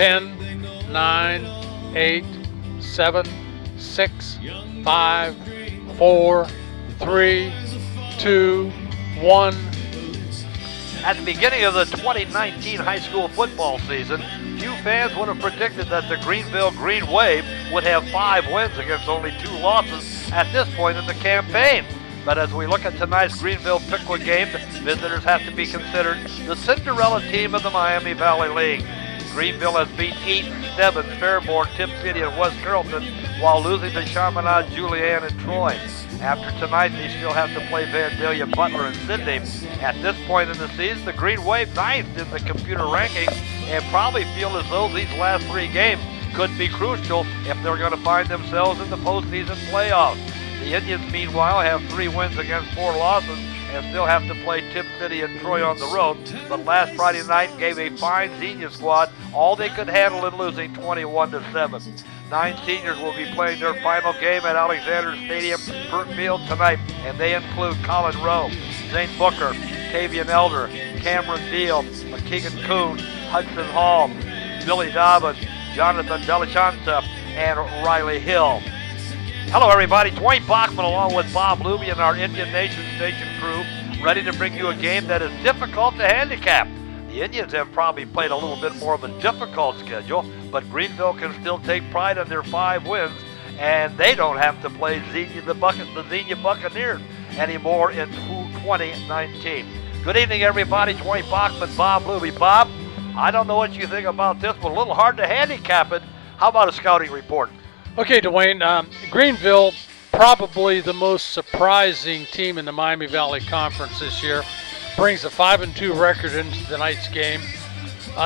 10, 9, 8, 7, 6, 5, 4, 3, 2, 1. At the beginning of the 2019 high school football season, few fans would have predicted that the Greenville Green Wave would have 5 wins against only 2 losses at this point in the campaign. But as we look at tonight's Greenville-Piqua game, visitors have to be considered the Cinderella team of the Miami Valley League. Greenville has beat Eaton, Stebbins, Fairborn, Tip City, and West Carrollton while losing to Chaminade, Julian, and Troy. After tonight, they still have to play Vandalia, Butler, and Sydney. At this point in the season, the Green Wave ninth in the computer rankings and probably feel as though these last 3 games could be crucial if they're going to find themselves in the postseason playoffs. The Indians, meanwhile, have 3 wins against 4 losses and still have to play Tip City and Troy on the road. But last Friday night gave a fine senior squad all they could handle in losing 21-7. 9 seniors will be playing their final game at Alexander Stadium, Burtfield tonight, and they include Colin Rowe, Zane Booker, Tavian Elder, Cameron Deal, Keegan Kuhn, Hudson Hall, Billy Dobbins, Jonathan Delachanta, and Riley Hill. Hello everybody, Dwayne Bachman along with Bob Luby and our Indian Nation Station crew, ready to bring you a game that is difficult to handicap. The Indians have probably played a little bit more of a difficult schedule, but Greenville can still take pride in their 5 wins, and they don't have to play the Xenia Buccaneers anymore in 2019. Good evening everybody, Dwayne Bachman, Bob Luby. Bob, I don't know what you think about this, but a little hard to handicap it. How about a scouting report? Okay, Dwayne, Greenville, probably the most surprising team in the Miami Valley Conference this year, brings a 5-2 record into tonight's game.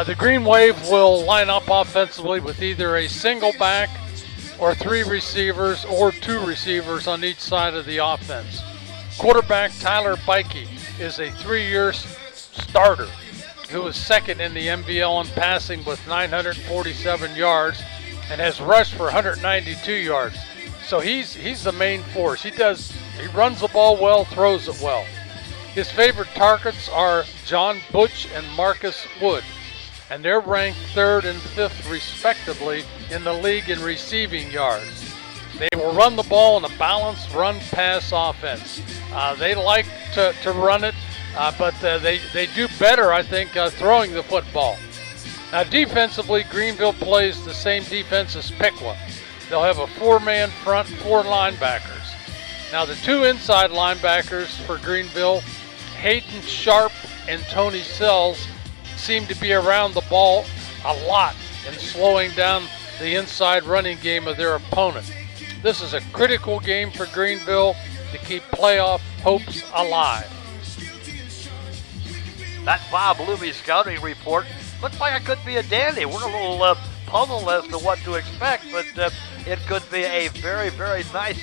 The Green Wave will line up offensively with either a single back or 3 receivers or 2 receivers on each side of the offense. Quarterback Tyler Bikey is a 3-year starter who is second in the MVL in passing with 947 yards and has rushed for 192 yards. So he's the main force. He runs the ball well, throws it well. His favorite targets are John Butch and Marcus Wood, and they're ranked 3rd and 5th respectively in the league in receiving yards. They will run the ball in a balanced run-pass offense. They like to run it, but they do better, I think, throwing the football. Now, defensively, Greenville plays the same defense as Piqua. They'll have a 4-man front, 4 linebackers. Now, the 2 inside linebackers for Greenville, Hayden Sharp and Tony Sells, seem to be around the ball a lot and slowing down the inside running game of their opponent. This is a critical game for Greenville to keep playoff hopes alive. That's Bob Luby's scouting report. Looks like it could be a dandy. We're a little puzzled as to what to expect, but it could be a very, very nice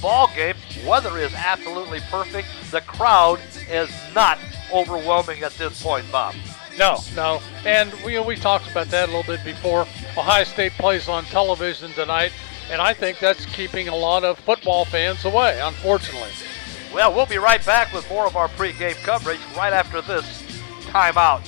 ball game. Weather is absolutely perfect. The crowd is not overwhelming at this point, Bob. No. And we talked about that a little bit before. Ohio State plays on television tonight, and I think that's keeping a lot of football fans away, unfortunately. Well, we'll be right back with more of our pregame coverage right after this timeout.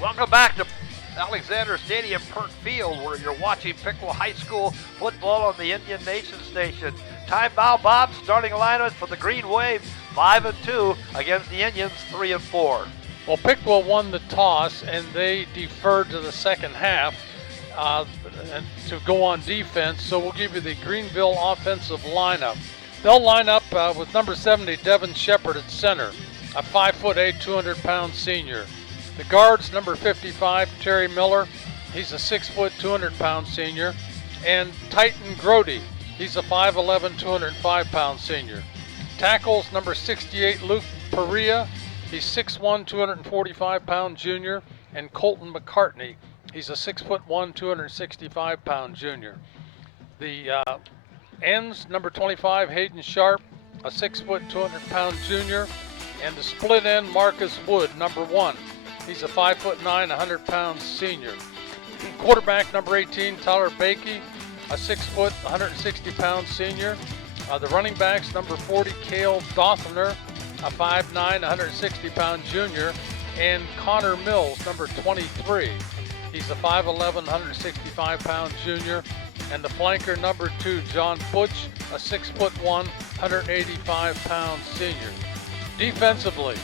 Welcome back to Alexander Stadium, Perk Field, where you're watching Piqua High School football on the Indian Nation Station. Time now, Bob. Starting alignment for the Green Wave, 5-2 against the Indians, 3-4. Well, Piqua won the toss, and they deferred to the second half. and to go on defense. So we'll give you the Greenville offensive lineup. They'll line up with number 70, Devin Shepard at center, a 5'8", 200-pound senior. The guards, number 55, Terry Miller. He's a 6', 200-pound senior. And Titan Grody. He's a 5'11", 205-pound senior. Tackles, number 68, Luke Perea. He's 6'1", 245-pound junior. And Colton McCartney. He's a 6'1", 265-pound junior. The ends, number 25, Hayden Sharp, a 6', 200-pound junior. And the split end, Marcus Wood, number 1. He's a 5'9", 100-pound senior. Quarterback, number 18, Tyler Bakey, a 6', 160-pound senior. The running backs, number 40, Cale Dothner, a 5'9", 160-pound junior. And Connor Mills, number 23. He's a 5'11", 165-pound junior. And the flanker, number 2, John Butch, a 6'1", 185-pound senior. Defensively,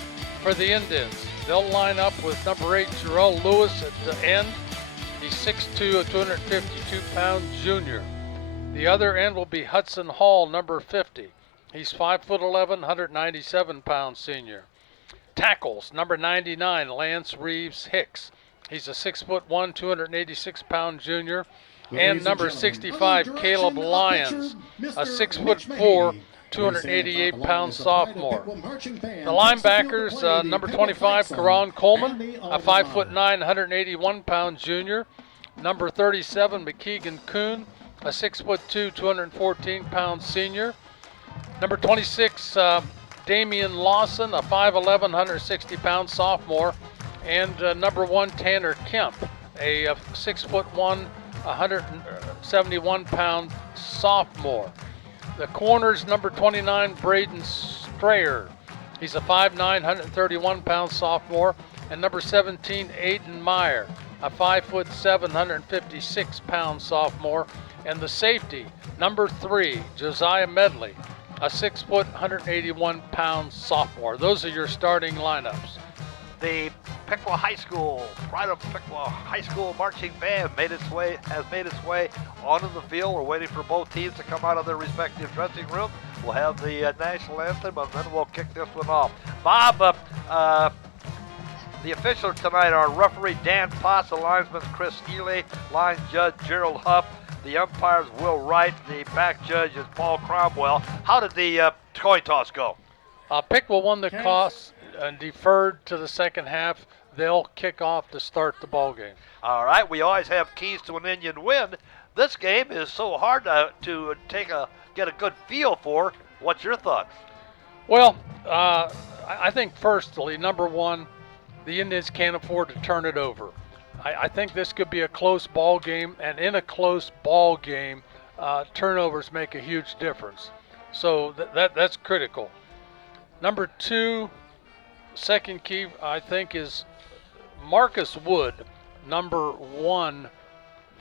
for the Indians, they'll line up with number 8, Jarrell Lewis at the end. He's 6'2", a 252-pound junior. The other end will be Hudson Hall, number 50. He's 5'11", 197-pound senior. Tackles, number 99, Lance Reeves Hicks. He's a 6'1", 286-pound junior. And number 65, Caleb Lyons, a 6'4", 288-pound sophomore. The linebackers, number 25, Karan Coleman, a 5'9", 181-pound junior. Number 37, McKeegan Kuhn, a 6'2", 214-pound senior. Number 26, Damian Lawson, a 5'11", 160-pound sophomore. And number 1, Tanner Kemp, a 6'1", 171-pound sophomore. The corners, number 29, Braden Strayer. He's a 5'9", 131-pound sophomore. And number 17, Aiden Meyer, a 5'7", 156-pound sophomore. And the safety, number 3, Josiah Medley, a 6', 181-pound sophomore. Those are your starting lineups. The Piqua High School, Pride of Piqua High School marching band has made its way onto the field. We're waiting for both teams to come out of their respective dressing room. We'll have the national anthem, and then we'll kick this one off. Bob, the officials tonight are referee Dan Potts, the linesman Chris Ely, line judge Gerald Huff, the umpires Will Wright, the back judge is Paul Cromwell. How did the coin toss go? Piqua won the toss and deferred to the second half. They'll kick off to start the ball game. All right, we always have keys to an Indian win. This game is so hard to get a good feel for. What's your thoughts? Well, I think firstly, number 1, the Indians can't afford to turn it over. I think this could be a close ball game, and in a close ball game, turnovers make a huge difference. So that's critical. Number 2, second key, I think, is Marcus Wood, number 1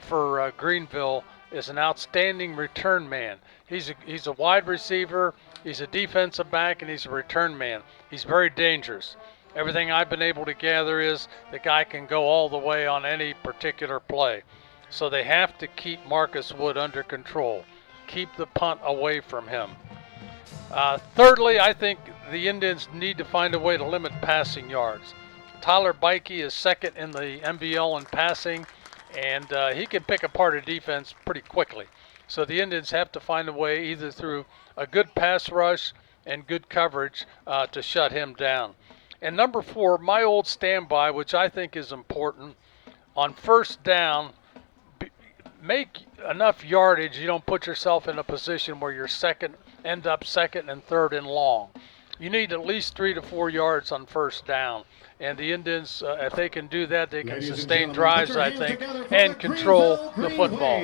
for Greenville, is an outstanding return man. He's a wide receiver, he's a defensive back, and he's a return man. He's very dangerous. Everything I've been able to gather is the guy can go all the way on any particular play. So they have to keep Marcus Wood under control, keep the punt away from him. Thirdly, I think the Indians need to find a way to limit passing yards. Tyler Bakey is second in the MBL in passing, and he can pick apart a defense pretty quickly. So the Indians have to find a way either through a good pass rush and good coverage to shut him down. And number 4, my old standby, which I think is important, on first down, make enough yardage you don't put yourself in a position where you're end up second and third and long. You need at least 3 to 4 yards on first down. And the Indians, if they can do that, they can sustain drives, I think, and control the football.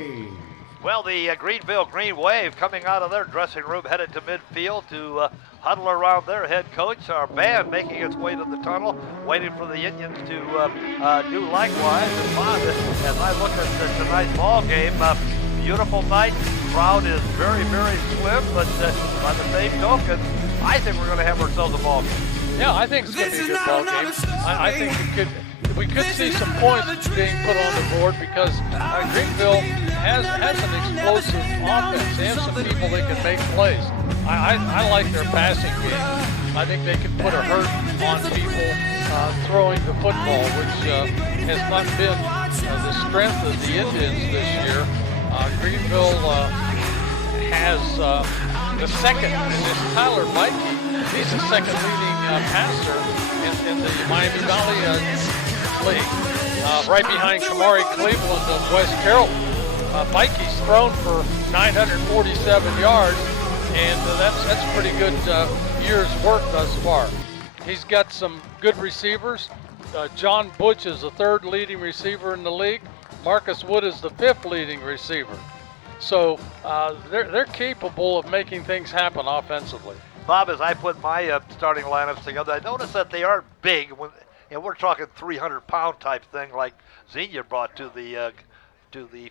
Well, the Greenville Green Wave coming out of their dressing room, headed to midfield to huddle around their head coach. Our band making its way to the tunnel, waiting for the Indians to do likewise. And Bob, as I look at tonight's ball game, beautiful night. Crowd is very, very slim, but by the same token, I think we're going to have ourselves a ball game. Yeah, I think it's going to be a good ball game. I think we could see some points being put on the board because Greenville has an explosive offense. They have some people that can make plays. I like their passing game. I think they can put a hurt on people throwing the football, which has not been the strength of the Indians this year. Greenville has the second, and it's Tyler Mikey. He's the second leading passer in the Miami Valley League, right behind Kamari Cleveland of West Carrollton. Mikey's thrown for 947 yards, and that's pretty good year's work thus far. He's got some good receivers. John Butch is the third leading receiver in the league. Marcus Wood is the fifth leading receiver. So they're capable of making things happen offensively. Bob, as I put my starting lineups together, I noticed that they aren't big. And we're talking 300-pound type thing like Xenia brought to the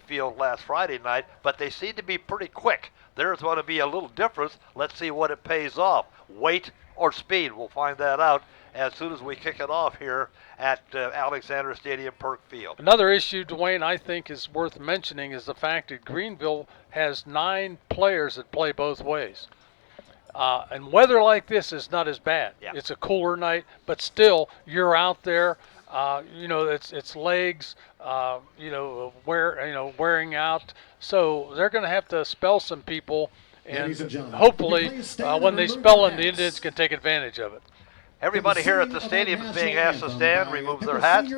field last Friday night, but they seem to be pretty quick. There's going to be a little difference. Let's see what it pays off. Weight or speed, we'll find that out as soon as we kick it off here at Alexander Stadium Perk Field. Another issue, Dwayne, I think is worth mentioning is the fact that Greenville has 9 players that play both ways. And weather like this is not as bad. Yeah. It's a cooler night, but still, you're out there. It's legs, wearing out. So they're going to have to spell some people, and hopefully, when they spell them, the Indians can take advantage of it. Everybody here at the stadium is being asked to stand, remove their hats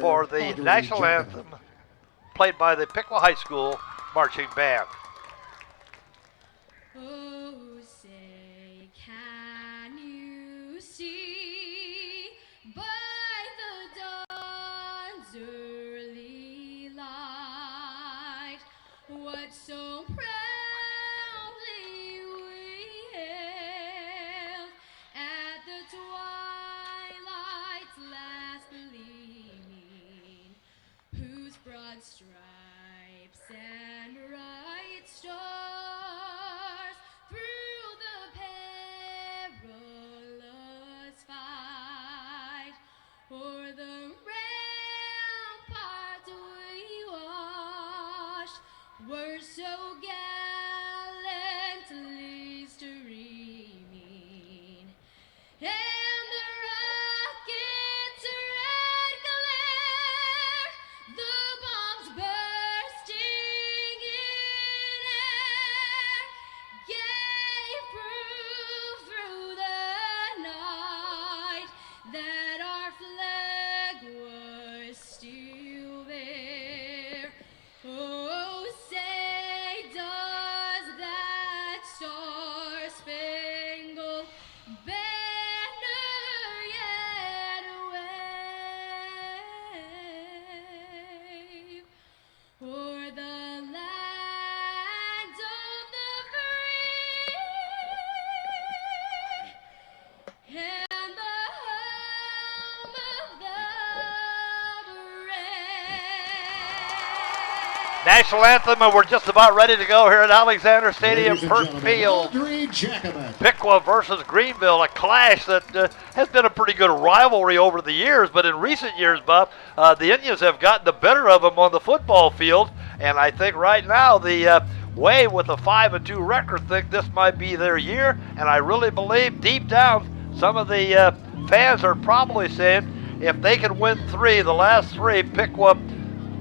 for the national anthem played by the Piqua High School marching band. Oh, say, can you see by the dawn's early light what so proudly we hailed at the twilight's last gleaming, whose broad stripes and bright stars through the perilous fight o'er the ramparts we watched were so gallantly streaming, and the rocket's red glare, the bombs bursting in air, gave proof through the night that our flag was still there. Oh, say does that star-spangled banner yet wave o'er the land of the free and the home of the brave? National anthem, and we're just about ready to go here at Alexander Stadium, Perk Field. Piqua versus Greenville, a clash that has been a pretty good rivalry over the years, but in recent years, Bob, the Indians have gotten the better of them on the football field, and I think right now the Way with a 5-2 record think this might be their year, and I really believe deep down some of the fans are probably saying if they can win 3, the last 3, Piqua,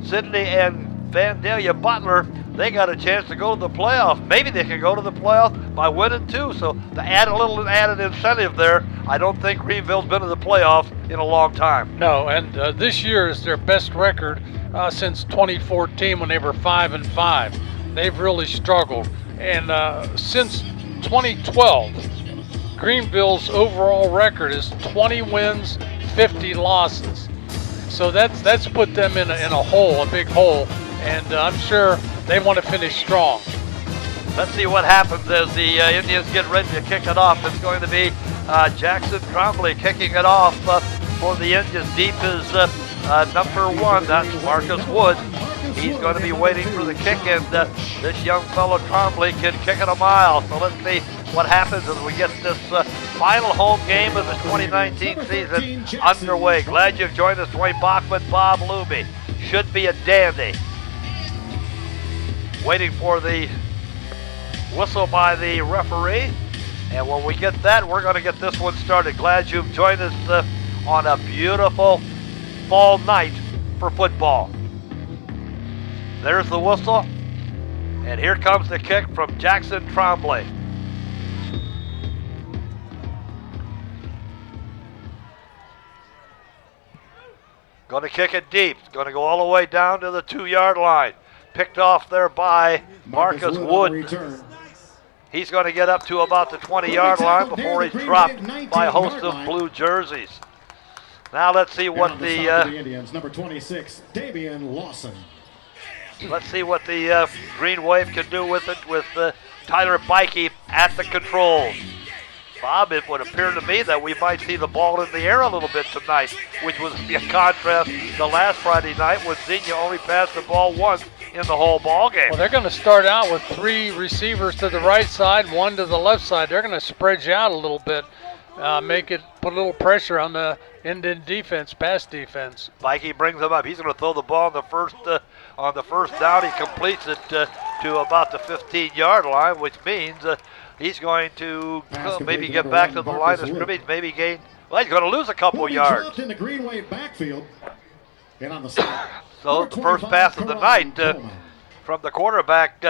Sidney, and Vandalia Butler, they got a chance to go to the playoffs. Maybe they can go to the playoffs by winning 2. So to add a little added incentive there, I don't think Greenville's been to the playoffs in a long time. No, and this year is their best record since 2014 when they were 5-5. They've really struggled. And since 2012, Greenville's overall record is 20 wins, 50 losses. So that's put them in a hole, a big hole. And I'm sure they want to finish strong. Let's see what happens as the Indians get ready to kick it off. It's going to be Jackson Trombley kicking it off for the Indians. Deep is number 1, that's Marcus Wood. He's going to be waiting for the kick, and this young fellow Trombley can kick it a mile. So let's see what happens as we get this final home game of the 2019 season underway. Glad you've joined us, Dwayne Bachman, Bob Luby. Should be a dandy. Waiting for the whistle by the referee. And when we get that, we're going to get this one started. Glad you've joined us on a beautiful fall night for football. There's the whistle. And here comes the kick from Jackson Tremblay. Going to kick it deep. It's going to go all the way down to the 2-yard line. Picked off there by Marcus Wood. He's going to get up to about the 20-yard line before he's dropped by a host of blue jerseys. Now let's see what the Indians, number 26, Damian Lawson. Let's see what the Green Wave can do with it with Tyler Bikey at the controls. Bob, it would appear to me that we might see the ball in the air a little bit tonight, which was a contrast to last Friday night when Xenia only passed the ball once in the whole ball game. Well, they're going to start out with 3 receivers to the right side, 1 to the left side. They're going to spread you out a little bit, put a little pressure on the Indian defense, pass defense. Bikey brings him up. He's going to throw the ball on the first down. He completes it to about the 15-yard line, which means he's going to maybe get back to the line of scrimmage, maybe gain. Well, he's going to lose a couple yards. In the Green Wave backfield. And on the side. So the first pass of the night from the quarterback,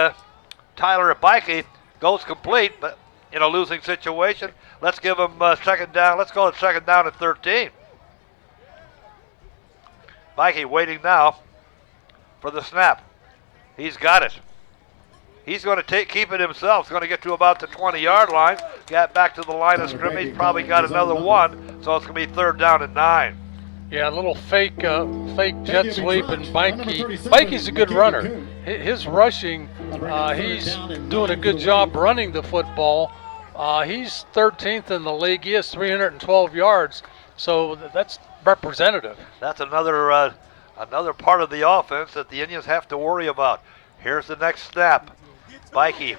Tyler Bikey, goes complete, but in a losing situation. Let's give him second down. Let's go to second down at 13. Bikey waiting now for the snap. He's got it. He's going to keep it himself. He's going to get to about the 20-yard line. Got back to the line of scrimmage. Probably got another one. So it's going to be third down and 9. Yeah, a little fake jet sweep, and Bikey's a good runner. His rushing, he's doing a good job running the football. He's 13th in the league. He has 312 yards, so that's representative. That's another part of the offense that the Indians have to worry about. Here's the next snap. Bikey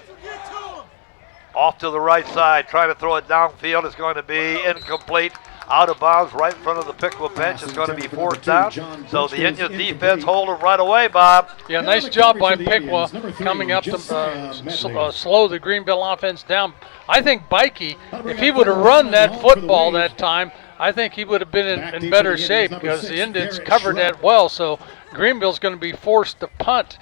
off to the right side, trying to throw it downfield. It's going to be incomplete. Out of bounds right in front of the Piqua bench. It's going to be fourth down. So the Indians defense hold it right away, Bob. Yeah, nice job by Piqua coming up to slow the Greenville offense down. I think Bikey, if he would have run that football that time, I think he would have been in better shape because the Indians covered that well. So Greenville's going to be forced to punt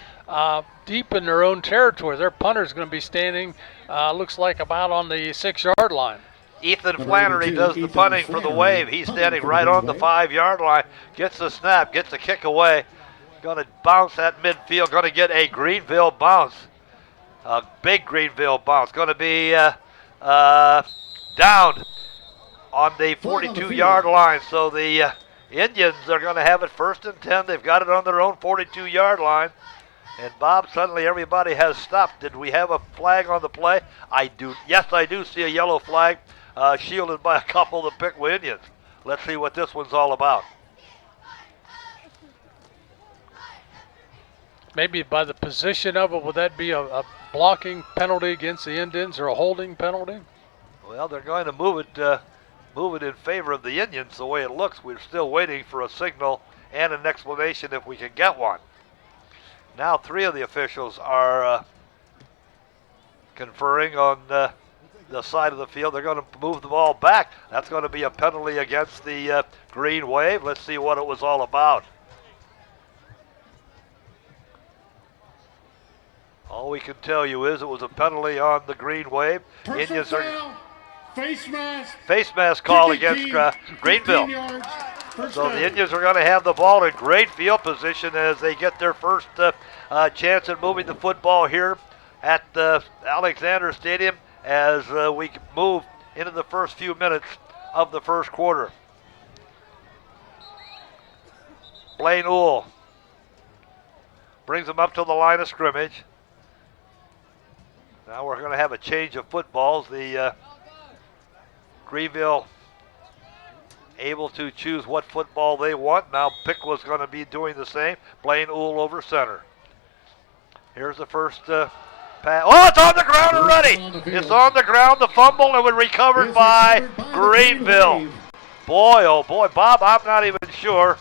deep in their own territory. Their punter's going to be standing, looks like about on the 6-yard line. Ethan Flannery does the punting for the Wave. He's standing right on the 5-yard line. Gets the snap, gets the kick away. Going to bounce at midfield. Going to get a Greenville bounce. A big Greenville bounce. Going to be down on the 42-yard line. So the Indians are going to have it first and 10. They've got it on their own 42-yard line. And Bob, suddenly everybody has stopped. Did we have a flag on the play? I do. Yes, I do see a yellow flag. Shielded by a couple of the Piqua Indians. Let's see what this one's all about. Maybe by the position of it, would that be a blocking penalty against the Indians or a holding penalty? Well, they're going to move it in favor of the Indians the way it looks. We're still waiting for a signal and an explanation if we can get one. Now 3 of the officials are conferring on the side of the field. They're going to move the ball back. That's going to be a penalty against the Green Wave. Let's see what it was all about. All we can tell you is it was a penalty on the Green Wave. Indians are face mask call against Greenville. So the Indians are going to have the ball in great field position as they get their first chance at moving the football here at Alexander Stadium as we move into the first few minutes of the first quarter. Blaine Uhl brings them up to the line of scrimmage. Now we're going to have a change of footballs. The Greenville able to choose what football they want. Now Piqua's going to be doing the same. Blaine Uhl over center. Here's the first pass. Oh, it's on the ground already. On the field. It's on the ground. The fumble, and was recovered Is by recovered by the Greenville. Green Wave. Boy, oh boy, Bob, I'm not even sure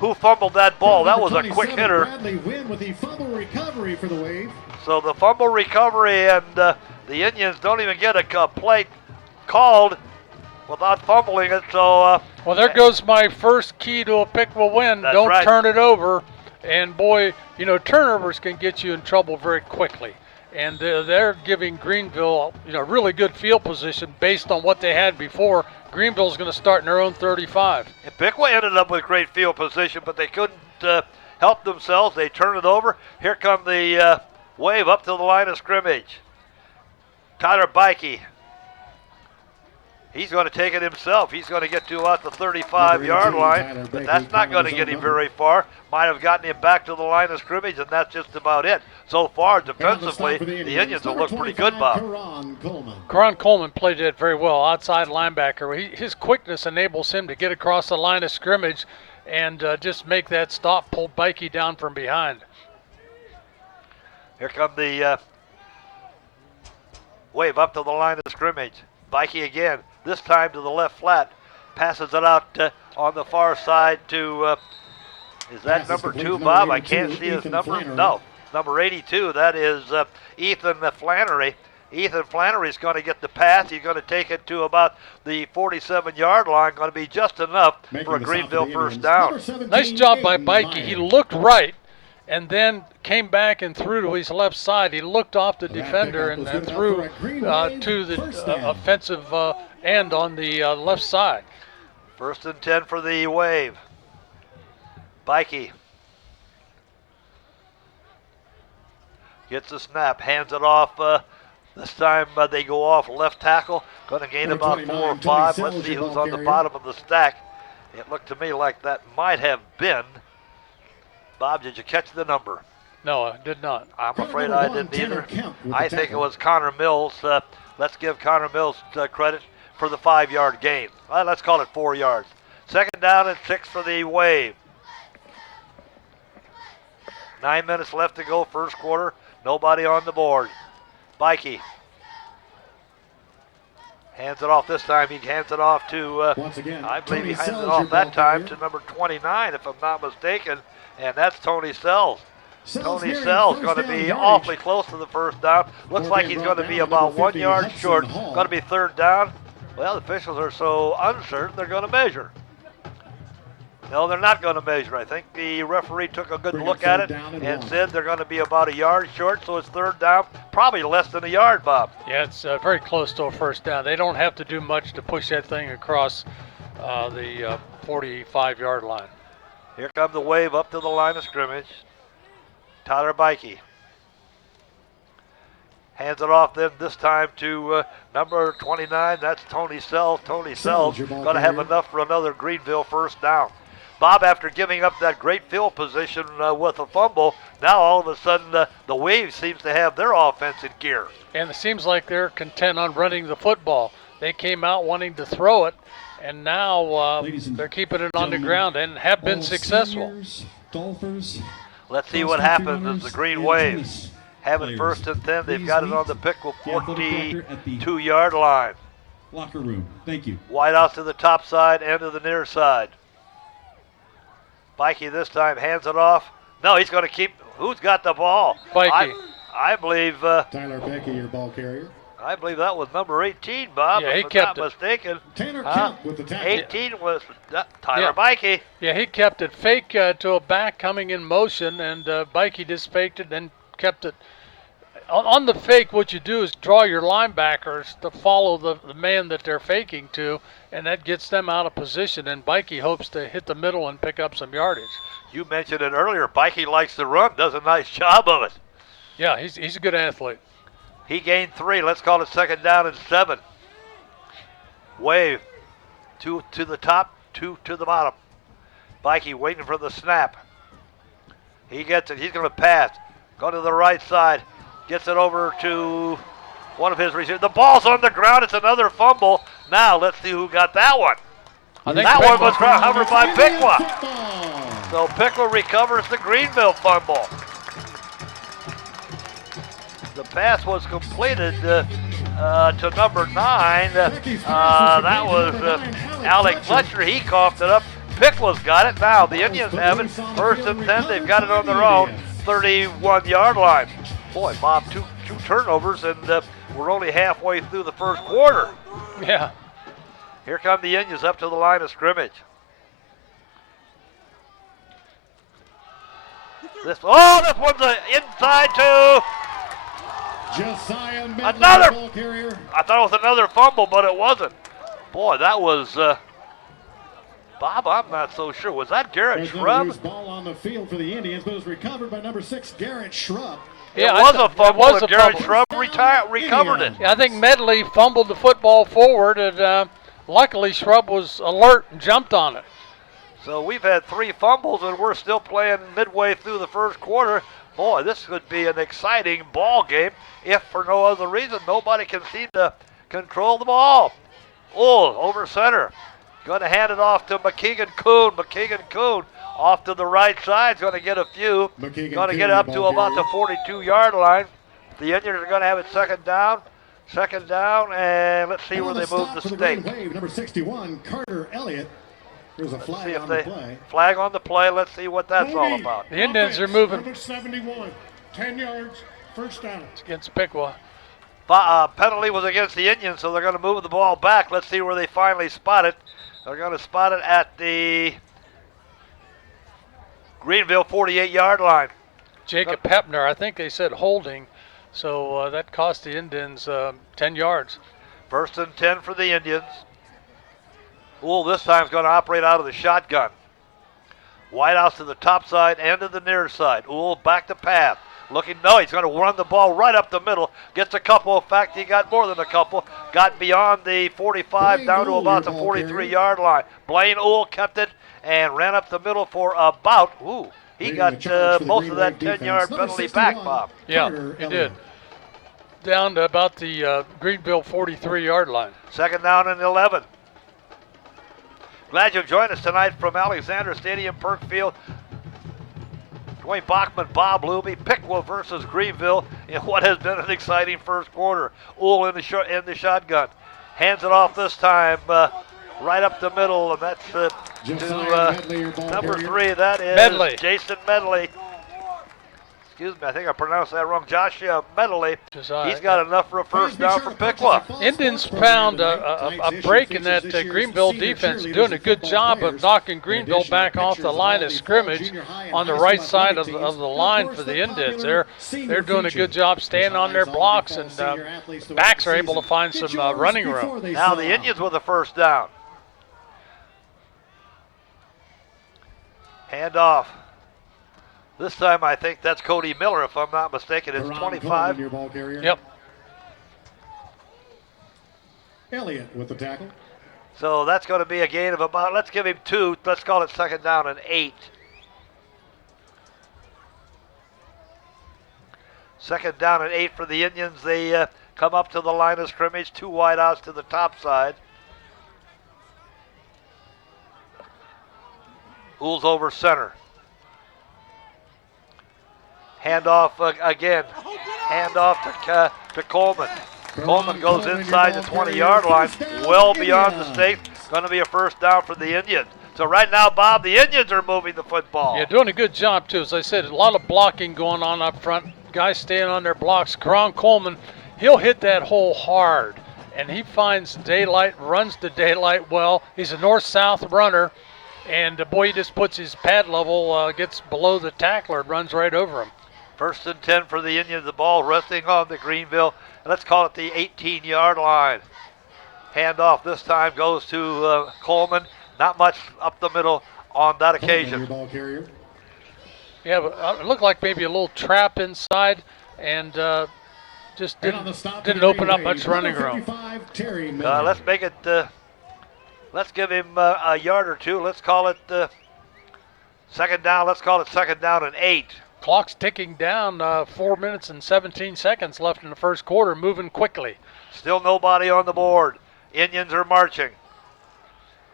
who fumbled that ball. That Number was a quick 27, hitter. Bradley Wynn with the fumble recovery for the Wave. So the fumble recovery, and the Indians don't even get a play called without fumbling it. So Well, there goes my first key to a Piqua win. That's Don't right. turn it over. And boy, you know, turnovers can get you in trouble very quickly. And they're giving Greenville, you know, really good field position based on what they had before. Greenville's going to start in their own 35. and Piqua ended up with great field position, but they couldn't help themselves. They turn it over. Here come the Wave up to the line of scrimmage. Tyler Bikey. He's going to take it himself. He's going to get to about the 35-yard line, but that's not going to get him very far. Might have gotten him back to the line of scrimmage, and that's just about it. So far, defensively, the Indians have looked pretty good, Bob. Karan Coleman played it very well, outside linebacker. His quickness enables him to get across the line of scrimmage and just make that stop, pull Bikey down from behind. Here come the Wave up to the line of scrimmage. Bikey again, this time to the left flat. Passes it out on the far side to, is that number 2, Bob? I can't see his number. No, number 82. That is Ethan Flannery. Ethan Flannery's going to get the pass. He's going to take it to about the 47-yard line. Going to be just enough for a Greenville first down. Nice job by Bikey. He looked right and then came back and threw to his left side. He looked off the defender and threw to the offensive end on the left side. First and 10 for the Wave. Bikey gets the snap, hands it off. This time they go off left tackle. Going to gain about 4 or 5. Let's see who's on the bottom of the stack. It looked to me like that might have been. Bob, did you catch the number? No, I did not. I'm afraid I didn't either. I think it was Connor Mills. Let's give Connor Mills credit for the 5-yard gain. Let's call it 4 yards. Second down and 6 for the Wave. 9 minutes left to go, first quarter. Nobody on the board. Bikey hands it off this time. He hands it off to, Once again, I believe he Tony hands it Sells, off your that ball time carrier. to number 29, if I'm not mistaken, and that's Tony Sells. Sells Tony here in Sells first going to down be yardage. awfully close to the first down. Looks like he's going to be about 1 yard short. Going to be third down. Well, the officials are so uncertain they're going to measure. No, they're not going to measure. I think the referee took a good Bring look up at third it down and and one. said they're going to be about 1 yard short, so it's third down. Probably less than 1 yard, Bob. Yeah, it's very close to a first down. They don't have to do much to push that thing across the 45-yard line. Here come the Wave up to the line of scrimmage. Tyler Bikey hands it off then this time to number 29. That's Tony Sells. Tony Sells your ball going to have carrier. enough for another Greenville first down. Bob, after giving up that great field position with a fumble, now all of a sudden the Wave seems to have their offense in gear. And it seems like they're content on running the football. They came out wanting to throw it, and now Ladies and they're keeping it on the gentlemen, ground and have been all successful. seniors, golfers, Let's see what cross-country happens as runners, the Green and Wave tennis have it players. first and 10. They've Please got it meet on the Piqua the athletic director at the 42-yard line. locker room. Thank you. Wide out to the top side and to the near side. Bikey this time hands it off. No, he's going to keep. Who's got the ball? Bikey. I believe. Tyler Becky, your ball carrier. I believe that was number 18, Bob. Yeah, he if I'm kept not it. mistaken. Tanner Huh? Kemp with the tackle. 18 was Tyler Yeah. Bikey. Yeah, he kept it fake to a back coming in motion, and Bikey just faked it and kept it. On the fake, what you do is draw your linebackers to follow the man that they're faking to, and that gets them out of position, and Bikey hopes to hit the middle and pick up some yardage. You mentioned it earlier. Bikey likes to run, does a nice job of it. Yeah, he's a good athlete. He gained 3. Let's call it second down and 7. Wave. 2 to the top, 2 to the bottom. Bikey waiting for the snap. He gets it. He's going to pass. Go to the right side. Gets it over to one of his receivers. The ball's on the ground. It's another fumble. Now let's see who got that one. I think That one Piqua- was covered by Piqua. Football. So Piqua recovers the Greenville fumble. The pass was completed to number 9. That was Alec Fletcher. He coughed it up. Piqua's got it. Now the Indians have it. First and 10. They've got it on their own 31-yard line. Boy, Bob, two turnovers, and we're only halfway through the first quarter. Yeah. Here come the Indians up to the line of scrimmage. This one's inside to Josiah Medley, Another- ball carrier. I thought it was another fumble, but it wasn't. Boy, that was Bob, I'm not so sure. Was that Garrett There's no Shrub? loose ball on the field for the Indians, but it was recovered by number 6, Garrett Shrub. It was a fumble, and Garrett fumble. Shrub recovered it. Yeah, I think Medley fumbled the football forward, and luckily Shrub was alert and jumped on it. So we've had 3 fumbles, and we're still playing midway through the first quarter. Boy, this could be an exciting ball game if for no other reason nobody can seem to control the ball. Over center. Going to hand it off to McKeegan Kuhn. McKeegan Kuhn off to the right side. Going to get a few. McKeegan Going to Kuhn, get up to ball about the carrier. 42-yard line. The Indians are going to have it second down. Second down, and let's see And where on they the move stop the for the stake. Green Wave, number 61, Carter Elliott. There's a See flag if on they the play. flag on the play. Let's see what that's all about. The Indians are moving Number 71, 10 yards, first down. against Piqua. Penalty was against the Indians, so they're going to move the ball back. Let's see where they finally spot it. They're going to spot it at the Greenville 48-yard line. Jacob Hepner, I think they said holding, so that cost the Indians 10 yards. First and 10 for the Indians. This time's going to operate out of the shotgun. Whitehouse to the top side and to the near side. Back to pass. He's going to run the ball right up the middle. Gets a couple. In fact, he got more than a couple. Got beyond the 45 Blaine down to Uhl, about the your ball carrier. 43-yard line. Blaine Uhl kept it and ran up the middle for about, he Leading got the charge for the most Green of that Wave defense, 10-yard number penalty 61, back, Bob. Yeah, Carter he Elliott. did. Down to about the Greenville 43-yard line. Second down and 11. Glad you've joined us tonight from Alexander Stadium, Perkfield. Dwayne Bachman, Bob Luby, Piqua versus Greenville in what has been an exciting first quarter. Uhl in the shotgun. Hands it off this time right up the middle, and that's Josiah Medley, your ball number carrier. 3. That is Medley. Jason Medley. Excuse me, I think I pronounced that wrong. Joshua Medley. Josiah, He's got enough for a first down for Piqua. Indians found a break in that Greenville defense, doing a good job of knocking Greenville back off the line of scrimmage on the right side of the line for the Indians. They're doing a good job staying on their blocks, and backs are able to find some running room. Now the Indians with a first down. Hand off. This time I think that's Cody Miller, if I'm not mistaken. It's Ron 25. Coleman, your ball carrier. Yep. Elliott with the tackle. So that's going to be a gain of about, let's give him 2. Let's call it second down and 8. Second down and 8 for the Indians. They come up to the line of scrimmage. 2 wideouts to the top side. Uhl's over center. Hand off again. Hand off to Coleman. Coleman goes inside the 20-yard line, well beyond the state. Going to be a first down for the Indians. So right now, Bob, the Indians are moving the football. Yeah, doing a good job, too. As I said, a lot of blocking going on up front. Guys staying on their blocks. Karan Coleman, he'll hit that hole hard, and he finds daylight, runs the daylight well. He's a north-south runner, and boy, he just puts his pad level, gets below the tackler and runs right over him. First and 10 for the Indians. The ball resting on the Greenville, let's call it the 18-yard line. Handoff this time goes to Coleman. Not much up the middle on that Coleman, occasion. your ball carrier. Yeah, but it looked like maybe a little trap inside, and just And on the stop for didn't the open Green up much Wave, running number room. 55, Terry Miller. Let's make it, let's give him a yard or 2. Let's call it second down. Let's call it second down and 8. Clock's ticking down, 4 minutes and 17 seconds left in the first quarter, moving quickly. Still nobody on the board. Indians are marching.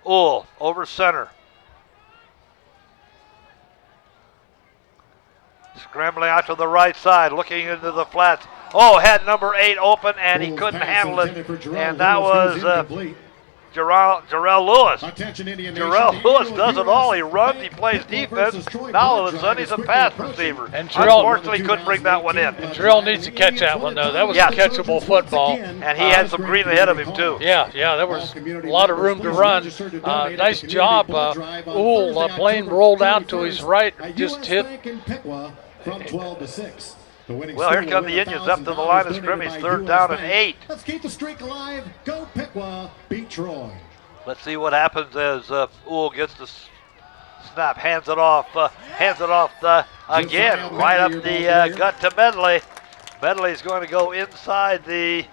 Uhl over center. Scrambling out to the right side, looking into the flats. Oh, had number 8 open, and he Full couldn't pass handle it. intended for Jarrell And that Lewis, was who's incomplete. Jarrell Lewis. Attention, Indian Nation. Jarrell Lewis The does it all. He US runs, he plays Piqua defense. versus Troy Now all of a Blood sudden Drive he's is a quickly pass approaching. receiver. And Jarrell- Unfortunately, couldn't bring that one in. And Jarrell needs to catch that one, though. That was Yes. a catchable football. And he had some green ahead of him, too. Yeah, there was a lot of room to run. Nice job. Blaine rolled out to his right, just hit. From 12 to 6. The winning Well, here score come will the win Indians up to the $1,000 line of donated scrimmage, by 3rd US down and Bank. 8. Let's keep the streak alive. Go Piqua. Beat Troy. Let's see what happens as Uhl gets the snap, hands it off again, right up the gut to Medley. Medley's going to go inside the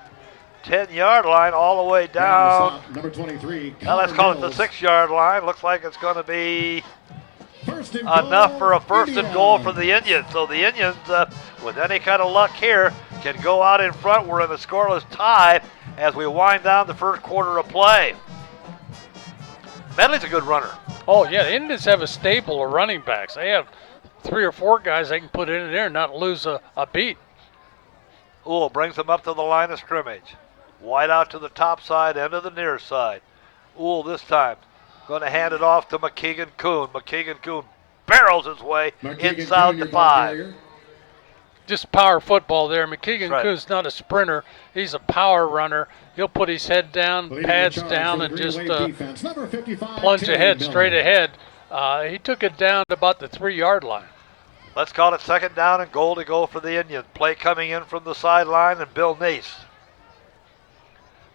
10-yard line all the way down. Number 23. Now let's call it the 6-yard line. Looks like it's going to be enough for a first and goal for the Indians. So the Indians, with any kind of luck here, can go out in front. We're in a scoreless tie as we wind down the first quarter of play. Medley's a good runner. Oh, yeah, the Indians have a stable of running backs. They have 3 or 4 guys they can put in there and not lose a beat. Uhl brings them up to the line of scrimmage. Wide out to the top side, end of the near side. Uhl this time going to hand it off to McKeegan Kuhn. McKeegan Kuhn barrels his way inside the 5. Just power football there. McKeegan Right. Kuhn's not a sprinter. He's a power runner. He'll put his head down, pads down, and just plunge ahead, straight ahead. He took it down to about the 3-yard line. Let's call it 2nd down and goal to go for the Indians. Play coming in from the sideline, and Bill Nace.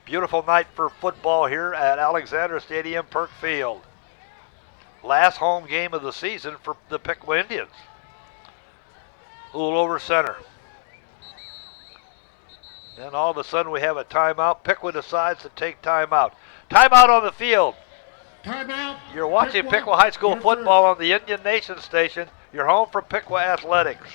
Beautiful night for football here at Alexander Stadium, Perk Field. Last home game of the season for the Piqua Indians. Uhl over center. Then all of a sudden we have a timeout. Piqua decides to take timeout. Timeout on the field. Timeout. You're watching Piqua High School football on the Indian Nation station. You're home for Piqua Athletics.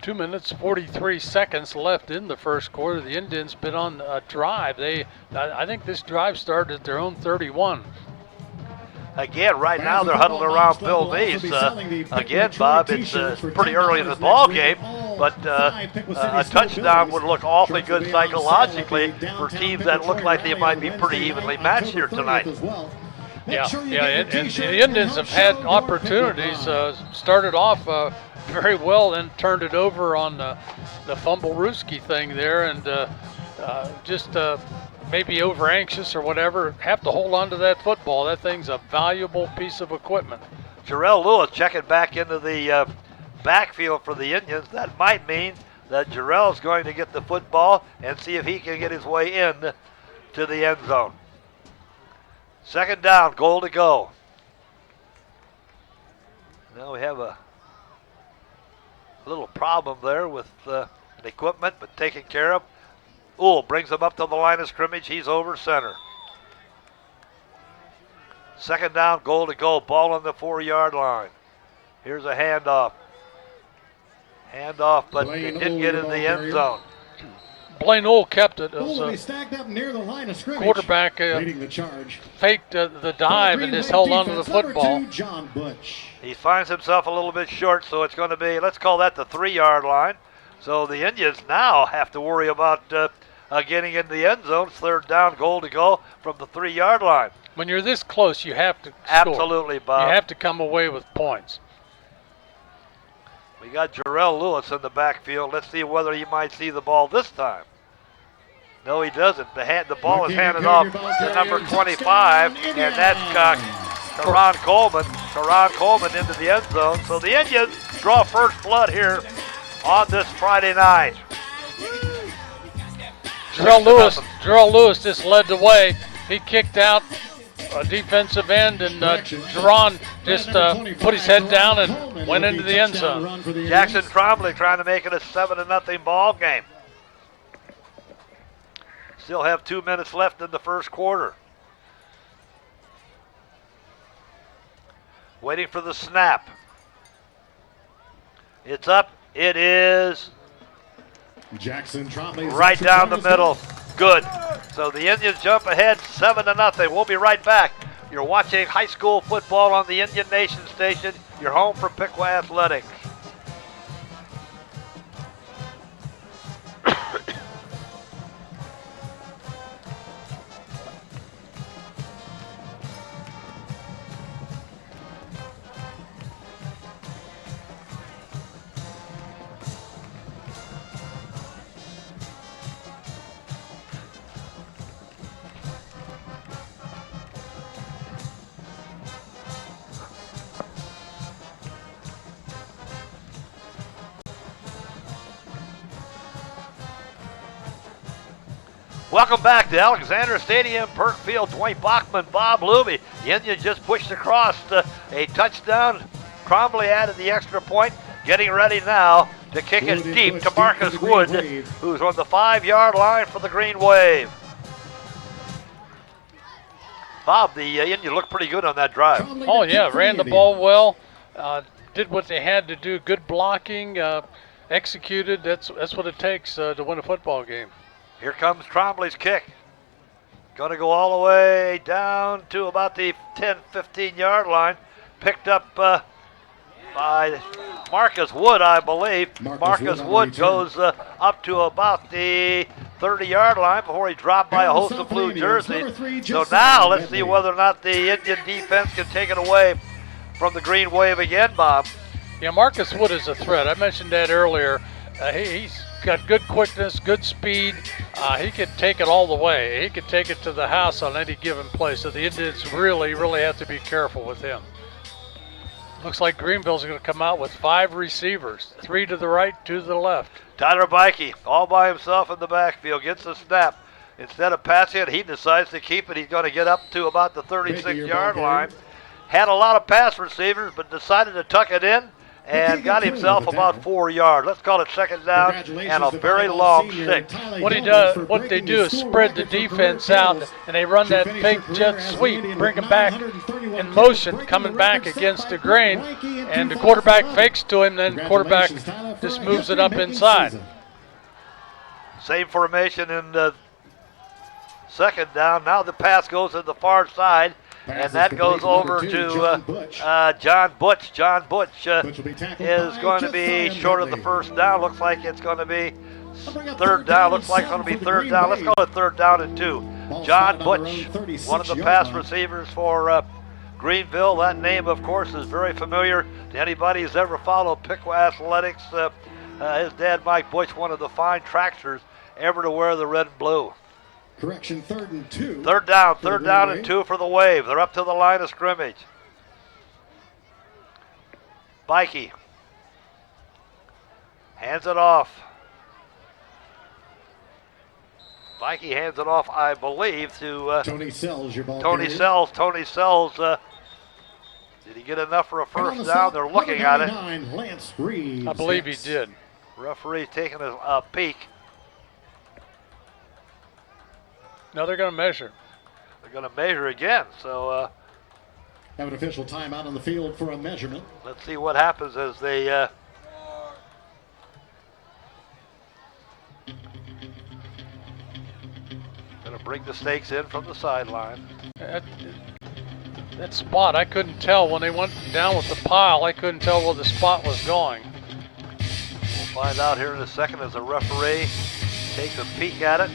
Two minutes, 43 seconds left in the first quarter. The Indians been on a drive. I think this drive started at their own 31. Again, right now they're huddled around Bill Nace. Again, Bob, it's pretty early in the ball game, but a touchdown would look awfully good psychologically for teams that look like they might be pretty evenly matched here tonight. Yeah, and the Indians have had opportunities. Started off very well, then turned it over on the fumble-rooski thing there, and just maybe over anxious or whatever, have to hold on to that football. That thing's a valuable piece of equipment. Jarrell Lewis checking back into the backfield for the Indians. That might mean that Jarrell's going to get the football and see if he can get his way in to the end zone. 2nd down, goal to go. Now we have a little problem there with the equipment, but taken care of. Uhl brings him up to the line of scrimmage. He's over center. 2nd down, goal to go. Ball on the 4-yard line. Here's a handoff. But they didn't get in the end zone. Blaine Uhl kept it. It Uhl was will be stacked up near the line of scrimmage. Quarterback leading the charge. faked the dive and just held on to the football. Number 2, John Butch. He finds himself a little bit short, so it's going to be, let's call that the 3-yard line. So the Indians now have to worry about getting in the end zone. 3rd down, goal to go from the 3-yard line. When you're this close, you have to score. Absolutely, Bob. You have to come away with points. We got Jarrell Lewis in the backfield. Let's see whether he might see the ball this time. No, he doesn't. The ball is handed off to number 25, and that's Karan Coleman. Karan Coleman into the end zone. So the Indians draw first blood here on this Friday night. Jarrell Lewis just led the way. He kicked out a defensive end, and Jerron just put his head down and went into the end zone. Jackson Trombley trying to make it a 7-0 ball game. Still have 2 minutes left in the first quarter. Waiting for the snap. It's up. It is Jackson Trombley right down the middle. Good. So the Indians jump ahead 7-0. We'll be right back. You're watching high school football on the Indian Nation station. You're home for Piqua Athletics. Welcome back to Alexander Stadium, Perk Field. Dwayne Bachman, Bob Luby. The Indians just pushed across a touchdown. Cromley added the extra point. Getting ready now to kick it deep to Marcus Wood, who's on the 5-yard line for the Green Wave. Bob, the Indians looked pretty good on that drive. Oh, yeah, ran the ball well, did what they had to do, good blocking, executed. That's what it takes to win a football game. Here comes Trombley's kick. Going to go all the way down to about the 10, 15-yard line. Picked up by Marcus Wood, I believe. Marcus Wood goes up to about the 30-yard line before he dropped by a host of blue jerseys. So now let's see whether or not the Indian defense can take it away from the Green Wave again, Bob. Yeah, Marcus Wood is a threat. I mentioned that earlier. He's got good quickness, good speed. He could take it all the way. He could take it to the house on any given play. So the Indians really, really have to be careful with him. Looks like Greenville's going to come out with 5 receivers, 3 to the right, 2 to the left. Tyler Bikey all by himself in the backfield, gets the snap. Instead of passing it, he decides to keep it. He's going to get up to about the 36-yard line. Had a lot of pass receivers, but decided to tuck it in and got himself about 4 yards. Let's call it second down and a very long 6. What they do is spread the defense out, and they run that fake jet sweep, bring them back in motion, coming back against the grain, and the quarterback fakes to him, then quarterback just moves it up inside. Same formation in the second down. Now the pass goes to the far side. And that goes over to John Butch. John Butch is going to be short of the first down. Looks like it's going to be third down. Looks like it's going to be third down. Let's call it third down and 2. John Butch, one of the pass receivers for Greenville. That name, of course, is very familiar to anybody who's ever followed Piqua Athletics. His dad, Mike Butch, one of the fine tracksters ever to wear the red and blue. Correction, 3rd and 2. Third down and 2 for the Wave. They're up to the line of scrimmage. Bikey hands it off. Bikey hands it off, I believe, to Tony Sells, your ball Tony carrier. Sells. Tony Sells, did he get enough for a first down? They're looking at it. Lance Reed, I believe he did. Referee taking a peek. Now they're going to measure. They're going to measure again, so have an official timeout on the field for a measurement. let's see what happens as they going to bring the stakes in from the sideline. That spot, I couldn't tell. When they went down with the pile, I couldn't tell where the spot was going. We'll find out here in a second as the referee takes a peek at it.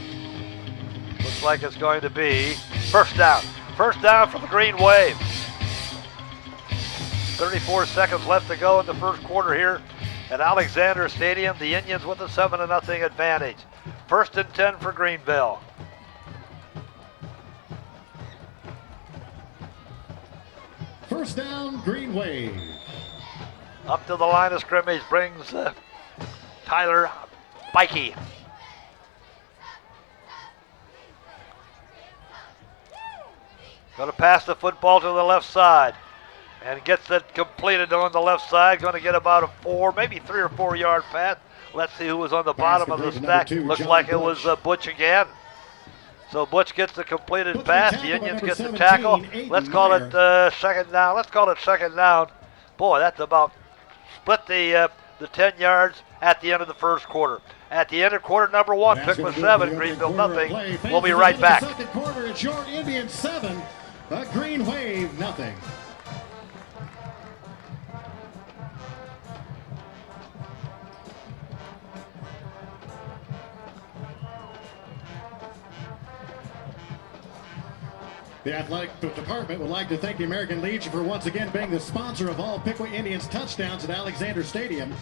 Looks like it's going to be first down. First down for the Green Wave. 34 seconds left to go in the first quarter here at Alexander Stadium. The Indians with a 7-0 advantage. First and 10 for Greenville. First down, Green Wave. Up to the line of scrimmage brings Tyler Bikey. Going to pass the football to the left side and gets it completed on the left side. Going to get about a 4, maybe 3 or 4 yard pass. Let's see who was on the bottom of the stack. Looks like it was Butch again. So Butch gets the completed pass. The Indians get the tackle. Let's call it second down. Let's call it second down. Boy, that's about split the 10 yards at the end of the first quarter. at the end of quarter number 1. Piqua 7, Greenville nothing. We'll be right back. Second quarter, it's your Indians 7, the Green Wave nothing. The athletic department would like to thank the American Legion for once again being the sponsor of all Piqua Indians touchdowns at Alexander Stadium.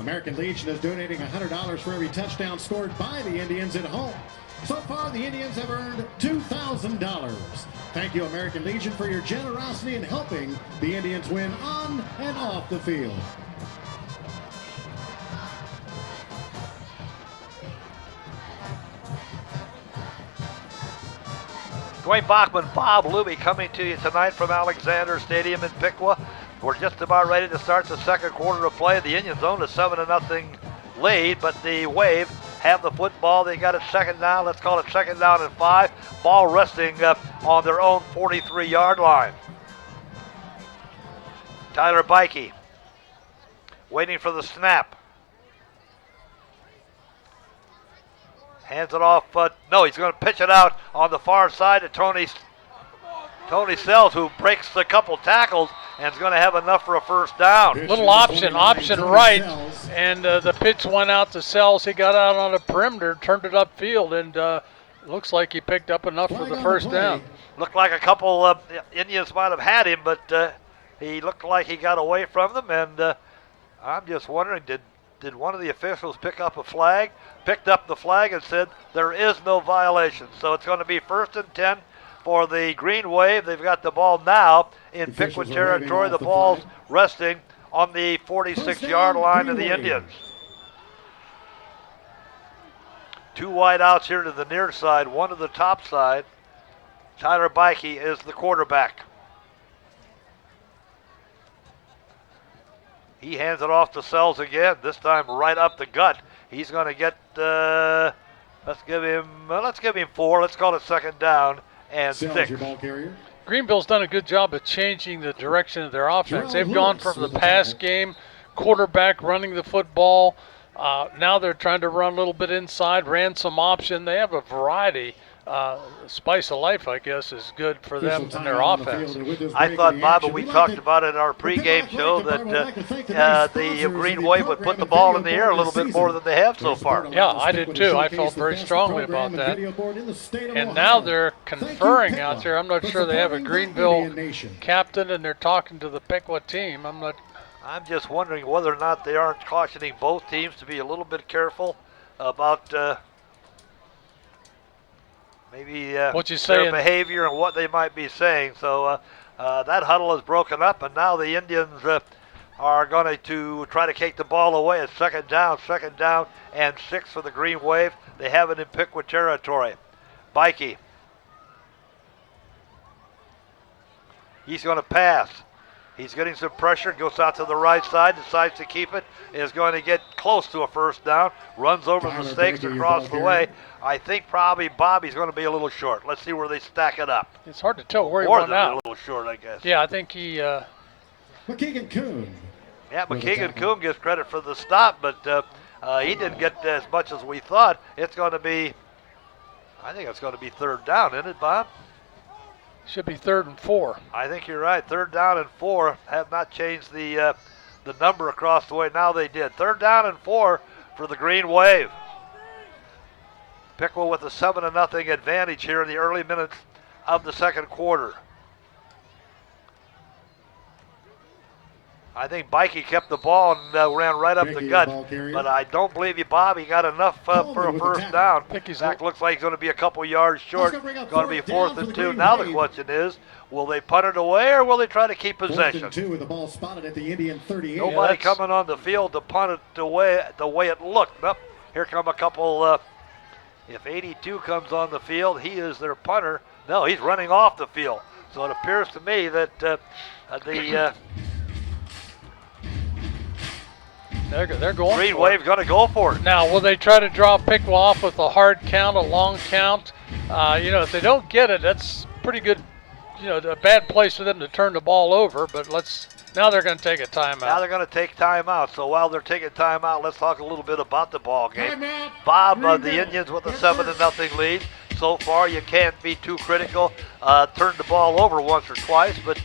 American Legion is donating $100 for every touchdown scored by the Indians at home. So far, the Indians have earned $2,000. Thank you, American Legion, for your generosity in helping the Indians win on and off the field. Dwayne Bachman, Bob Luby coming to you tonight from Alexander Stadium in Piqua. We're just about ready to start the second quarter of play. The Indians own a 7-0 lead, but the Wave have the football. They got it second down. Let's call it second down and 5. Ball resting on their own 43-yard line. Tyler Bikey waiting for the snap. Hands it off. No, he's going to pitch it out on the far side to Tony Sells, who breaks a couple tackles and is going to have enough for a first down. Little option right, and the pitch went out to Sells. He got out on the perimeter, turned it upfield, and looks like he picked up enough for the first down. Looked like a couple Indians might have had him, but he looked like he got away from them, and I'm just wondering, did one of the officials pick up a flag? Picked up the flag and said there is no violation. So it's going to be 1st and 10 for the Green Wave. They've got the ball now in Piqua territory. The ball's resting on the 46-yard line of the Indians. 2 wide outs here to the near side, 1 to the top side. Tyler Bikey is the quarterback. He hands it off to Sells again, this time right up the gut. He's going to get, let's give him 4. Let's call it second down and 6. Greenville's done a good job of changing the direction of their offense. They've gone from the pass game, quarterback running the football. Now they're trying to run a little bit inside, ran some option. They have a variety. Spice of life, I guess, is good for them and their offense. I thought, Bob, and we talked about it in our pregame show, that the Green Wave would put the ball in the air a little bit more than they have so far. Yeah, I did too. I felt very strongly about that. And now they're conferring out there. I'm not sure they have a Greenville captain, and they're talking to the Piqua team. I'm just wondering whether or not they aren't cautioning both teams to be a little bit careful about maybe their behavior and what they might be saying. So that huddle is broken up, and now the Indians are going to try to kick the ball away at second down and 6 for the Green Wave. They have it in Piqua territory. Bikey. He's going to pass. He's getting some pressure, goes out to the right side, decides to keep it, is going to get close to a first down, runs over the stakes across the way. I think probably Bobby's going to be a little short. Let's see where they stack it up. It's hard to tell where he went out. A little short, I guess. Yeah, I think he... McKeegan Kuhn. Yeah, McKeegan Kuhn gets credit for the stop, but he didn't get as much as we thought. It's going to be, I think it's going to be third down, isn't it, Bob? Should be 3rd and 4. I think you're right. 3rd down and 4 have not changed the number across the way. Now they did. 3rd down and 4 for the Green Wave. Piqua with a 7-0 advantage here in the early minutes of the second quarter. I think Bikey kept the ball and ran right up the gut, but I don't believe you, Bob. He got enough for a first down. In fact, looks like he's going to be a couple yards short. Going to be 4th and 2. Now the question is, will they punt it away or will they try to keep possession? 4th and 2 with the ball spotted at the Indian 38. Nobody coming on the field to punt it away the way it looked. Nope. Here come a couple. If 82 comes on the field, he is their punter. No, he's running off the field. So it appears to me that the They're going Green Wave going to go for it. Now, will they try to draw Piqua off with a hard count, a long count? If they don't get it, that's pretty good a bad place for them to turn the ball over. But now they're going to take a Now timeout. they're going to take timeout. So while they're taking timeout, let's talk a little bit about the ball game. Timeout. Bob, the Greenville. Indians with a They're 7-0 lead. So far, you can't be too critical. Turned the ball over once or twice, but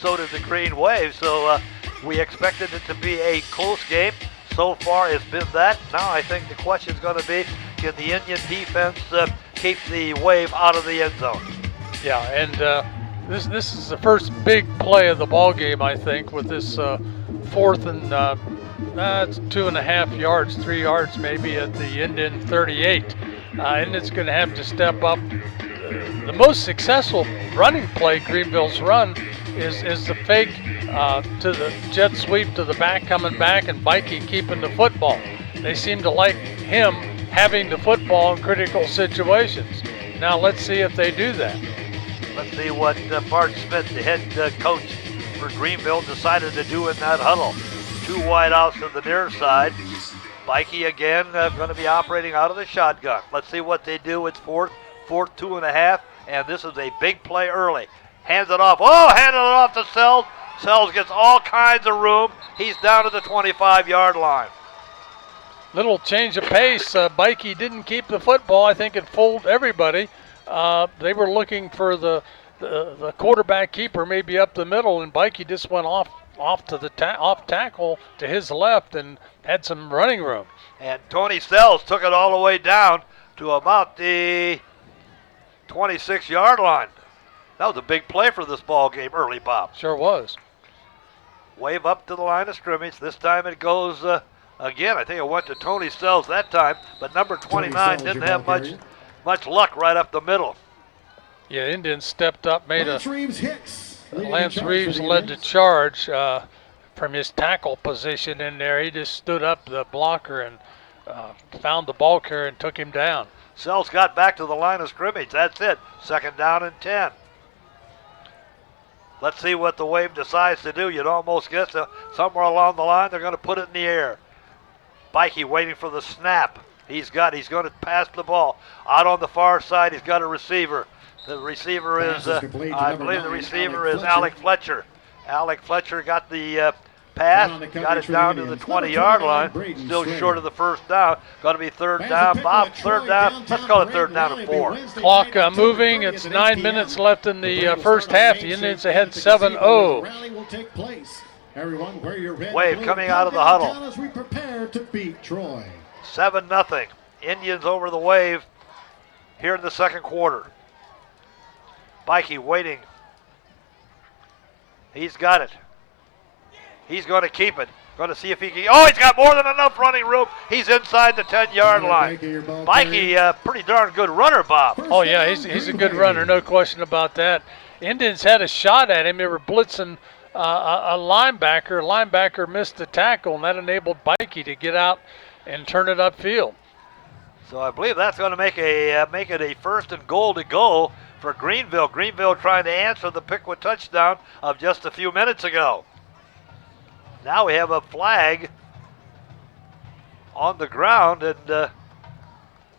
so did the Green Wave. So we expected it to be a close game. So far, it's been that. Now I think the question is going to be, can the Indian defense keep the Wave out of the end zone? Yeah, and this is the first big play of the ball game, I think, with this fourth and it's 2.5 yards, 3 yards maybe at the Indian 38. And it's going to have to step up. The most successful running play Greenville's run is the fake to the jet sweep to the back, coming back, and Bikey keeping the football. They seem to like him having the football in critical situations. Now let's see if they do that. Let's see what Bart Smith, the head coach for Greenville, decided to do in that huddle. 2 wide outs to the near side. Bikey again going to be operating out of the shotgun. Let's see what they do. It's fourth 2.5, and this is a big play early. Hands it off. Oh, handed it off to Sells. Sells gets all kinds of room. He's down to the 25-yard line. Little change of pace. Bikey didn't keep the football. I think it fooled everybody. They were looking for the quarterback keeper maybe up the middle, and Bikey just went off to the off tackle to his left and had some running room. And Tony Sells took it all the way down to about the 26-yard line. That was a big play for this ball game early, Bob. Sure was. Wave up to the line of scrimmage. This time it goes again. I think it went to Tony Sells that time, but number 29 didn't have much luck right up the middle. Yeah, Indians stepped up, made Lance Reeves Hicks. Lance Reeves led the charge from his tackle position in there. He just stood up the blocker and found the ball carrier and took him down. Sells got back to the line of scrimmage. That's it. 2nd down and 10. Let's see what the Wave decides to do. You'd almost guess somewhere along the line they're going to put it in the air. Bikey waiting for the snap. He's going to pass the ball. Out on the far side, he's got a receiver. The receiver is, I believe the receiver is Alec Fletcher. Alec Fletcher got the pass, got it down to the 20-yard line, still short of the first down. Going to be 3rd down. Bob, 3rd down. Let's call it 3rd down and 4. Clock moving. It's 9 minutes left in the first half. The Indians ahead 7-0. Wave coming out of the huddle. As we prepare to beat Troy. 7-0. Indians over the Wave here in the second quarter. Bikey waiting. He's got it. He's going to keep it. Going to see if he can. Oh, he's got more than enough running room. He's inside the 10-yard line. Bikey, pretty darn good runner, Bob. Oh, yeah, he's a good runner, no question about that. Indians had a shot at him. They were blitzing a linebacker. Linebacker missed the tackle, and that enabled Bikey to get out and turn it upfield. So I believe that's going to make it a 1st and goal to go for Greenville. Greenville trying to answer the Piqua touchdown of just a few minutes ago. Now we have a flag on the ground, and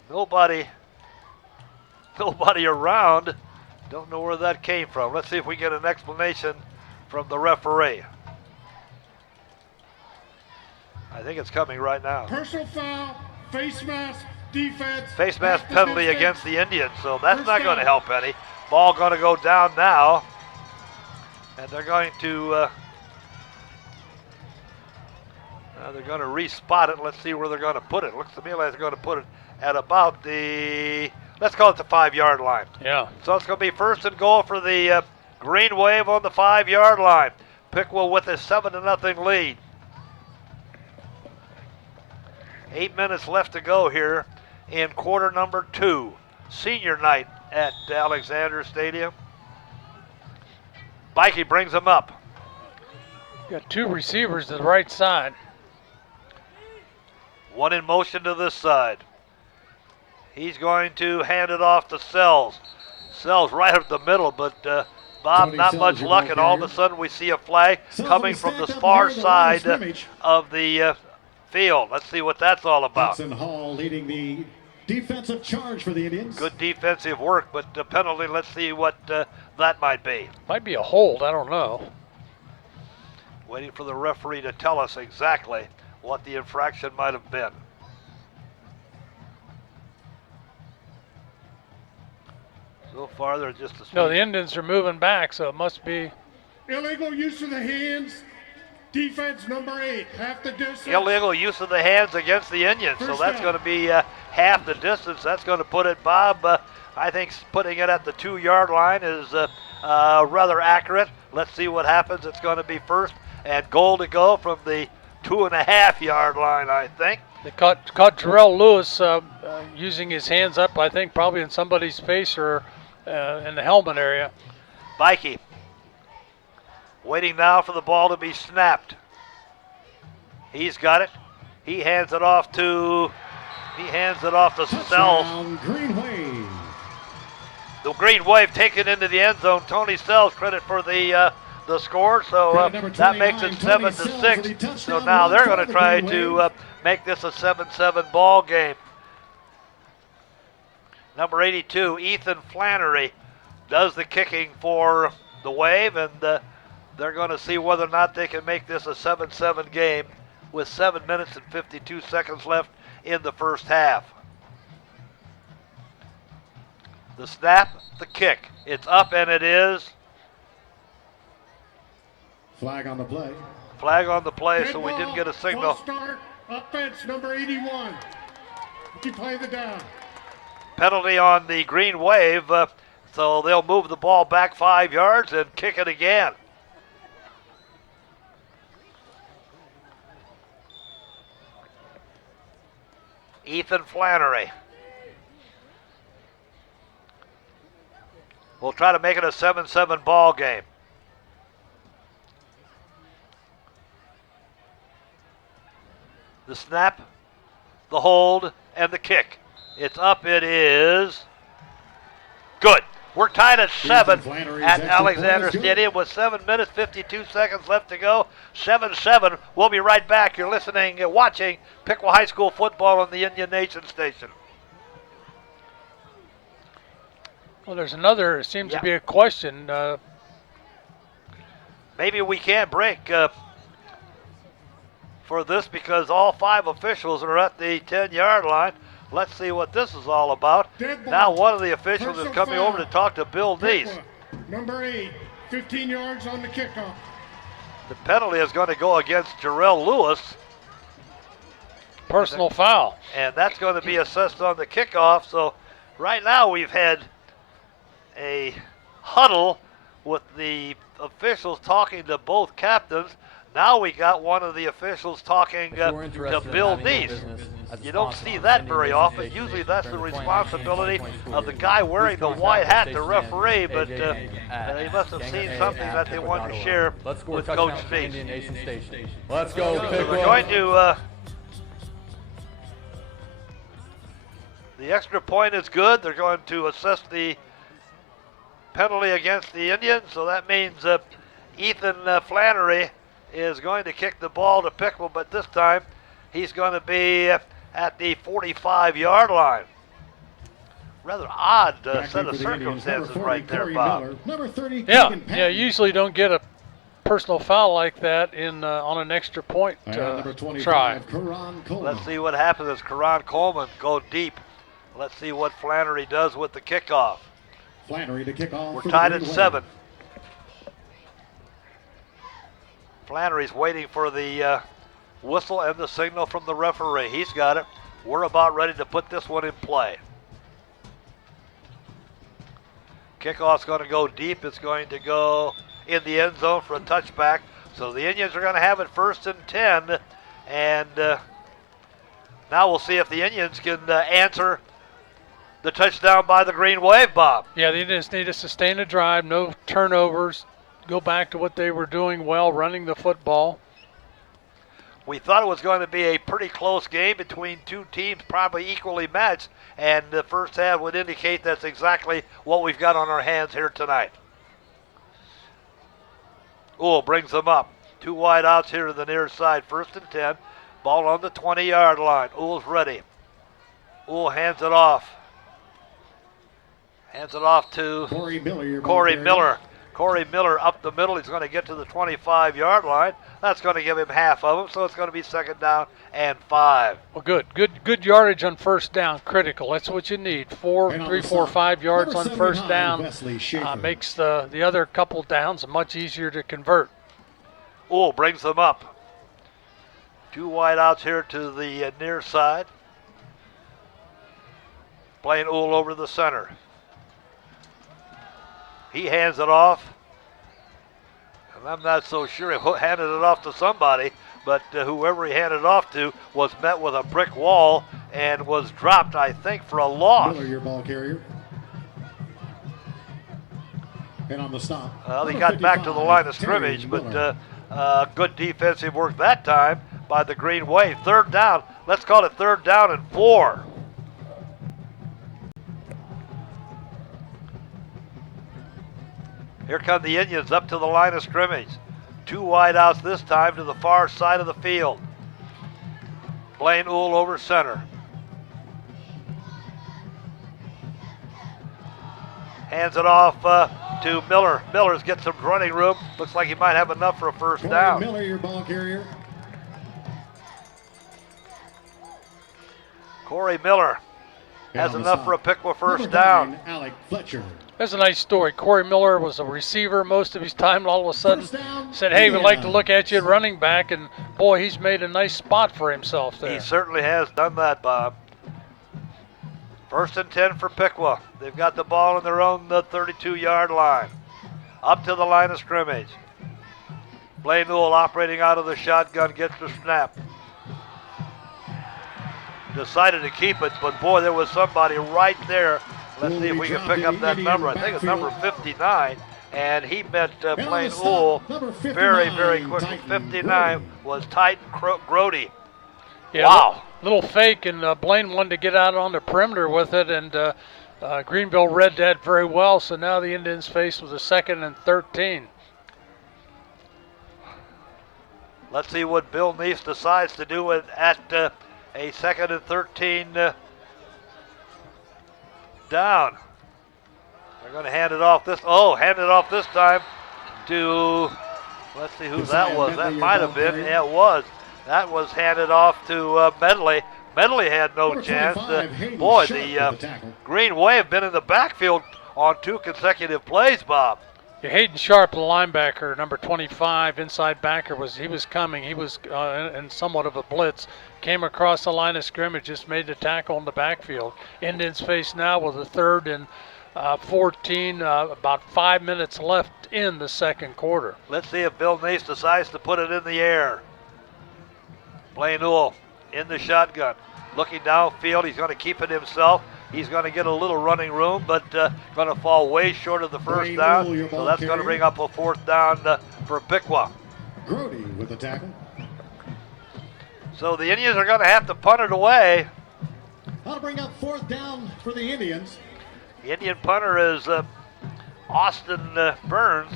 nobody around. Don't know where that came from. Let's see if we get an explanation from the referee. I think it's coming right now. Personal foul, face mask, defense. Face mask penalty against the Indians, so that's not going to help any. Ball going to go down now, and they're going to respot it. Let's see where they're going to put it. Looks to me like they're going to put it at about the, let's call it the 5-yard line. Yeah. So it's going to be 1st and goal for the Green Wave on the 5-yard line. Piqua with a 7-0 lead. 8 minutes left to go here in quarter number 2. Senior night at Alexander Stadium. Bikey brings him up. Got 2 receivers to the right side. One in motion to this side. He's going to hand it off to Sells. Sells right up the middle, but Bob, Tony not Sells, much your luck, ball and all of carrier. a sudden we see a flag Sells coming will from the stack up far near the line of side scrimmage. of the field. Let's see what that's all about. Hudson Hall leading the defensive charge for the Indians. Good defensive work, but the penalty, let's see what that might be. Might be a hold, I don't know. Waiting for the referee to tell us exactly what the infraction might have been. So far, they're just a No, the Indians are moving back, so it must be. Illegal use of the hands. Defense number 8, half the distance. illegal use of the hands against the Indians. So First that's down. going to be half the distance. That's going to put it, Bob, I think putting it at the 2-yard line is rather accurate. Let's see what happens. It's going to be first and goal to go from the 2.5-yard line, I think. They caught Jarrell Lewis using his hands up, I think, probably in somebody's face or in the helmet area. Bikey waiting now for the ball to be snapped. He's got it. He hands it off to Sells. Touchdown, Green Wave. The Green Wave taken into the end zone. Tony Sells credit for the score. So Credit number that makes 29, it Tony 7-6. Sells, and he So touchdown now run they're for going to the try Green to Wave. make this a 7-7 ball game. Number 82, Ethan Flannery, does the kicking for the Wave, and they're going to see whether or not they can make this a 7-7 game with 7 minutes and 52 seconds left in the first half. The snap, the kick. It's up, and it is. Flag on the play. Flag on the play, Dead so we didn't ball, get a signal. false start, offense number 81. You play the down. Penalty on the Green Wave, so they'll move the ball back 5 yards and kick it again. Ethan Flannery. We'll try to make it a 7-7 ball game. The snap, the hold, and the kick. It's up, it is good. We're tied at 7 Flannery's at extra point Alexander is good. Stadium with 7 minutes, 52 seconds left to go. 7-7. We'll be right back. You're listening, watching Piqua High School football on the Indian Nation station. Well, there's another, it seems Yeah. to be a question. Maybe we can't break for this because all 5 officials are at the 10-yard line. Let's see what this is all about. Dead ball. Now one of the officials is Personal coming foul. over to talk to Bill Neese. Piqua, number 8, 15 yards on the kickoff. The penalty is going to go against Jarrell Lewis, Personal foul. and that's going to be assessed on the kickoff. So right now we've had a huddle with the officials talking to both captains. Now we got one of the officials talking to Bill Neese. You don't see that very often. Usually that's the responsibility of the guy wearing the white hat, the referee, but they must have seen something that they wanted to share with Coach Neese. Let's go, So they're Piqua. going to, the extra point is good. They're going to assess the penalty against the Indians, so that means Ethan Flannery is going to kick the ball to Piqua, but this time he's going to be at the 45-yard line. Rather odd Back set in of for the Indians, circumstances number 40, right there, Corey Bob. Miller. Number 30, Yeah, Keegan yeah. Patton. You usually don't get a personal foul like that on an extra point And number 25, try. Karan Coleman. Let's see what happens as Karan Coleman go deep. Let's see what Flannery does with the kickoff. Flannery to kick off. We're for the tied at Green Wave. 7. Flannery's waiting for the whistle and the signal from the referee. He's got it. We're about ready to put this one in play. Kickoff's going to go deep. It's going to go in the end zone for a touchback. So the Indians are going to have it 1st and 10. And now we'll see if the Indians can answer the touchdown by the Green Wave, Bob. Yeah, the Indians need to sustain a drive, no turnovers, go back to what they were doing well, running the football. We thought it was going to be a pretty close game between two teams, probably equally matched, and the first half would indicate that's exactly what we've got on our hands here tonight. Uhl brings them up. 2 wide outs here to the near side. 1st and 10. Ball on the 20-yard line. Uhl's ready. Uhl hands it off. Hands it off to Corey Miller, your ball Corey carrier. Miller. Corey Miller up the middle. He's going to get to the 25-yard line. That's going to give him half of them, so it's going to be 2nd down and 5. Well, good yardage on first down. Critical. That's what you need. And on 3, the 4, side, 5 yards number on first 79, down Wesley Schaefer. makes the other couple downs much easier to convert. Uhl brings them up. 2 wideouts here to the near side. Playing Uhl over to the center. He hands it off. And I'm not so sure he handed it off to somebody, but whoever he handed it off to was met with a brick wall and was dropped, I think, for a loss. Miller, your ball carrier. And on the stop. Well, he number got back to the 55, line of Terry scrimmage, Miller. but good defensive work that time by the Green Wave. 3rd down. Let's call it 3rd down and 4. Here come the Indians up to the line of scrimmage. 2 wideouts this time to the far side of the field. Blaine Uhl over center. Hands it off to Miller. Miller's got some running room. Looks like he might have enough for a first Corey down. Miller, your ball carrier. Corey Miller And has on the enough for a stop, Piqua first number down. 9, Alec Fletcher. That's a nice story. Corey Miller was a receiver most of his time, and all of a sudden First down, said, hey, we'd like to Indiana. look at you at running back, and boy, he's made a nice spot for himself there. He certainly has done that, Bob. 1st and 10 for Piqua. They've got the ball on their own 32-yard line. Up to the line of scrimmage. Blaine Uhl operating out of the shotgun, gets the snap. Decided to keep it, but boy, there was somebody right there. Let's see if we can pick up that number. I think it's number 59, and he met Blaine Uhl very, very quickly. 59 was Titan Grody. Yeah, Wow. Little fake, and Blaine wanted to get out on the perimeter with it, and Greenville read that very well, so now the Indians face with a 2nd and 13. Let's see what Bill Neese decides to do at a 2nd and 13 down. They're going to hand it off this time to, let's see who that was. That might have been, yeah, it was. That was handed off to Medley. Medley had no Number chance. 25, Hayden Boy, Sharp the with the tackle. Green Wave have been in the backfield on 2 consecutive plays, Bob. Yeah, Hayden Sharp, the linebacker, number 25, inside backer, he was coming. He was in somewhat of a blitz. Came across the line of scrimmage, just made the tackle in the backfield. Indians face now with a 3rd and 14, about 5 minutes left in the 2nd quarter. Let's see if Bill Neese decides to put it in the air. Blaine Uhl in the shotgun. Looking downfield, he's going to keep it himself. He's going to get a little running room, but going to fall way short of the first Blaine down. Uhl, your So ball that's going to carrier. bring up a 4th down for Piqua. Grody with the tackle. So the Indians are going to have to punt it away. That'll bring up 4th down for the Indians. The Indian punter is Austin Burns.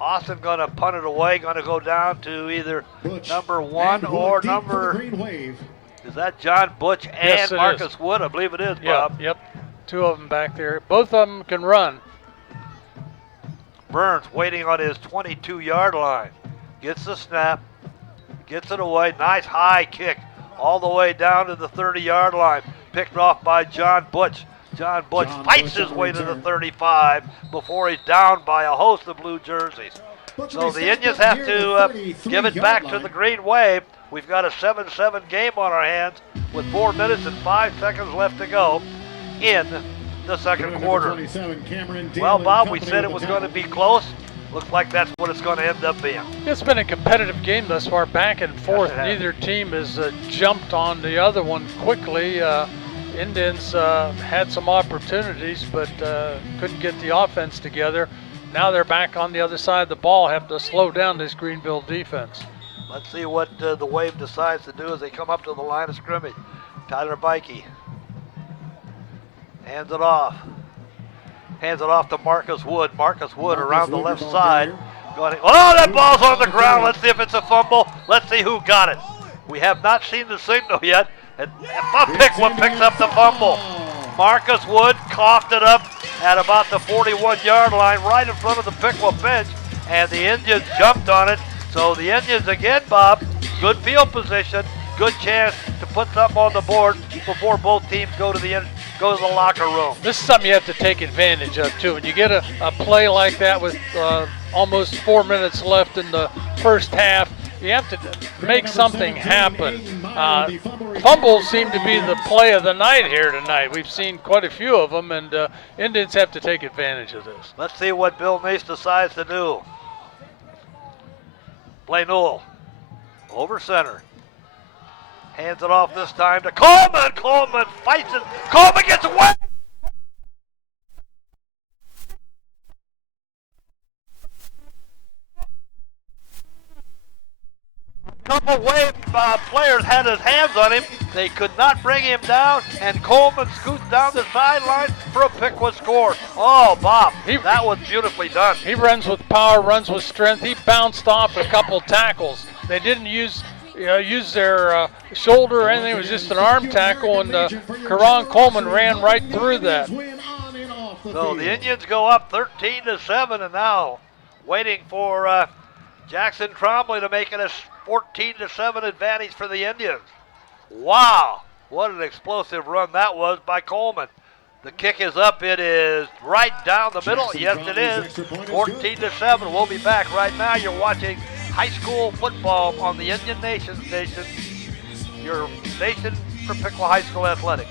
Austin going to punt it away, going to go down to either Butch number 1 and Wood or deep for the number, Green Wave. is that John Butch and Yes, it Marcus is. Wood? I believe it is, Bob. Yep. 2 of them back there. Both of them can run. Burns waiting on his 22-yard line. Gets the snap, gets it away. Nice high kick all the way down to the 30-yard line. Picked off by John Butch. John Butch fights his way to the 35 before he's down by a host of blue jerseys. So the Indians have to give it back to the Green Wave. We've got a 7-7 game on our hands with 4 minutes and 5 seconds left to go in the 2nd quarter. Well, Bob, we said it was going to be close. Looks like that's what it's going to end up being. It's been a competitive game thus far, back and forth. Yes, it has. Neither team has jumped on the other one quickly. Indians had some opportunities, but couldn't get the offense together. Now they're back on the other side of the ball, have to slow down this Greenville defense. Let's see what the Wave decides to do as they come up to the line of scrimmage. Tyler Bikey hands it off. Hands it off to Marcus Wood. Marcus Wood around the left side. Oh, that ball's on the ground. Let's see if it's a fumble. Let's see who got it. We have not seen the signal yet. And Piqua picks up the fumble. Marcus Wood coughed it up at about the 41-yard line, right in front of the Piqua bench, and the Indians jumped on it. So the Indians again, Bob, good field position, good chance to put something on the board before both teams go to the locker room. This is something you have to take advantage of, too. When you get a play like that with almost 4 minutes left in the first half, you have to make something happen. Fumbles seem to be the play of the night here tonight. We've seen quite a few of them, and Indians have to take advantage of this. Let's see what Bill Mace decides to do. Play Newell. Over center. Hands it off this time to Coleman. Coleman fights it. Coleman gets away. Couple Wave players had his hands on him. They could not bring him down, and Coleman scoots down the sideline for a Piqua score. Oh, Bob, that was beautifully done. He runs with power, runs with strength. He bounced off a couple tackles. They didn't use their shoulder or anything. It was just an arm tackle, and Karan Coleman ran right through that. So the Indians go up 13-7, and now waiting for Jackson Trombley to make it a 14-7 advantage for the Indians. Wow, what an explosive run that was by Coleman. The kick is up. It is right down the middle. Yes, it is. 14-7. We'll be back right now. You're watching high school football on the Indian Nation station, your station for Piqua High School athletics.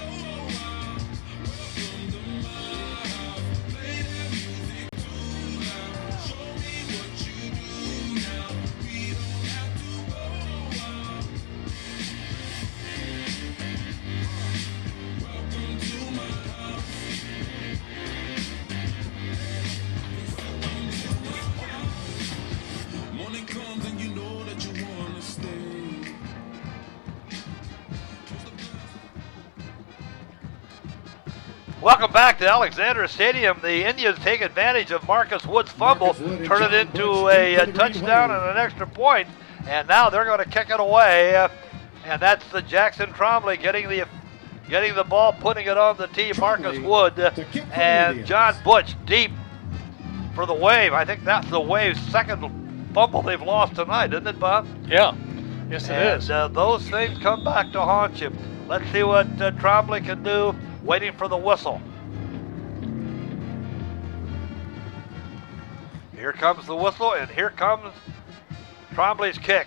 Welcome back to Alexander Stadium. The Indians take advantage of Marcus Wood's fumble, turn it into a touchdown and an extra point, and now they're going to kick it away. And that's the Jackson Trombley getting the ball, putting it on the tee. Marcus Wood and John Butch deep for the Wave. I think that's the Wave's second fumble they've lost tonight, isn't it, Bob? Yeah, yes it is. Those things come back to haunt you. Let's see what Trombley can do. Waiting for the whistle. Here comes the whistle, and here comes Trombley's kick.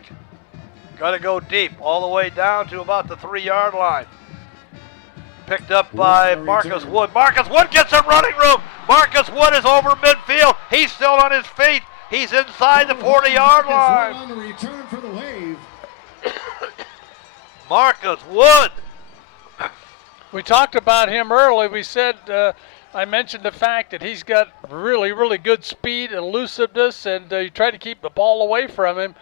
Got to go deep, all the way down to about the 3-yard line. Picked up by Marcus Wood. Marcus Wood gets some running room. Marcus Wood is over midfield. He's still on his feet. He's inside the 40-yard line. On the return for the Wave. Marcus Wood. We talked about him early. We said, I mentioned the fact that he's got really, really good speed, elusiveness, and you try to keep the ball away from him.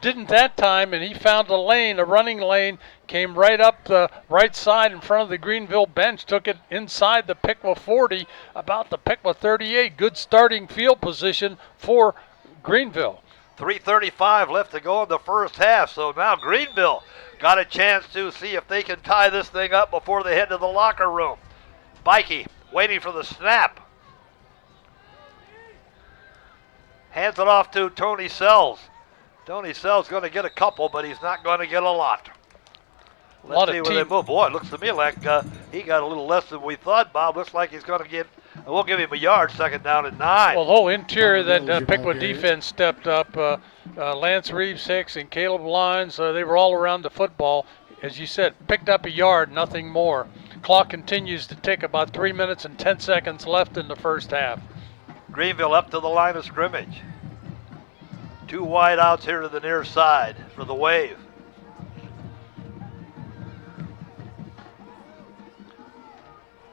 Didn't that time, and he found a lane, a running lane, came right up the right side in front of the Greenville bench, took it inside the Piqua 40, about the Piqua 38. Good starting field position for Greenville. 3:35 left to go in the first half, so now Greenville got a chance to see if they can tie this thing up before they head to the locker room. Bikey waiting for the snap. Hands it off to Tony Sells. Tony Sells going to get a couple, but he's not going to get a lot. Let's see where they move. Boy, it looks to me like he got a little less than we thought, Bob. Looks like he's going to get, we'll give him a yard, second down and 9. Well, the whole interior that Piqua defense stepped up. Lance Reeves, Hicks, and Caleb Lyons, they were all around the football. As you said, picked up a yard, nothing more. Clock continues to tick, about 3 minutes and 10 seconds left in the first half. Greenville up to the line of scrimmage. 2 wide outs here to the near side for the Wave.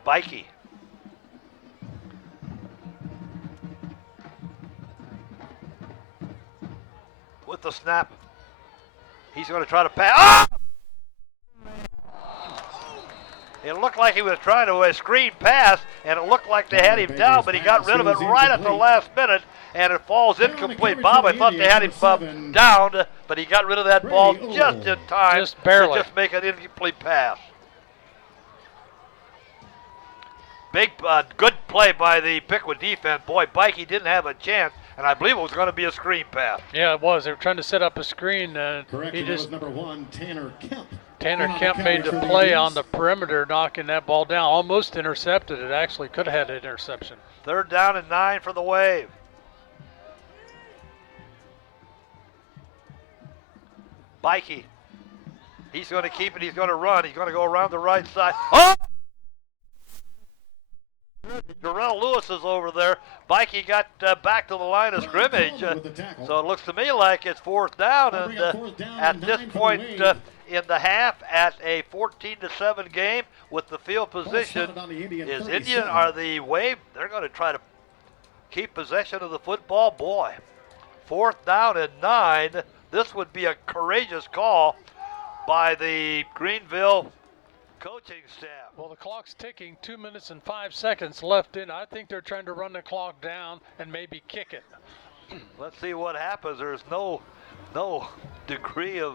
Bikey. With the snap. He's going to try to pass. It looked like he was trying to screen pass, and it looked like they had him down, but he got rid of it right at the last minute, and it falls incomplete. Bob, I thought they had him down, but he got rid of that ball just in time Just barely. to just make an incomplete pass. Big, good play by the Piqua defense. Boy, Bikey didn't have a chance, and I believe it was going to be a screen pass. Yeah, it was. They were trying to set up a screen. Correction, that was number 1, Tanner Kemp. Tanner Kemp made the play on the perimeter, knocking that ball down. Almost intercepted it. Actually could have had an interception. 3rd down and 9 for the Wave. Bikey. He's going to keep it. He's going to run. He's going to go around the right side. Oh! Darrell Lewis is over there. Bikey got back to the line of scrimmage. So it looks to me like it's 4th down. And at this point in the half, at a 14-7 game with the field position, is Indian or the Wave? They're going to try to keep possession of the football. Boy, 4th down and 9. This would be a courageous call by the Greenville coaching staff. Well, the clock's ticking. 2 minutes and 5 seconds left in. I think they're trying to run the clock down and maybe kick it. Let's see what happens. There's no degree of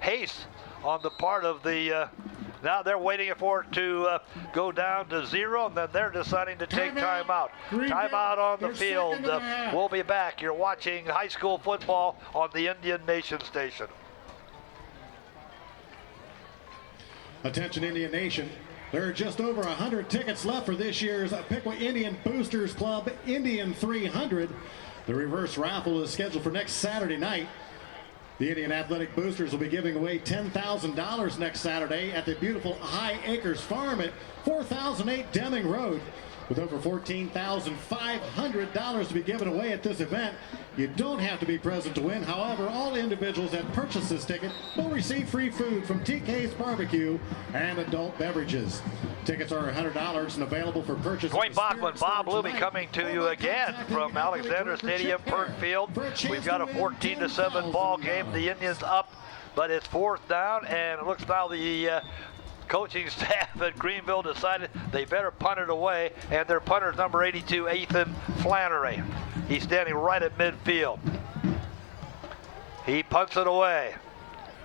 haste on the part of the. Now they're waiting for it to go down to 0, and then they're deciding to take timeout. Timeout on the field. We'll be back. You're watching high school football on the Indian Nation station. Attention, Indian Nation. There are just over 100 tickets left for this year's Piqua Indian Boosters Club Indian 300. The reverse raffle is scheduled for next Saturday night. The Indian Athletic Boosters will be giving away $10,000 next Saturday at the beautiful High Acres Farm at 4008 Deming Road. With over $14,500 to be given away at this event, you don't have to be present to win. However, all individuals that purchase this ticket will receive free food from TK's Barbecue and adult beverages. Tickets are $100 and available for purchase. Dwayne Bachman, Bob Luby coming to you again from Alexander Stadium, Perk Field. We've got a 14-7 ball game. The Indians up, but it's 4th down, and it looks now the coaching staff at Greenville decided they better punt it away, and their punter is number 82, Ethan Flannery. He's standing right at midfield. He punts it away.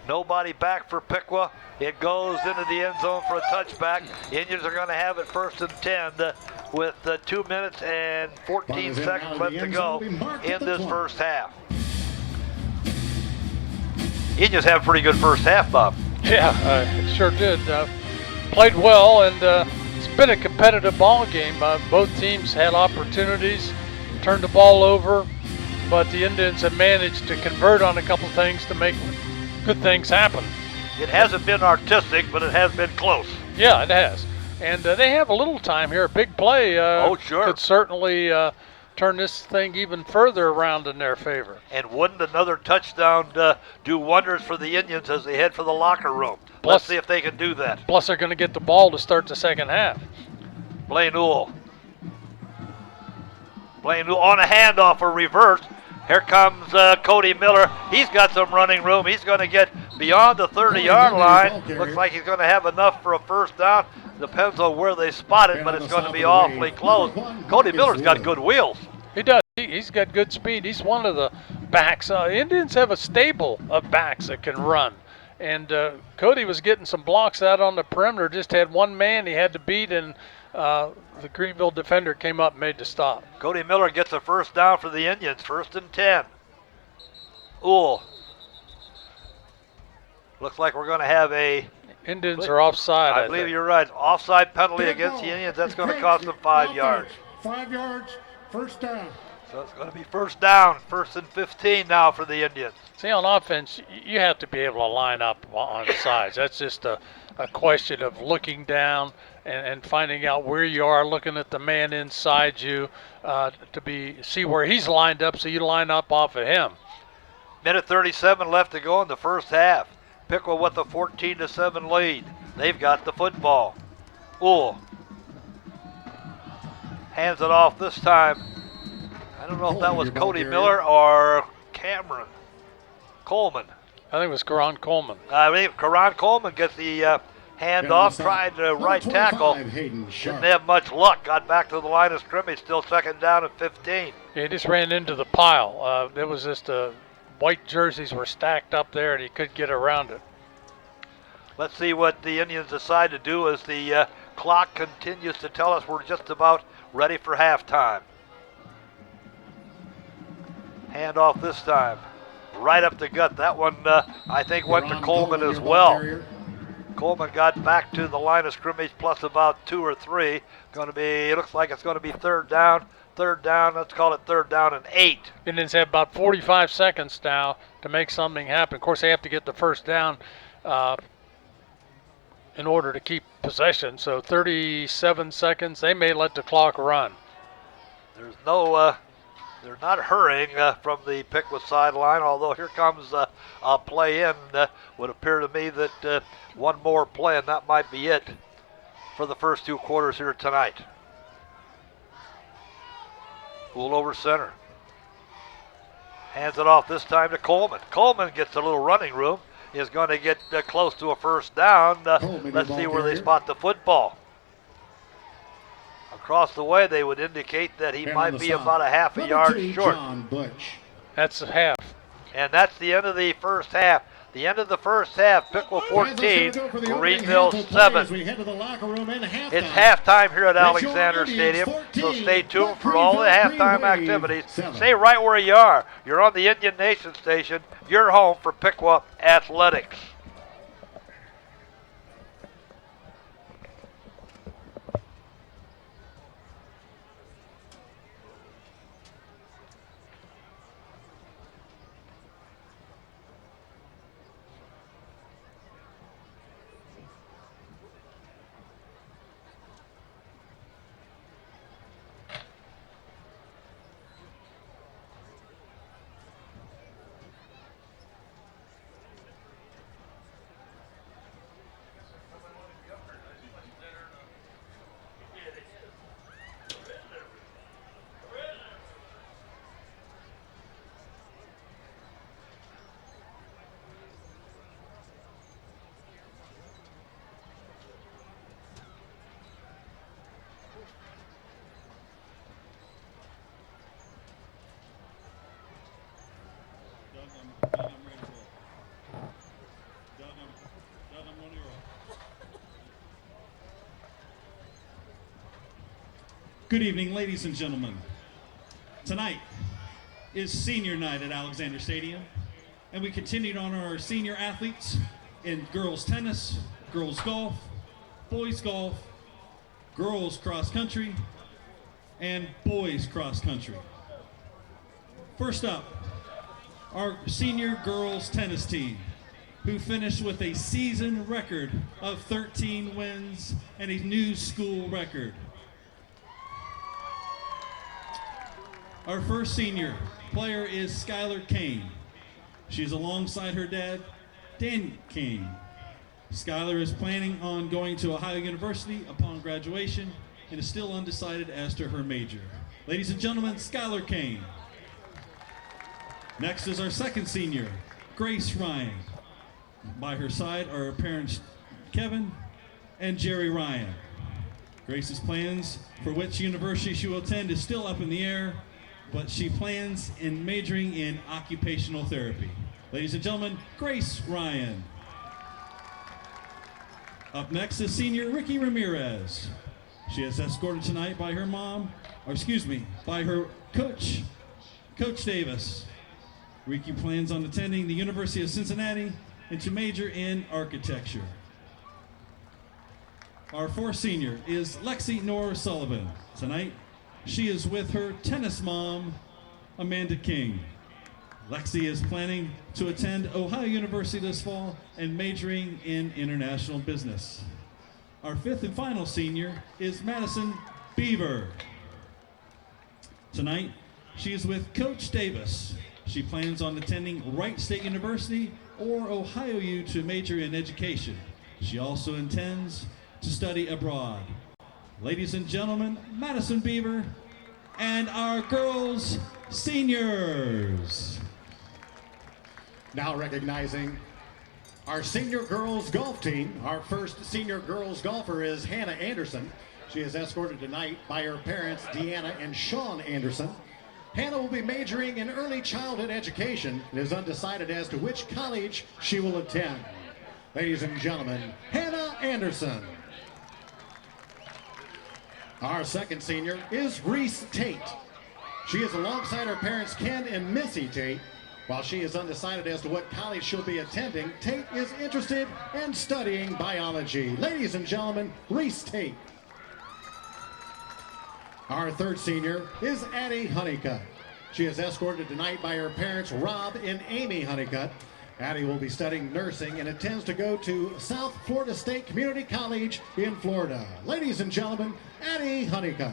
Nobody back for Piqua. It goes into the end zone for a touchback. Indians are going to have it 1st and 10 with 2 minutes and 14 seconds left to go in this first half. Indians have a pretty good first half, Bob. Yeah, it sure did. Played well, and it's been a competitive ball game. Both teams had opportunities, turned the ball over, but the Indians have managed to convert on a couple things to make good things happen. It hasn't been artistic, but it has been close. Yeah, it has. And they have a little time here. A big play could certainly turn this thing even further around in their favor. And wouldn't another touchdown do wonders for the Indians as they head for the locker room? Plus, let's see if they can do that. Plus, they're going to get the ball to start the second half. Blaine Newell. Blaine Newell on a handoff or reverse. Here comes Cody Miller. He's got some running room. He's going to get beyond the 30-yard line. Looks like he's going to have enough for a 1st down. Depends on where they spot it, but it's going to be awfully close. Cody Miller's got good wheels. He does. He's got good speed. He's one of the backs. Indians have a stable of backs that can run. And Cody was getting some blocks out on the perimeter. Just had one man he had to beat, and the Greenville defender came up and made the stop. Cody Miller gets a 1st down for the Indians. 1st and 10. Ooh. Looks like we're going to have a... Indians are offside. I believe you're right. Offside penalty against the Indians. That's going to cost them 5 yards. 5 yards, 1st down. So it's going to be 1st down, 1st and 15 now for the Indians. See, on offense, you have to be able to line up on the sides. That's just a question of looking down and finding out where you are, looking at the man inside you to see where he's lined up, so you line up off of him. Minute 37 left to go in the first half. Piqua with a 14-7 lead. They've got the football. Ooh. Hands it off this time. I don't know if that was Cody Miller or Cameron Coleman. I think it was Karan Coleman. I mean, Karan Coleman gets the Hand off, tried to right tackle. Didn't have much luck. Got back to the line of scrimmage, still second down and 15. He just ran into the pile. It was just white jerseys were stacked up there, and he couldn't get around it. Let's see what the Indians decide to do as the clock continues to tell us we're just about ready for halftime. Hand off this time. Right up the gut. That one, I think, went to Coleman as well. Coleman got back to the line of scrimmage plus about 2 or 3. It looks like it's going to be third down. Third down, let's call it third down and 8. Indians have about 45 seconds now to make something happen. Of course, they have to get the first down in order to keep possession. So 37 seconds, they may let the clock run. There's no, they're not hurrying from the Piqua sideline, although here comes a play in. Would appear to me that one more play, and that might be it for the first 2 quarters here tonight. Pool over center. Hands it off this time to Coleman. Coleman gets a little running room. Is going to get close to a first down. Let's see where they spot the football. Across the way, they would indicate that he might be about a half a yard short. That's a half. And that's the end of the first half. The end of the first half, Piqua 14, Greenville 7. It's halftime here at Alexander Stadium, so stay tuned for all the halftime activities. Stay right where you are. You're on the Indian Nation station. You're home for Piqua Athletics. Good evening, ladies and gentlemen. Tonight is senior night at Alexander Stadium, and we continue to honor our senior athletes in girls tennis, girls golf, boys golf, girls cross country, and boys cross country. First up, our senior girls tennis team, who finished with a season record of 13 wins and a new school record. Our first senior player is Skylar Kane. She's alongside her dad, Dan Kane. Skylar is planning on going to Ohio University upon graduation and is still undecided as to her major. Ladies and gentlemen, Skylar Kane. Next is our second senior, Grace Ryan. By her side are her parents, Kevin and Jerry Ryan. Grace's plans for which university she will attend is still up in the air, but she plans in majoring in occupational therapy. Ladies and gentlemen, Grace Ryan. Up next is senior Ricky Ramirez. She is escorted tonight by her by her coach, Coach Davis. Ricky plans on attending the University of Cincinnati and to major in architecture. Our fourth senior is Lexi Nora Sullivan. Tonight, she is with her tennis mom, Amanda King. Lexi is planning to attend Ohio University this fall and majoring in international business. Our fifth and final senior is Madison Beaver. Tonight, she is with Coach Davis. She plans on attending Wright State University or Ohio U to major in education. She also intends to study abroad. Ladies and gentlemen, Madison Beaver and our girls seniors. Now recognizing Our senior girls golf team. Our first senior girls golfer is Hannah Anderson. She is escorted tonight by her parents, Deanna and Sean Anderson. Hannah will be majoring in early childhood education and is undecided as to which college she will attend. Ladies and gentlemen, Hannah Anderson. Our second senior is Reese Tate. She is alongside her parents, Ken and Missy Tate. While she is undecided as to what college she'll be attending, Tate is interested in studying biology. Ladies and gentlemen, Reese Tate. Our third senior is Addie Honeycutt. She is escorted tonight by her parents, Rob and Amy Honeycutt. Addie will be studying nursing and intends to go to South Florida State Community College in Florida. Ladies and gentlemen, Addie Honeycutt.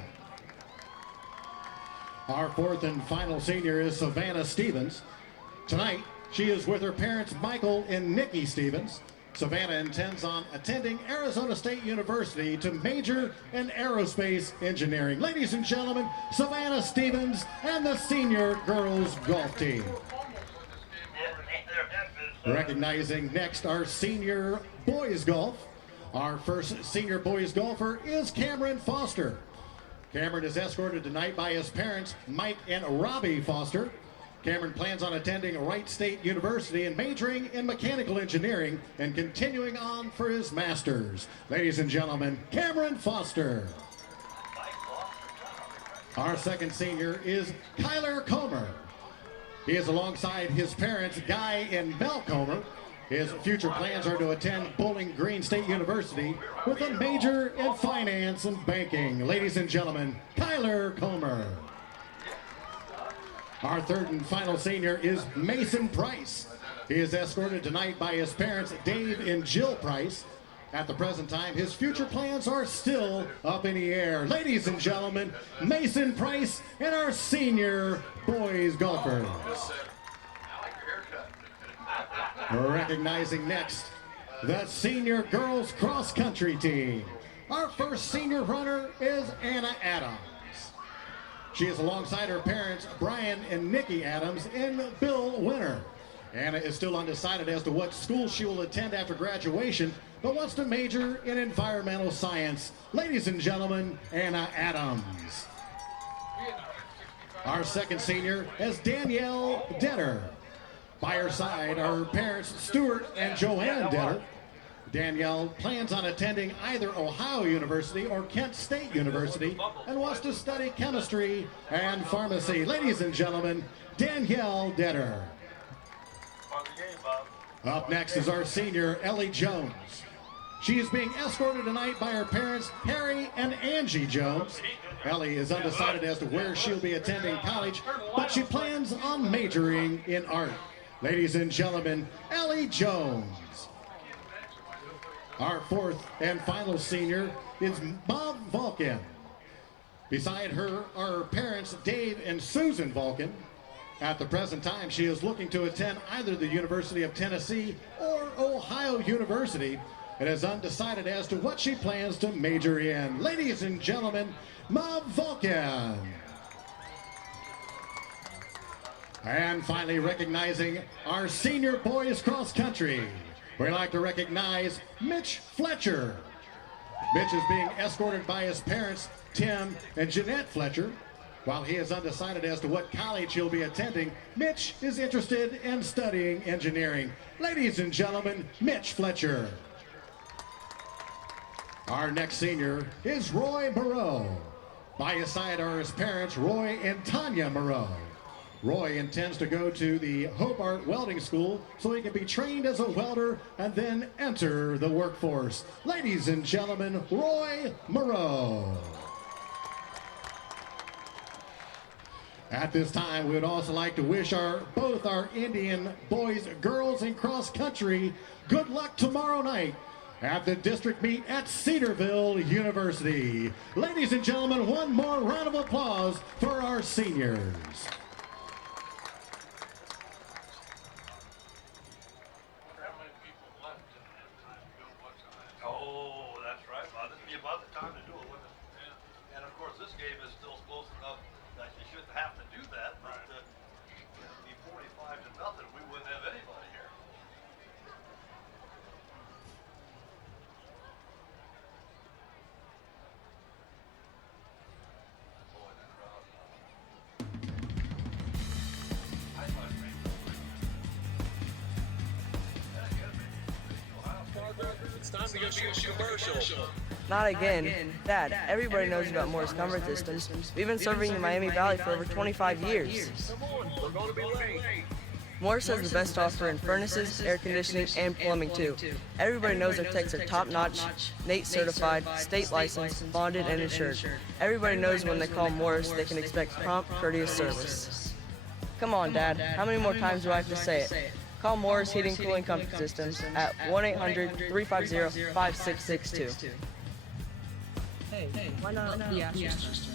Our fourth and final senior is Savannah Stevens. Tonight, she is with her parents, Michael and Nikki Stevens. Savannah intends on attending Arizona State University to major in aerospace engineering. Ladies and gentlemen, Savannah Stevens and the senior girls golf team. Recognizing next our senior boys golf. Our first senior boys golfer is Cameron Foster. Cameron is escorted tonight by his parents, Mike and Robbie Foster. Cameron plans on attending Wright State University and majoring in mechanical engineering and continuing on for his master's. Ladies and gentlemen, Cameron Foster. Our second senior is Kyler Comer. He is alongside his parents, Guy and Mel Comer. His future plans are to attend Bowling Green State University with a major in finance and banking. Ladies and gentlemen, Kyler Comer. Our third and final senior is Mason Price. He is escorted tonight by his parents, Dave and Jill Price. At the present time, his future plans are still up in the air. Ladies and gentlemen, Mason Price and our senior boys golfers. Recognizing next, the senior girls cross country team. Our first senior runner is Anna Adams. She is alongside her parents, Brian and Nikki Adams, and Bill Winter. Anna is still undecided as to what school she will attend after graduation, but wants to major in environmental science. Ladies and gentlemen, Anna Adams. Our second senior is Danielle Denner. By her side are her parents, Stuart and Joanne Denner. Danielle plans on attending either Ohio University or Kent State University and wants to study chemistry and pharmacy. Ladies and gentlemen, Danielle Denner. Up next is our senior, Ellie Jones. She is being escorted tonight by her parents, Harry and Angie Jones. Ellie is undecided as to where she'll be attending college, but she plans on majoring in art. Ladies and gentlemen, Ellie Jones. Our fourth and final senior is Bob Vulcan. Beside her are her parents, Dave and Susan Vulcan. At the present time, she is looking to attend either the University of Tennessee or Ohio University and is undecided as to what she plans to major in. Ladies and gentlemen, Bob Vulcan. And finally, recognizing our senior boys cross country, we'd like to recognize Mitch Fletcher. Mitch is being escorted by his parents, Tim and Jeanette Fletcher. While he is undecided as to what college he'll be attending, Mitch is interested in studying engineering. Ladies and gentlemen, Mitch Fletcher. Our next senior is Roy Moreau. By his side are his parents, Roy and Tanya Moreau. Roy intends to go to the Hobart Welding School so he can be trained as a welder and then enter the workforce. Ladies and gentlemen, Roy Moreau. At this time, we would also like to wish both our Indian boys, girls, and cross country good luck tomorrow night at the district meet at Cedarville University. Ladies and gentlemen, one more round of applause for our seniors. Oh, that's right, Bob. This would be about the time to do it, wouldn't it? Yeah. And of course, this game is still close enough that you shouldn't have to do that. But it'd be 45-0, we wouldn't have anybody here. Not again. Dad, everybody knows about Morris Comfort Systems. We've been serving the Miami Valley for over 25 years. Morris has the best offer in furnaces, air conditioning, and plumbing too. Everybody knows our techs are top-notch, NATE certified, state licensed, bonded, and insured. Everybody knows when they call Morris, they can expect prompt, courteous service. Come on, Dad. How many more times do I have to say it? Call Morris Heating, Cooling, Comfort Systems at 1-800-350-5662. Hey, why not the Astros?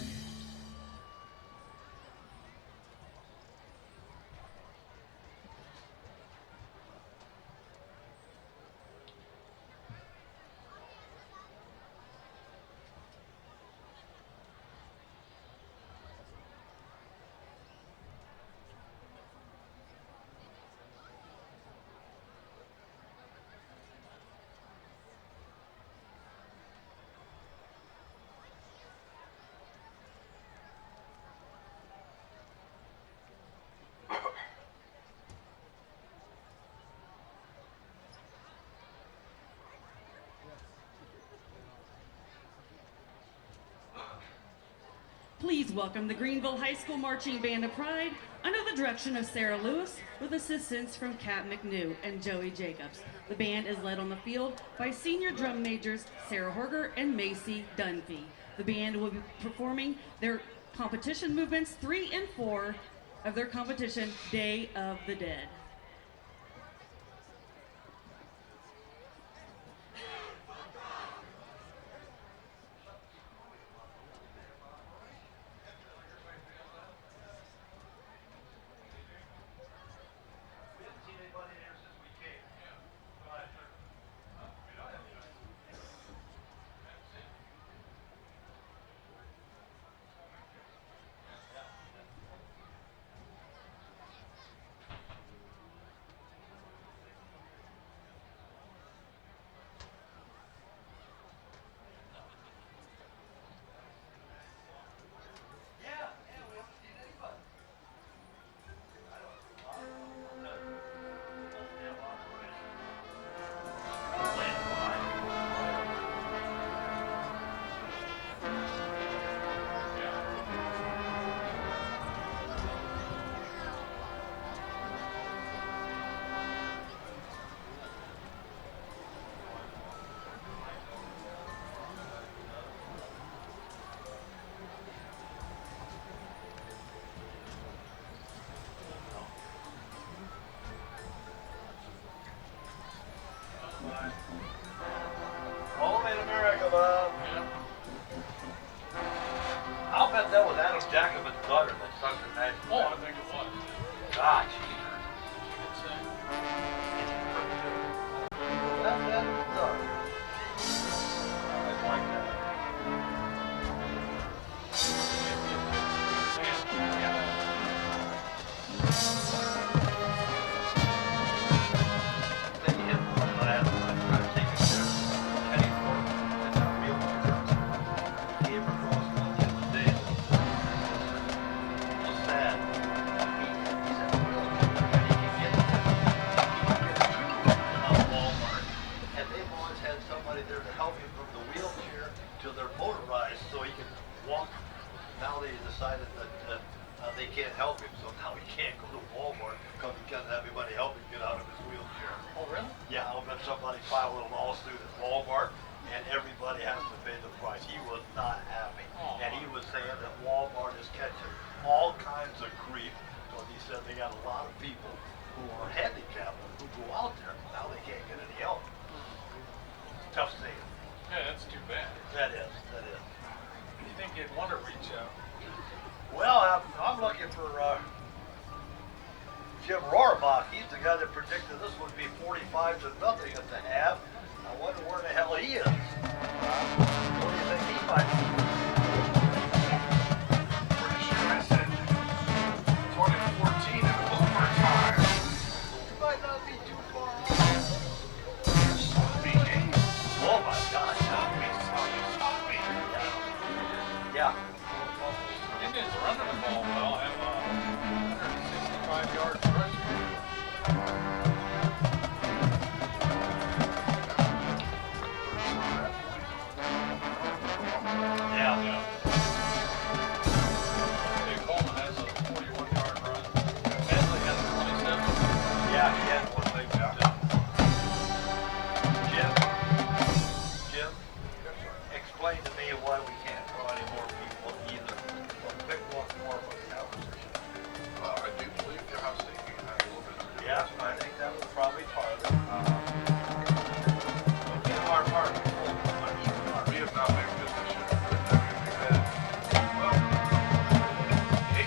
Please welcome the Greenville High School Marching Band of Pride under the direction of Sarah Lewis with assistance from Kat McNew and Joey Jacobs. The band is led on the field by senior drum majors Sarah Horger and Macy Dunphy. The band will be performing their competition movements 3 and 4 of their competition, Day of the Dead. All made America, Bob. I'll bet that was Adam Jacobin's daughter that sung the national. Oh, I think it was. God, she's That's Adam's daughter. I like that. Then you hit one last one, try to take it there. Kenny Ford, it's not real because he ever crossed one the other day. It was sad. He said, "Well, and he can get it." Walmart. And they've always had somebody there to help him from the wheelchair to their motorized so he can walk. Now they decided that they can't help him, so now he can't go to Walmart because he can't have anybody help him get out of his wheelchair. Oh, really? Yeah, I'll bet somebody filed a lawsuit at Walmart and everybody has to pay the price. He was not happy. And he was saying that Walmart is catching all kinds of grief because he said they got a lot of people who are handicapped who go out there. Now they can't get any help. Tough saying. Yeah, that's too bad. That is, that is. You think you'd want to reach out? Well, I'm looking for Jim Rohrbach. He's the guy that predicted this would be 45-0 at the half. I wonder where the hell he is. What do you think he might be? Pretty sure I said 2014 in overtime. He might not be too far off. Sloppy game. Oh my gosh. Sloppy. Yeah. Indians running the ball well, have 165 yards rushing.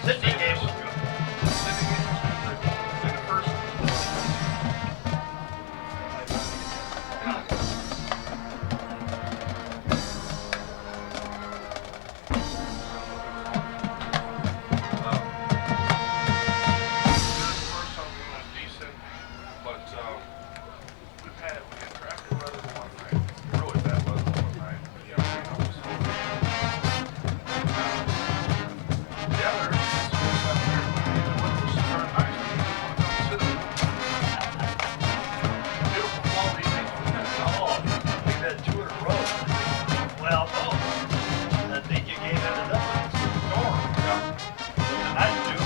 Sydney game was good. In the first decent, but we had traffic weather one night, really bad weather one night. Yeah, there's sports out there. The weather was super nice. Sit in. Beautiful fall evening. Oh, we've had 2 in a row. Well, no. I think you gave ended up with a storm. Yeah. Tonight, too.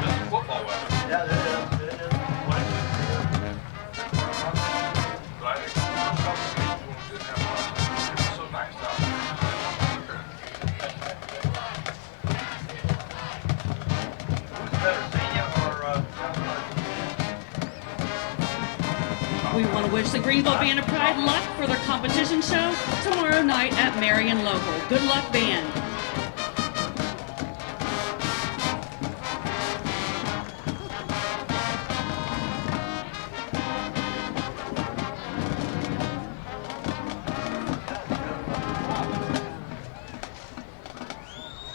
This is football weather. Yeah, it is. It is. Quite good. But I think the first couple of games when we didn't have much, it was so nice out there. Who's better, Xenia or We want to wish the Greenville Band of Pride luck for their competition show tomorrow night at Marion Local. Good luck, band.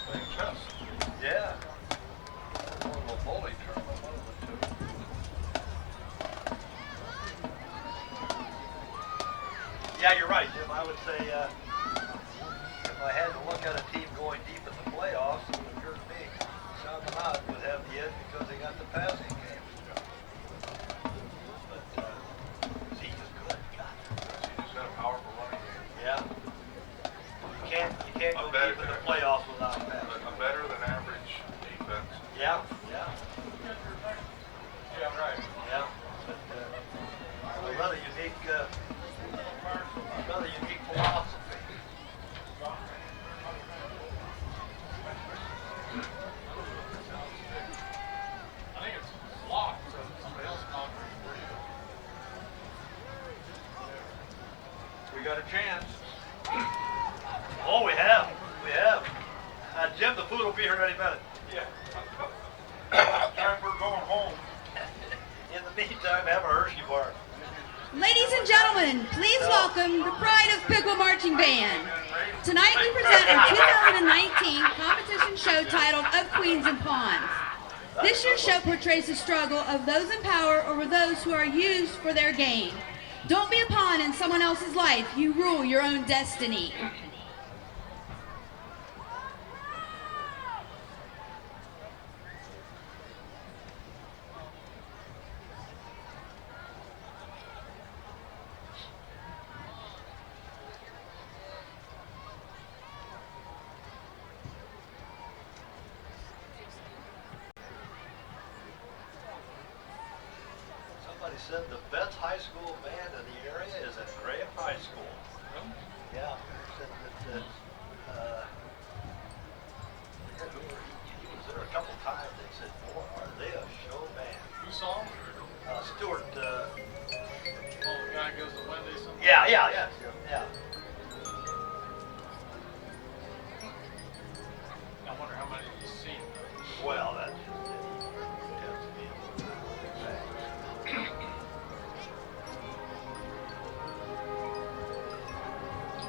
Playing chess. Yeah. More of a bowling tournament, one of the two. Yeah, you're right, Jim. I would say if I had to look at a team going deep in the playoffs, it would occur to me Chaminade would have the edge because they got the passing game. But Zeke is good. God. He just got a powerful running game. Yeah. You can't go deep in the playoffs without passing. A better than average defense. Yeah, yeah. Yeah, right. Yeah. But another unique philosophy. I think it's locked, so somebody else conquering for you. We got a chance. Oh, we have. We have. Jim, the food will be here any minute. Yeah. Time for going home. In the meantime, have a Hershey bar. Ladies and gentlemen, please welcome the Pride of Piqua Marching Band. Tonight we present our 2019 competition show titled Of Queens and Pawns. This year's show portrays the struggle of those in power over those who are used for their gain. Don't be a pawn in someone else's life. You rule your own destiny. Somebody said the best high school band in the area is at Graham High School. Yeah. Said that, he was there a couple times. They said, boy, are they a show band. Who saw him? Stuart, Oh, the guy goes to Wendy's. yeah. I wonder how many you've seen. Well, that tends to be a little bit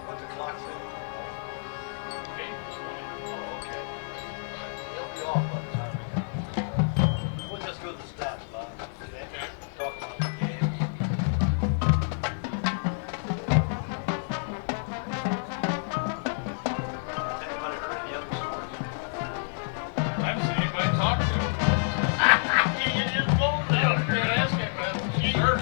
What's the clock say? Oh, okay. He'll be off by the time we get. We'll just go to the stats, Bob. Okay. Talk about the game. Has anybody heard any other stories? I haven't seen anybody talk to him. You just told them. I can't ask him, but sure.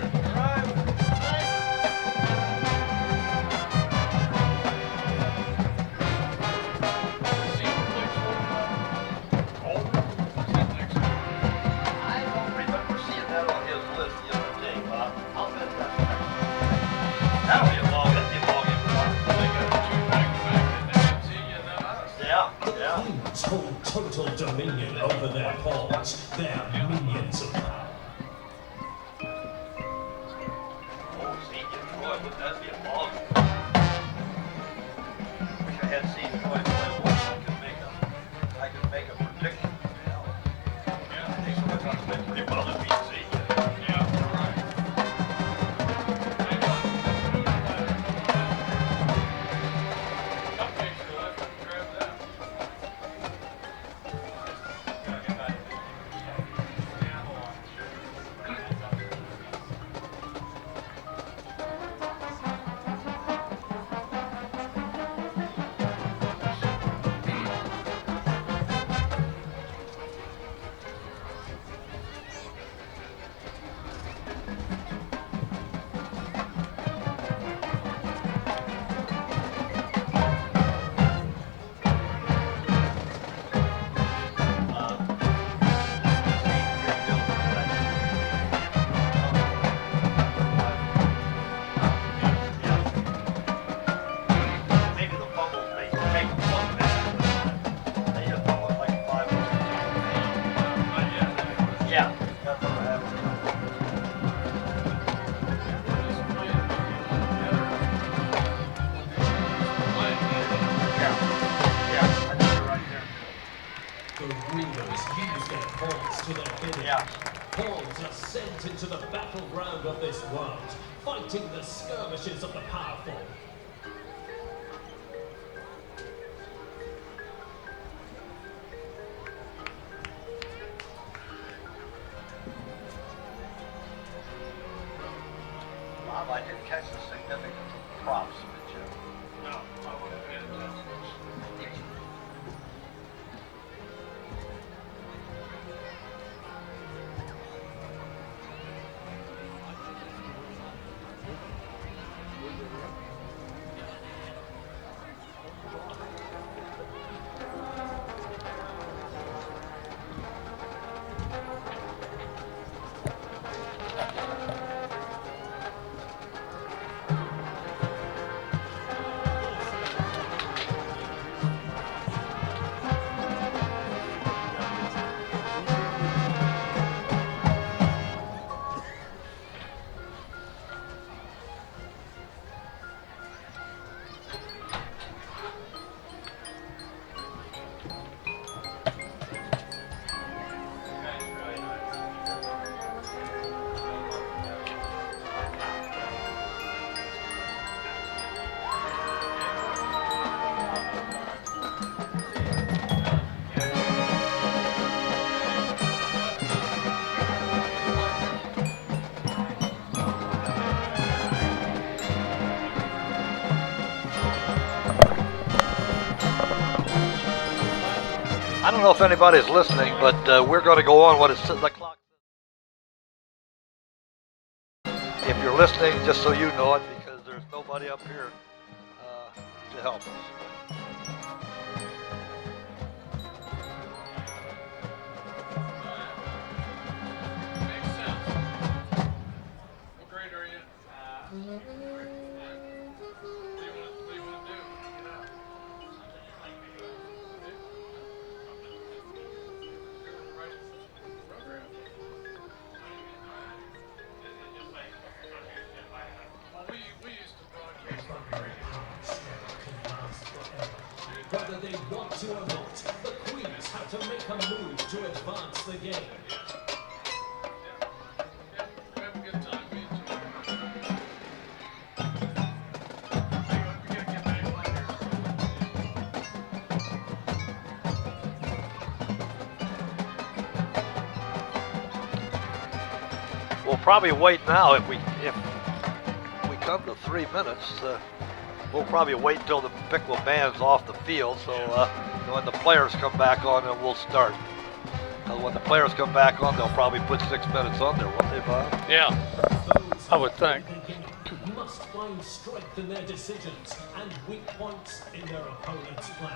I don't remember seeing that on his list the other day, Bob. I'll bet that's right. That'll be a ball game for us. They got two back-to-back, and then see you and then us. Yeah. Queens hold total dominion over their pawns, their minions of power. Oh, see, get Troy, wouldn't that be a ball game? Wish I had seen Troy play once. I could make a prediction. The rulers use their pawns to their bidding. Pawns are sent into the battleground of this world, fighting the skirmishes of the powerful. Bob, I didn't catch the significance of the props, did you? No, I wasn't paying attention. I don't know if anybody's listening, but we're going to go on what it's the clock. If you're listening, just so you know it, because there's nobody up here to help us. Makes sense. What grade are you in? What do you want to do? Program. Well, we used to broadcast on the radio. Whether they want to or not, the Queens have to make a move to advance the game. We have a good time. We enjoy it. We gotta get back on here. We'll probably wait now if we come to 3 minutes. We'll probably wait until the Piqua band's off the field, so when the players come back on, then we'll start. When the players come back on, they'll probably put 6 minutes on there, won't they, Bob? Yeah, I would think. Must find strength in their decisions and weak points in their opponent's plan.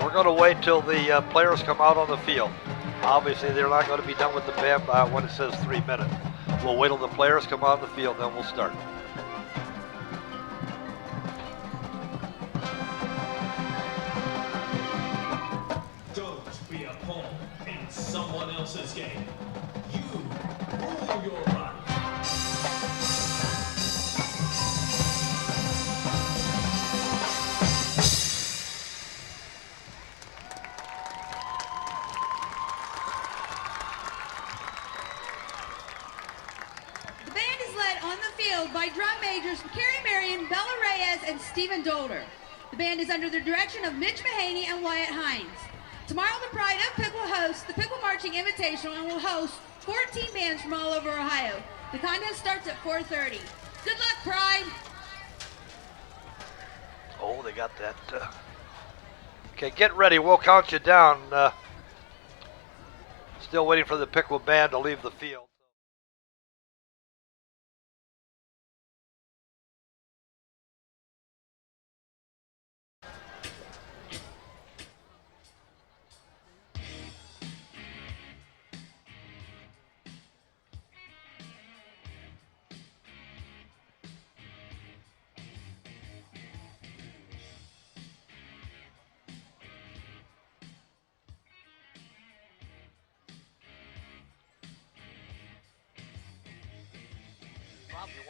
We're going to wait till the players come out on the field. Obviously, they're not going to be done with the band when it says 3 minutes. We'll wait till the players come out on the field, then we'll start. Don't be a pawn in someone else's game. You rule your life. By drum majors Carrie Marion, Bella Reyes, and Stephen Dolder. The band is under the direction of Mitch Mahaney and Wyatt Hines. Tomorrow, the Pride of Piqua hosts the Piqua Marching Invitational and will host 14 bands from all over Ohio. The contest starts at 4:30. Good luck, Pride! Oh, they got that. Okay, get ready. We'll count you down. Still waiting for the Piqua band to leave the field.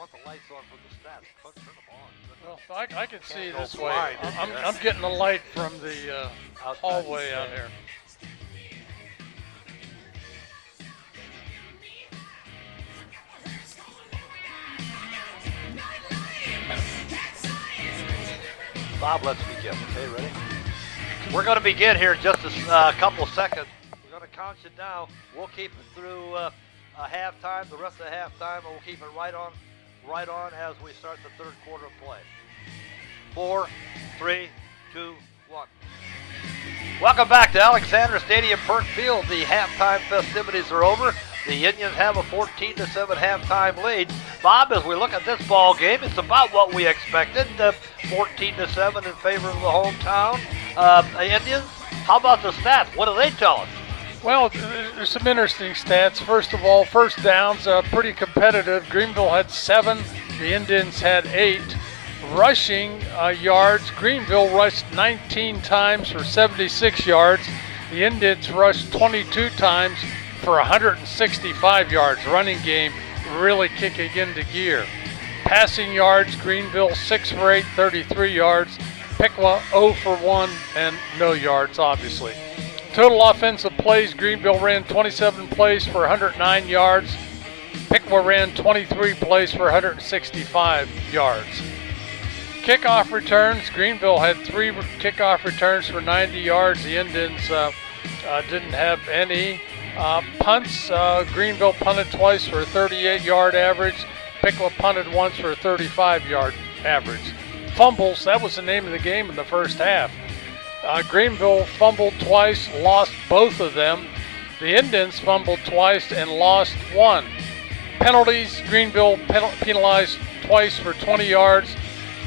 want the lights on for the stats. Turn them on. Well, I can see go this way. blind. I'm getting the light from the Outside hallway the out stand. here. Bob, let's begin. Okay, ready? We're going to begin here in just a couple seconds. We're going to count you down. We'll keep it through halftime, the rest of the halftime, and we'll keep it right on as we start the third quarter of play. 4, 3, 2, 1. Welcome back to Alexander Stadium, Perk Field. The halftime festivities are over. The Indians have a 14-7 halftime lead. Bob, as we look at this ball game, it's about what we expected. 14-7 in favor of the hometown Indians. How about the stats? What do they tell us? Well, there's some interesting stats. First of all, first downs, pretty competitive. Greenville had 7. The Indians had 8. Rushing yards, Greenville rushed 19 times for 76 yards. The Indians rushed 22 times for 165 yards. Running game really kicking into gear. Passing yards, Greenville 6 for 8, 33 yards. Piqua 0 for 1 and no yards, obviously. Total offensive plays, Greenville ran 27 plays for 109 yards. Piqua ran 23 plays for 165 yards. Kickoff returns, Greenville had 3 kickoff returns for 90 yards. The Indians didn't have any. Punts, Greenville punted twice for a 38-yard average. Piqua punted once for a 35-yard average. Fumbles, that was the name of the game in the first half. Greenville fumbled twice, lost both of them. The Indians fumbled twice and lost 1. Penalties, Greenville penalized twice for 20 yards.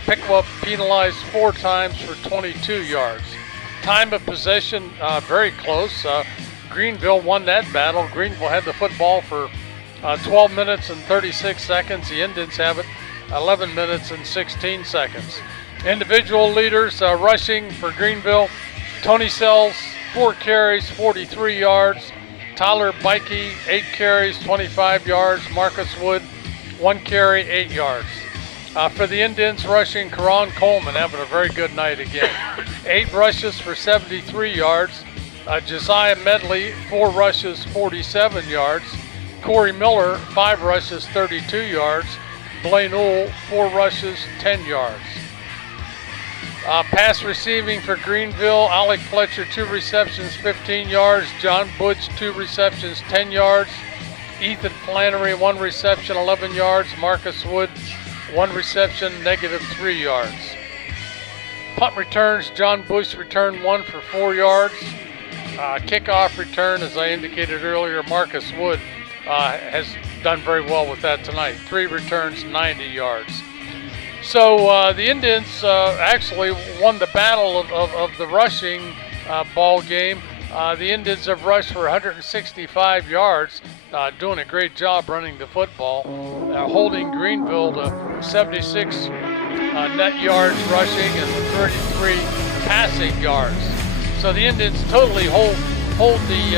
Piqua penalized 4 times for 22 yards. Time of possession, very close. Greenville won that battle. Greenville had the football for 12 minutes and 36 seconds. The Indians have it 11 minutes and 16 seconds. Individual leaders rushing for Greenville. Tony Sells, 4 carries, 43 yards. Tyler Bikey, 8 carries, 25 yards. Marcus Wood, 1 carry, 8 yards. For the Indians rushing, Karan Coleman having a very good night again. 8 rushes for 73 yards. Josiah Medley, 4 rushes, 47 yards. Corey Miller, 5 rushes, 32 yards. Blaine Ull, 4 rushes, 10 yards. Pass receiving for Greenville, Alec Fletcher, 2 receptions, 15 yards. John Butch, 2 receptions, 10 yards. Ethan Flannery, 1 reception, 11 yards. Marcus Wood, 1 reception, -3 yards. Punt returns, John Bush returned 1 for 4 yards. Kickoff return, as I indicated earlier, Marcus Wood has done very well with that tonight. 3 returns, 90 yards. So the Indians actually won the battle of the rushing ball game. The Indians have rushed for 165 yards, doing a great job running the football, holding Greenville to 76 net yards rushing and 33 passing yards. So the Indians totally hold the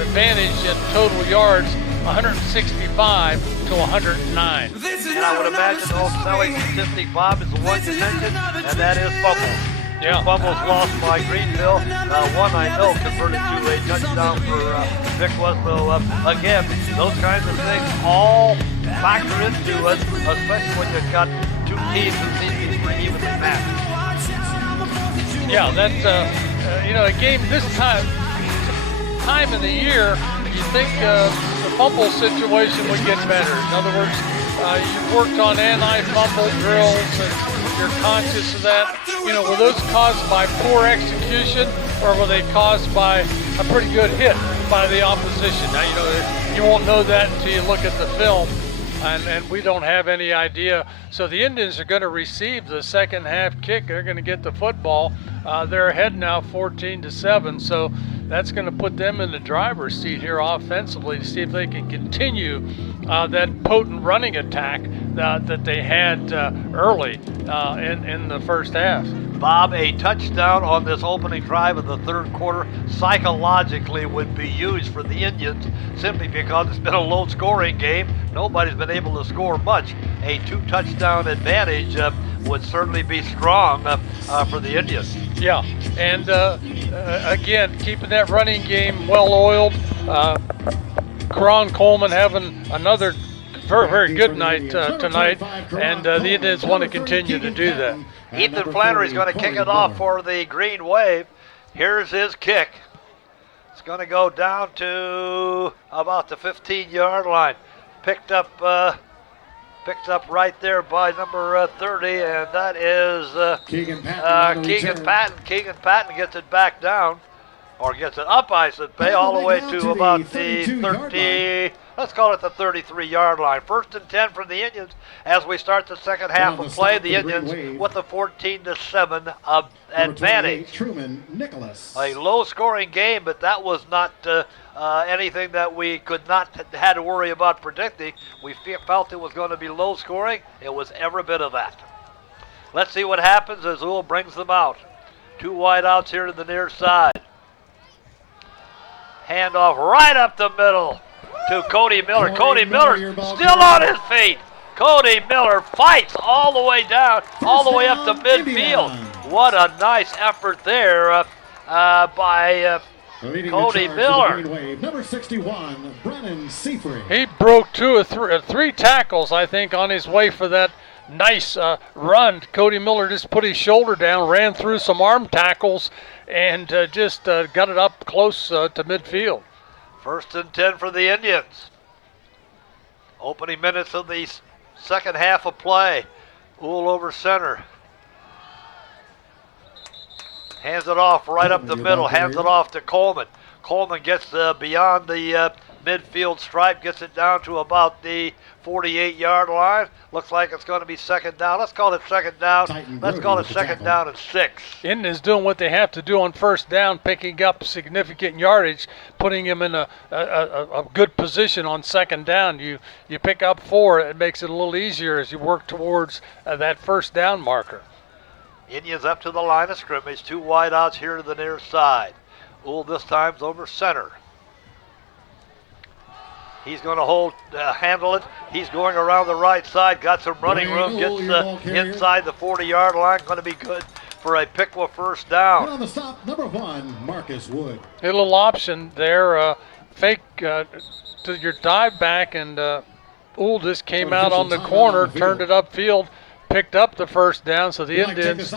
advantage in total yards, 165 to 109. And I would imagine the old selling statistic, Bob, is the one you mentioned, and that is fumbles. Yeah. 2 fumbles lost by Greenville. 1 I know converted to a touchdown for Piqua. So again, those kinds of things all factor into it, especially when you've got 2 teams that seem to be pretty even in match. Yeah, that's a game this time of the year, you think the fumble situation would get better. In other words, you've worked on anti-fumble drills and you're conscious of that. Were those caused by poor execution or were they caused by a pretty good hit by the opposition? Now, you won't know that until you look at the film, and we don't have any idea. So the Indians are going to receive the second half kick. They're going to get the football. They're ahead now 14-7. So that's going to put them in the driver's seat here offensively to see if they can continue that potent running attack that they had early in the first half. Bob, a touchdown on this opening drive of the third quarter psychologically would be huge for the Indians simply because it's been a low-scoring game. Nobody's been able to score much. A 2-touchdown advantage would certainly be strong for the Indians. Yeah, and again, keeping that running game well-oiled. Karan Coleman having another very, very good night tonight, and the Indians want to continue to do that. Ethan Flannery's going to kick it off for the Green Wave. Here's his kick. It's going to go down to about the 15-yard line. Picked up right there by number 30, and that is Keegan Patton. Keegan Patton gets it back down, or gets it up, I should say, all the way to about the 30. Let's call it the 33-yard line. 1st and 10 for the Indians as we start the second half of play. The Indians with a 14-7 advantage. Truman Nicholas. A low-scoring game, but that was not anything that we could not had to worry about predicting. We felt it was going to be low-scoring. It was every bit of that. Let's see what happens as Uhl brings them out. 2 wideouts here to the near side. Handoff right up the middle to Cody Miller. Cody Miller still on his feet. Cody Miller fights all the way down, all the way up to midfield. What a nice effort there by Cody Miller. Number 61, Brennan Seafree. He broke 2 or 3 tackles, I think, on his way for that nice run. Cody Miller just put his shoulder down, ran through some arm tackles, and just got it up close to midfield. 1st and 10 for the Indians. Opening minutes of the second half of play. Uhl over center. Hands it off right up the middle. Hands it off to Coleman. Coleman gets beyond the midfield stripe, gets it down to about the 48-yard line. Looks like it's going to be second down. Let's call it second down. Let's call it second down and 6. Indians doing what they have to do on first down, picking up significant yardage, putting him in a good position on second down. You pick up 4, it makes it a little easier as you work towards that first down marker. Indians up to the line of scrimmage. 2 wideouts here to the near side. Uhl this time's over center. He's going to handle it. He's going around the right side. Got some running room. Gets inside the 40-yard line. Going to be good for a Piqua first down. On the stop, number 1, Marcus Wood. A little option there. Fake to your dive back, and Uhl just came out on the corner, turned it upfield, picked up the first down, so the Indians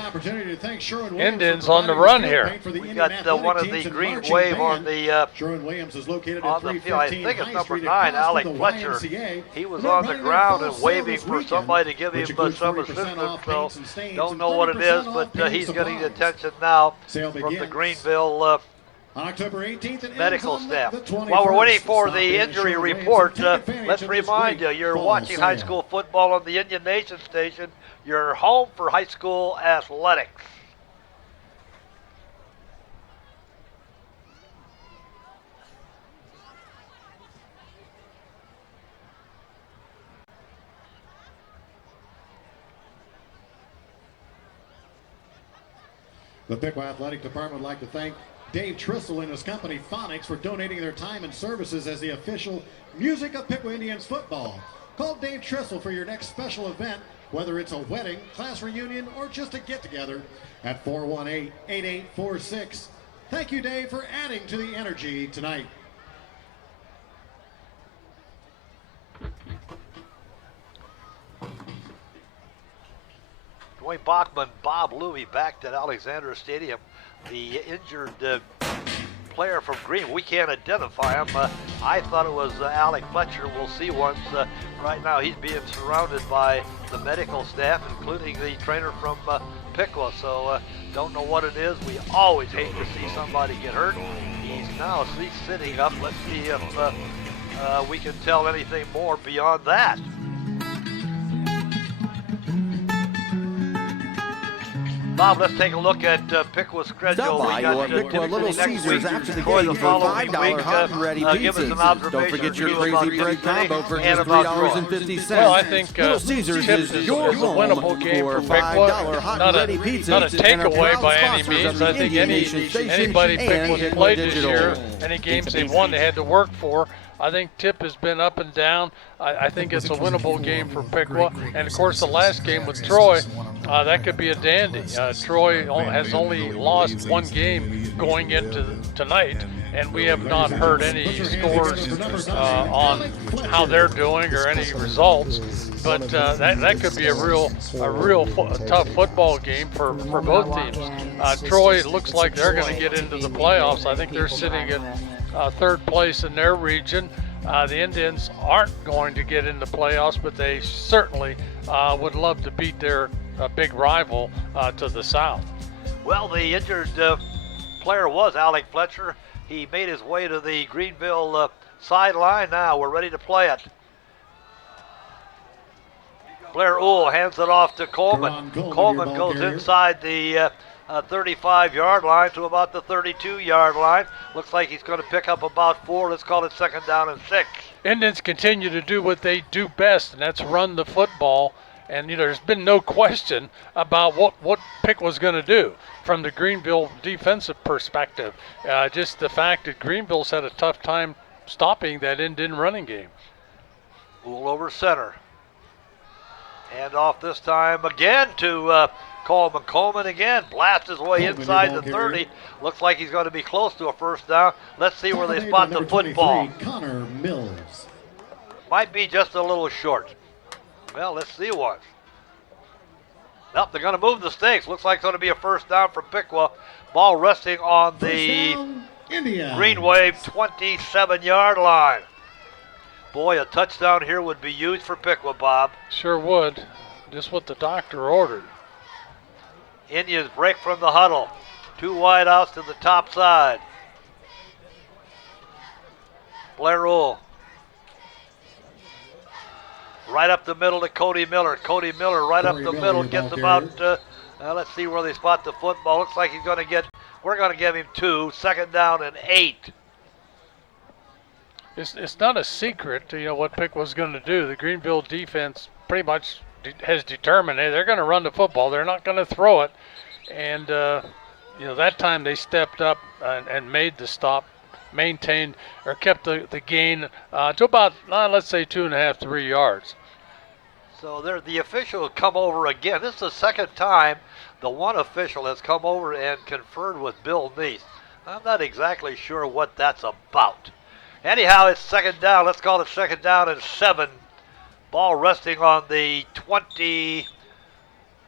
on the run here. We got one of the Green Wave on the field. I think it's number 9, Alec Fletcher. He was on the ground and waving for somebody to give him some assistance, so don't know what it is, but he's getting attention now from the Greenville October 18th medical staff. While we're waiting for the injury report, let's remind you, you're watching high school football on the Indian Nation station. Your home for high school athletics. The Piqua Athletic Department would like to thank Dave Trissel and his company Phonics for donating their time and services as the official music of Piqua Indians football. Call Dave Trissel for your next special event, whether it's a wedding, class reunion, or just a get-together at 418-8846. Thank you, Dave, for adding to the energy tonight. Dwayne Bachman, Bob Louie back at Alexander Stadium. The injured player from Green, we can't identify him. I thought it was Alec Fletcher. We'll see once. Right now he's being surrounded by the medical staff, including the trainer from Piqua, so don't know what it is. We always hate to see somebody get hurt. He's sitting up. Let's see if we can tell anything more beyond that. Bob, let's take a look at Piqua's schedule. Stop by your Piqua Little Caesars after the game for $5 hot and ready give us an pizzas. observation Don't forget your or two crazy about bread this city combo for and just about $3.50. Well, I think Little Caesars Tips is your a home winnable game for for Piqua. $5 hot Not and a ready pizzas. not a and are takeaway proud by any sponsors of means. the I think Indian Nation Station anybody and Piqua's Piqua played this Digital. year, any games they won, they had to work for. I think Tip has been up and down. I think it's a winnable game for Piqua. And, of course, the last game with Troy, that could be a dandy. Troy has only lost one game going into tonight, and we have not heard any scores on how they're doing or any results. But that could be a real tough football game for both teams. Troy looks like they're going to get into the playoffs. I think they're sitting at third place in their region. The Indians aren't going to get in the playoffs, but they certainly would love to beat their big rival to the south. Well, the injured player was Alec Fletcher. He made his way to the Greenville sideline. Now we're ready to play it. Blair Uhl hands it off to Coleman. Coleman goes inside the 35-yard line to about the 32-yard line. Looks like he's going to pick up about 4. Let's call it 2nd down and 6. Indians continue to do what they do best, and that's run the football. And, there's been no question about what Piqua's going to do from the Greenville defensive perspective. Just the fact that Greenville's had a tough time stopping that Indian running game. Uhl over center. Hand off this time again to Coleman. Coleman again blasts his way inside the 30. Looks like he's going to be close to a 1st down. Let's see where they spot the football. Connor Mills. Might be just a little short. Well, let's see what. Nope, they're going to move the stakes. Looks like it's going to be a 1st down for Piqua. Ball resting on the Green Wave 27-yard line. Boy, a touchdown here would be huge for Piqua, Bob. Sure would. Just what the doctor ordered. Indians break from the huddle. 2 wide outs to the top side. Blair Uhl. Right up the middle to Cody Miller. Cody Miller right up the middle gets about, let's see where they spot the football. Looks like he's going to get, we're going to give him 2, 2nd down and 8. It's not a secret, what Piqua's going to do. The Greenville defense pretty much has determined they're going to run the football. They're not going to throw it. And, that time they stepped up and made the stop, maintained or kept the gain to about, let's say, 2.5, 3 yards. So the official come over again. This is the 2nd time the one official has come over and conferred with Bill Neese. I'm not exactly sure what that's about. Anyhow, it's 2nd down. Let's call it 2nd down and 7. Ball resting on the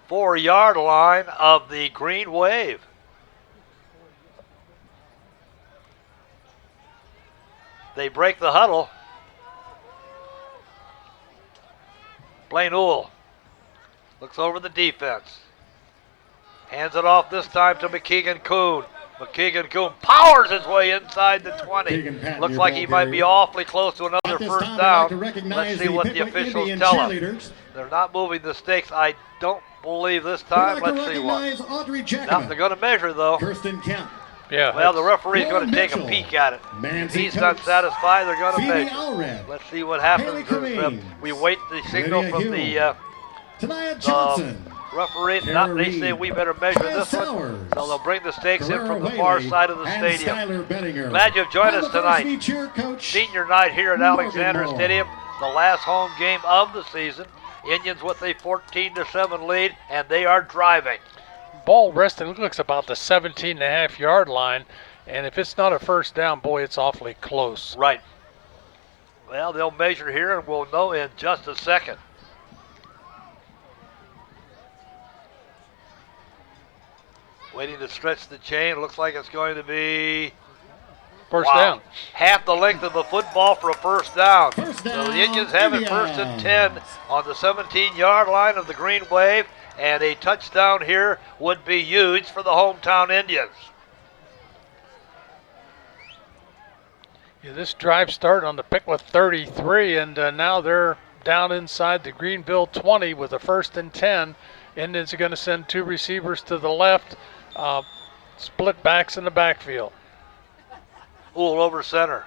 24-yard line of the Green Wave. They break the huddle. Blaine Uhl looks over the defense. Hands it off this time to McKeegan Kuhn. McKeegan Kuhn powers his way inside the 20. Looks like he might be awfully close to another 1st down. Let's see what the officials tell us. They're not moving the stakes. I don't believe this time. Let's see what. Now they're going to measure, though. Yeah. Well, the referee's going to take a peek at it. If he's not satisfied, they're going to measure. Let's see what happens as we wait the signal from the referee. They say we better measure this one, so they'll bring the stakes in from the far side of the stadium. Glad you've joined us tonight. Senior night here at Alexander Stadium, the last home game of the season. Indians with a 14-7 lead, and they are driving. Ball resting looks about the 17.5-yard line, and if it's not a 1st down, boy, it's awfully close. Right. Well, they'll measure here, and we'll know in just a second. Waiting to stretch the chain. Looks like it's going to be 1st down. Half the length of the football for a 1st down. So the Indians have it 1st and 10 on the 17-yard line of the Green Wave. And a touchdown here would be huge for the hometown Indians. Yeah, this drive started on the Piqua 33, and now they're down inside the Greenville 20 with a 1st and 10. Indians are going to send 2 receivers to the left, split backs in the backfield. Poole over center.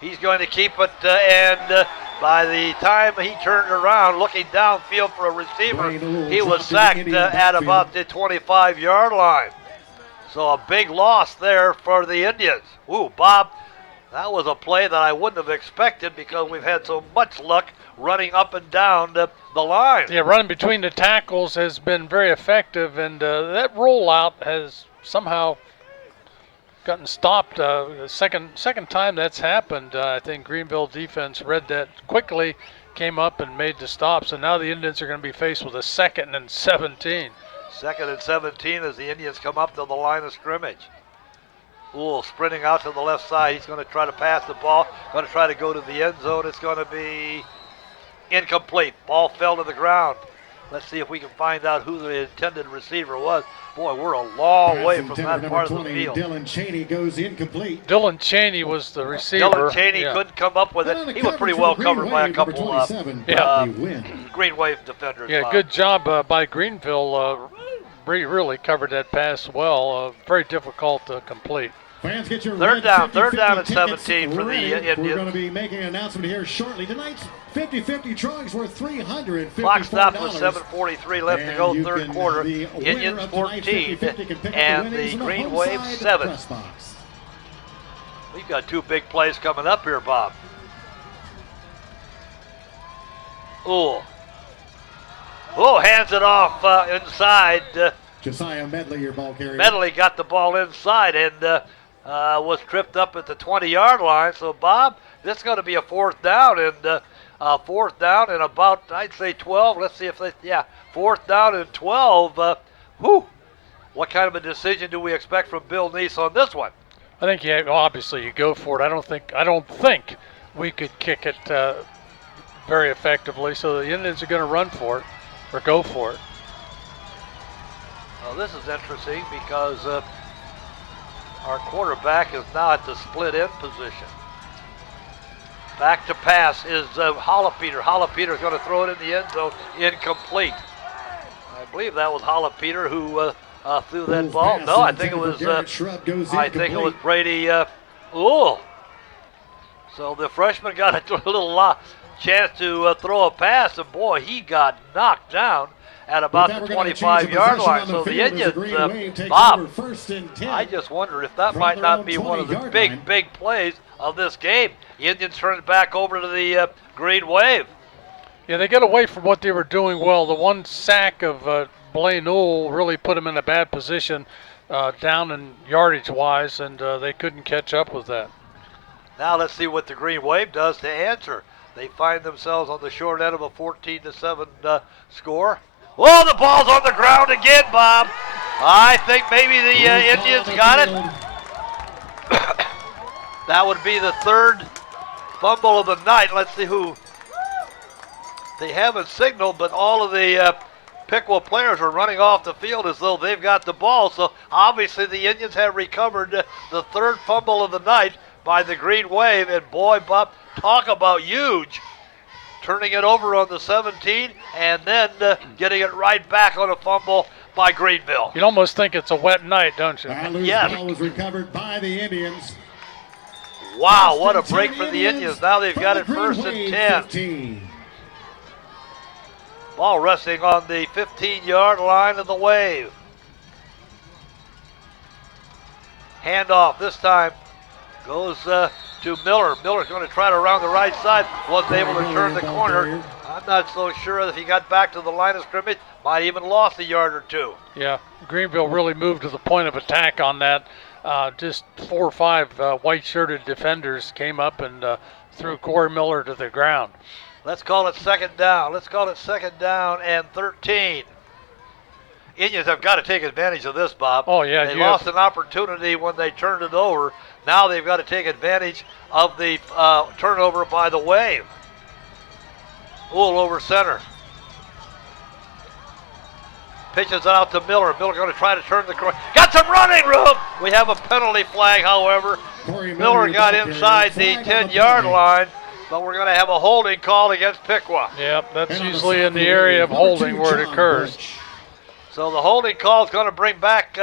He's going to keep it, and by the time he turned around, looking downfield for a receiver, he was sacked at about the 25-yard line. So a big loss there for the Indians. Ooh, Bob, that was a play that I wouldn't have expected because we've had so much luck running up and down the line. Yeah, running between the tackles has been very effective, and that rollout has somehow gotten stopped. The second time that's happened. I think Greenville defense read that quickly, came up and made the stop. So now the Indians are going to be faced with a 2nd and 17. 2nd and 17 as the Indians come up to the line of scrimmage. Poole sprinting out to the left side. He's going to try to pass the ball, going to try to go to the end zone. It's going to be incomplete. Ball fell to the ground. Let's see if we can find out who the intended receiver was. Boy, we're a long way from that part of the field. Dylan Cheney goes incomplete. Dylan Cheney was the receiver. Dylan Cheney couldn't come up with it. He was pretty well covered by a couple Green Wave defenders. Yeah, good job by Greenville. Really covered that pass well. Very difficult to complete. Fans, get your third down and 17 for the Indians. We're going to be making an announcement here shortly. Tonight's 50-50 drawings worth $354. Clock stopped with 7:43 left to go, third quarter. Indians 14 and the Green Wave 7. We've got 2 big plays coming up here, Bob. Oh, hands it off inside. Josiah Medley, your ball carrier. Medley got the ball inside and was tripped up at the 20-yard line. So, Bob, this is going to be a 4th down, and 4th down and about, I'd say 12. Let's see if they, 4th down and 12. What kind of a decision do we expect from Bill Neese on this one? I think obviously you go for it. I don't think we could kick it very effectively. So the Indians are going to run for it or go for it. Well, this is interesting because our quarterback is now at the split end position. Back to pass is Hollapeter. Hollapeter is going to throw it in the end zone, incomplete. I believe that was Hollapeter who threw that ball. No, I think it was Brady. So the freshman got a little chance to throw a pass, and boy, he got knocked down at about the 25-yard line. So the Indians, Bob, I just wonder if that might not be one of the big plays of this game. The Indians turn it back over to the Green Wave. Yeah, they got away from what they were doing well. The one sack of Blaine Newell really put them in a bad position down and yardage-wise, and they couldn't catch up with that. Now let's see what the Green Wave does to answer. They find themselves on the short end of a 14-7 score. Oh, the ball's on the ground again, Bob. I think maybe the Indians got it. That would be the 3rd fumble of the night. Let's see who. They haven't signaled, but all of the Piqua players are running off the field as though they've got the ball. So obviously the Indians have recovered the 3rd fumble of the night by the Green Wave. And boy, Bob, talk about huge. Turning it over on the 17 and then getting it right back on a fumble by Greenville. You'd almost think it's a wet night, don't you? Yes. Ball was recovered by the Indians. Wow, what a break for the Indians. Now they've got it 1st and 10. 15. Ball resting on the 15-yard line of the Wave. Handoff this time goes to Miller. Miller's going to try to round the right side. Wasn't able to turn the corner. I'm not so sure if he got back to the line of scrimmage. Might even lost a yard or 2. Yeah, Greenville really moved to the point of attack on that. Just 4 or 5 white-shirted defenders came up and threw Corey Miller to the ground. Let's call it 2nd down. Let's call it 2nd down and 13. Indians have got to take advantage of this, Bob. Oh, yeah. They lost an opportunity when they turned it over. Now they've got to take advantage of the turnover by the Wave. Poole over center. Pitches out to Miller. Miller going to try to turn the corner. Got some running room. We have a penalty flag, however. Miller got inside the 10-yard line. but we're going to have a holding call against Piqua. Yep, that's usually in the area of holding where it occurs. So the holding call is going to bring back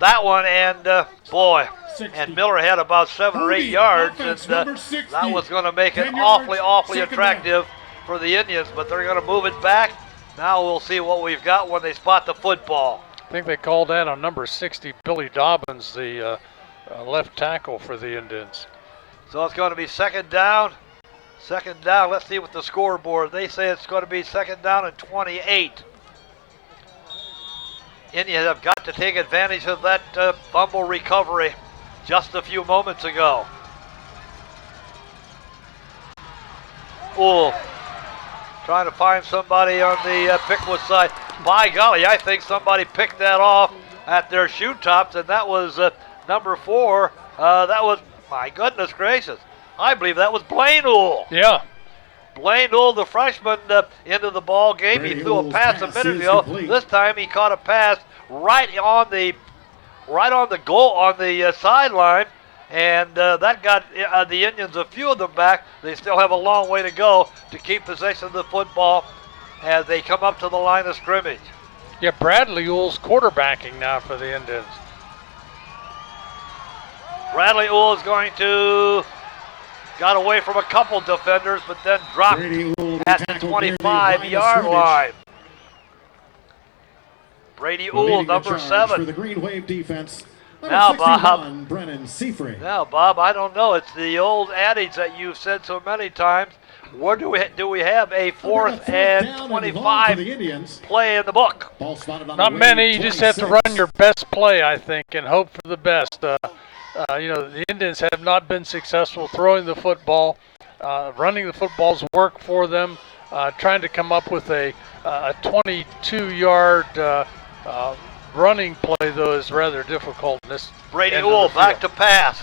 that one, and boy, and Miller had about 7 or 8 yards, and that was going to make it awfully attractive for the Indians, but they're going to move it back. Now we'll see what we've got when they spot the football. I think they called that on number 60, Billy Dobbins, the left tackle for the Indians. So it's going to be second down. Second down. Let's see what the scoreboard. They say it's going to be second down and 28. Indians have got to take advantage of that fumble recovery just a few moments ago. Ooh, trying to find somebody on the Piqua side. By golly, I think somebody picked that off at their shoe tops, and that was number 4. That was, my goodness gracious, I believe that was Blaine Uhl. Yeah. Blaine Uhl, the freshman, into the ball game. He threw a pass a minute ago. This time he caught a pass right on the goal on the sideline, and that got the Indians, a few of them, back. They still have a long way to go to keep possession of the football as they come up to the line of scrimmage. Yeah, Bradley Uhl's quarterbacking now for the Indians. Bradley Uhl is going to got away from a couple defenders, but then dropped at the 25-yard line. Brady Uhl, number 7. For the Green Wave defense. Now, Bob. Brennan Seafree. Now, Bob, I don't know. It's the old adage that you've said so many times. Where do we have a 4th and 25 play in the book? Not many. You just have to run your best play, I think, and hope for the best. The Indians have not been successful throwing the football. Running the footballs work for them. Trying to come up with a 22-yard running play, though, is rather difficult. Brady Uhl back to pass.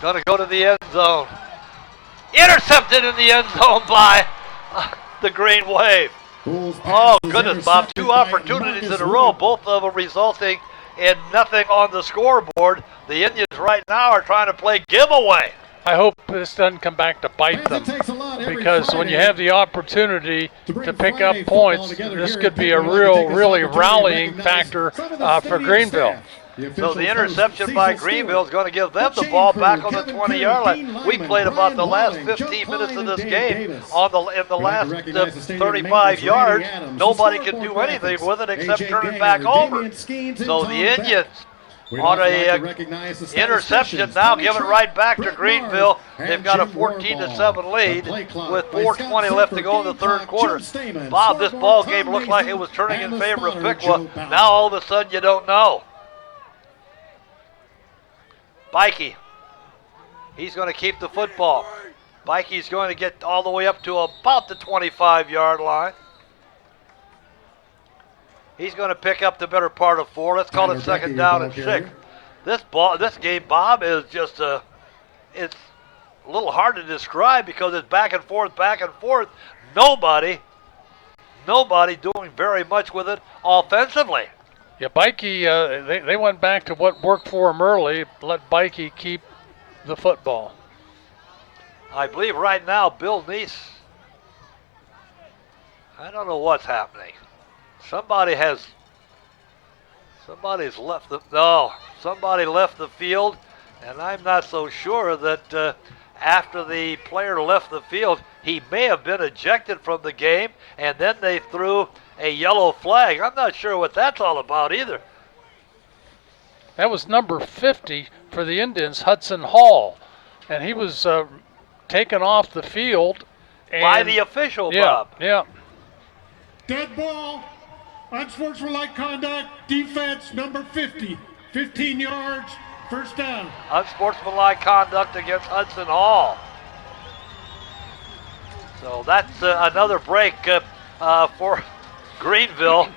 Going to go to the end zone. Intercepted in the end zone by the Green Wave. Oh, goodness, Bob. 2 opportunities in a row, both of them resulting in nothing on the scoreboard. The Indians right now are trying to play giveaway. I hope this doesn't come back to bite them, because when you have the opportunity to pick up points, this could be a really rallying factor for Greenville. So the interception by Greenville is going to give them the ball back on the 20-yard line. We played about the last 15 minutes of this game in the last 35 yards. Nobody can do anything with it except turn it back over. So the Indians on a interception now give it right back to Greenville. They've got a 14-7 lead with 4:20 left to go in the third quarter. Bob, this ball game looked like it was turning in favor of Piqua. Now all of a sudden you don't know. Bikey, he's going to keep the football. Bikey's going to get all the way up to about the 25-yard line. He's going to pick up the better part of 4. Let's call it second down and 6. This game, Bob, is just it's a little hard to describe because it's back and forth, back and forth. Nobody doing very much with it offensively. Yeah, Bikey, they went back to what worked for them early, let Bikey keep the football. I believe right now Bill Neese, I don't know what's happening. Somebody left the field, and I'm not so sure that after the player left the field, he may have been ejected from the game, and then they threw a yellow flag. I'm not sure what that's all about either. That was number 50 for the Indians, Hudson Hall, and he was taken off the field. By the official, Bob. Yeah. Dead ball, unsportsmanlike conduct, defense number 50, 15 yards, first down. Unsportsmanlike conduct against Hudson Hall. So that's another break for Greenville.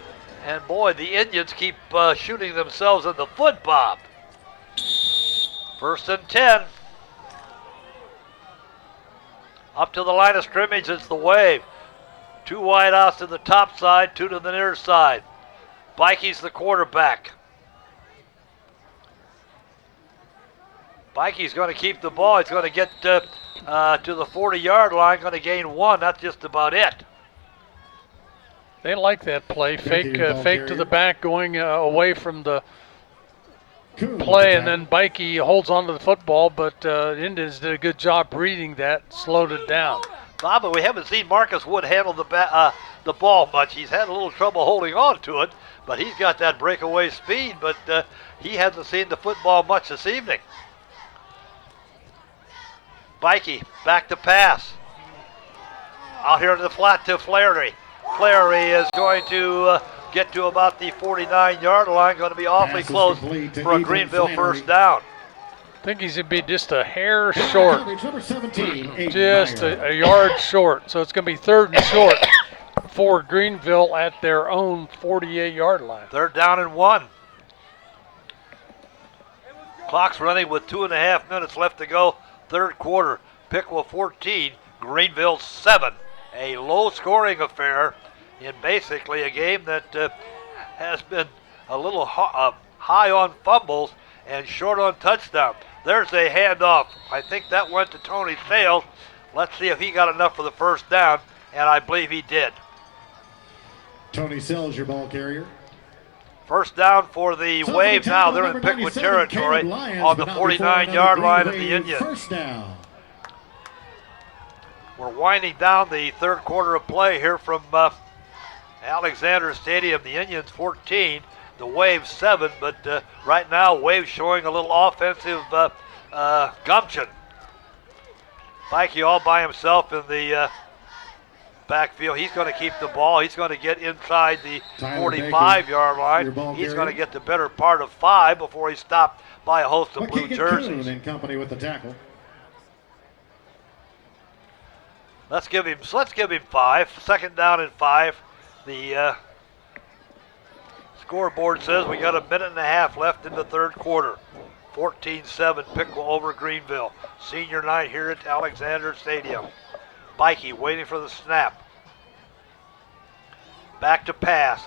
And boy, the Indians keep shooting themselves in the foot, Bob. 1st and 10. Up to the line of scrimmage, it's the Wave. 2 wide outs to the top side, 2 to the near side. Bikey's the quarterback. Pikey's going to keep the ball. He's going to get to the 40-yard line, going to gain 1. That's just about it. They like that play. Fake to the back, going away from the play, and then Pikey holds onto the football, but Indians did a good job reading that, slowed it down. Bob, but we haven't seen Marcus Wood handle the ball much. He's had a little trouble holding on to it, but he's got that breakaway speed, but he hasn't seen the football much this evening. Pikey back to pass. Out here to the flat to Flaherty. Flaherty is going to get to about the 49-yard line. Going to be awfully close for a Greenville first down. I think he's going to be just a hair short. Number 17, Just a yard short. So it's going to be 3rd and short for Greenville at their own 48-yard line. 3rd down and 1. Clock's running with 2.5 minutes left to go. 3rd quarter. Piqua 14, Greenville 7. A low-scoring affair in basically a game that has been a little high on fumbles and short on touchdowns. There's a handoff. I think that went to Tony Sales. Let's see if he got enough for the first down, and I believe he did. Tony Sales, your ball carrier. First down for the Wave now. They're in Piqua territory on the 49-yard line of the Indians. First down. We're winding down the 3rd quarter of play here from Alexander Stadium. The Indians 14, the Wave 7, but right now Wave showing a little offensive gumption. Pikey all by himself in the backfield. He's going to keep the ball. He's going to get inside the 45-yard line. He's going to get the better part of 5 before he's stopped by a host of blue jerseys. In company with the tackle. Let's give him 5. 2nd down and 5. The scoreboard says we got 1.5 minutes left in the 3rd quarter. 14-7 Piqua over Greenville. Senior night here at Alexander Stadium. Pikey waiting for the snap. Back to pass.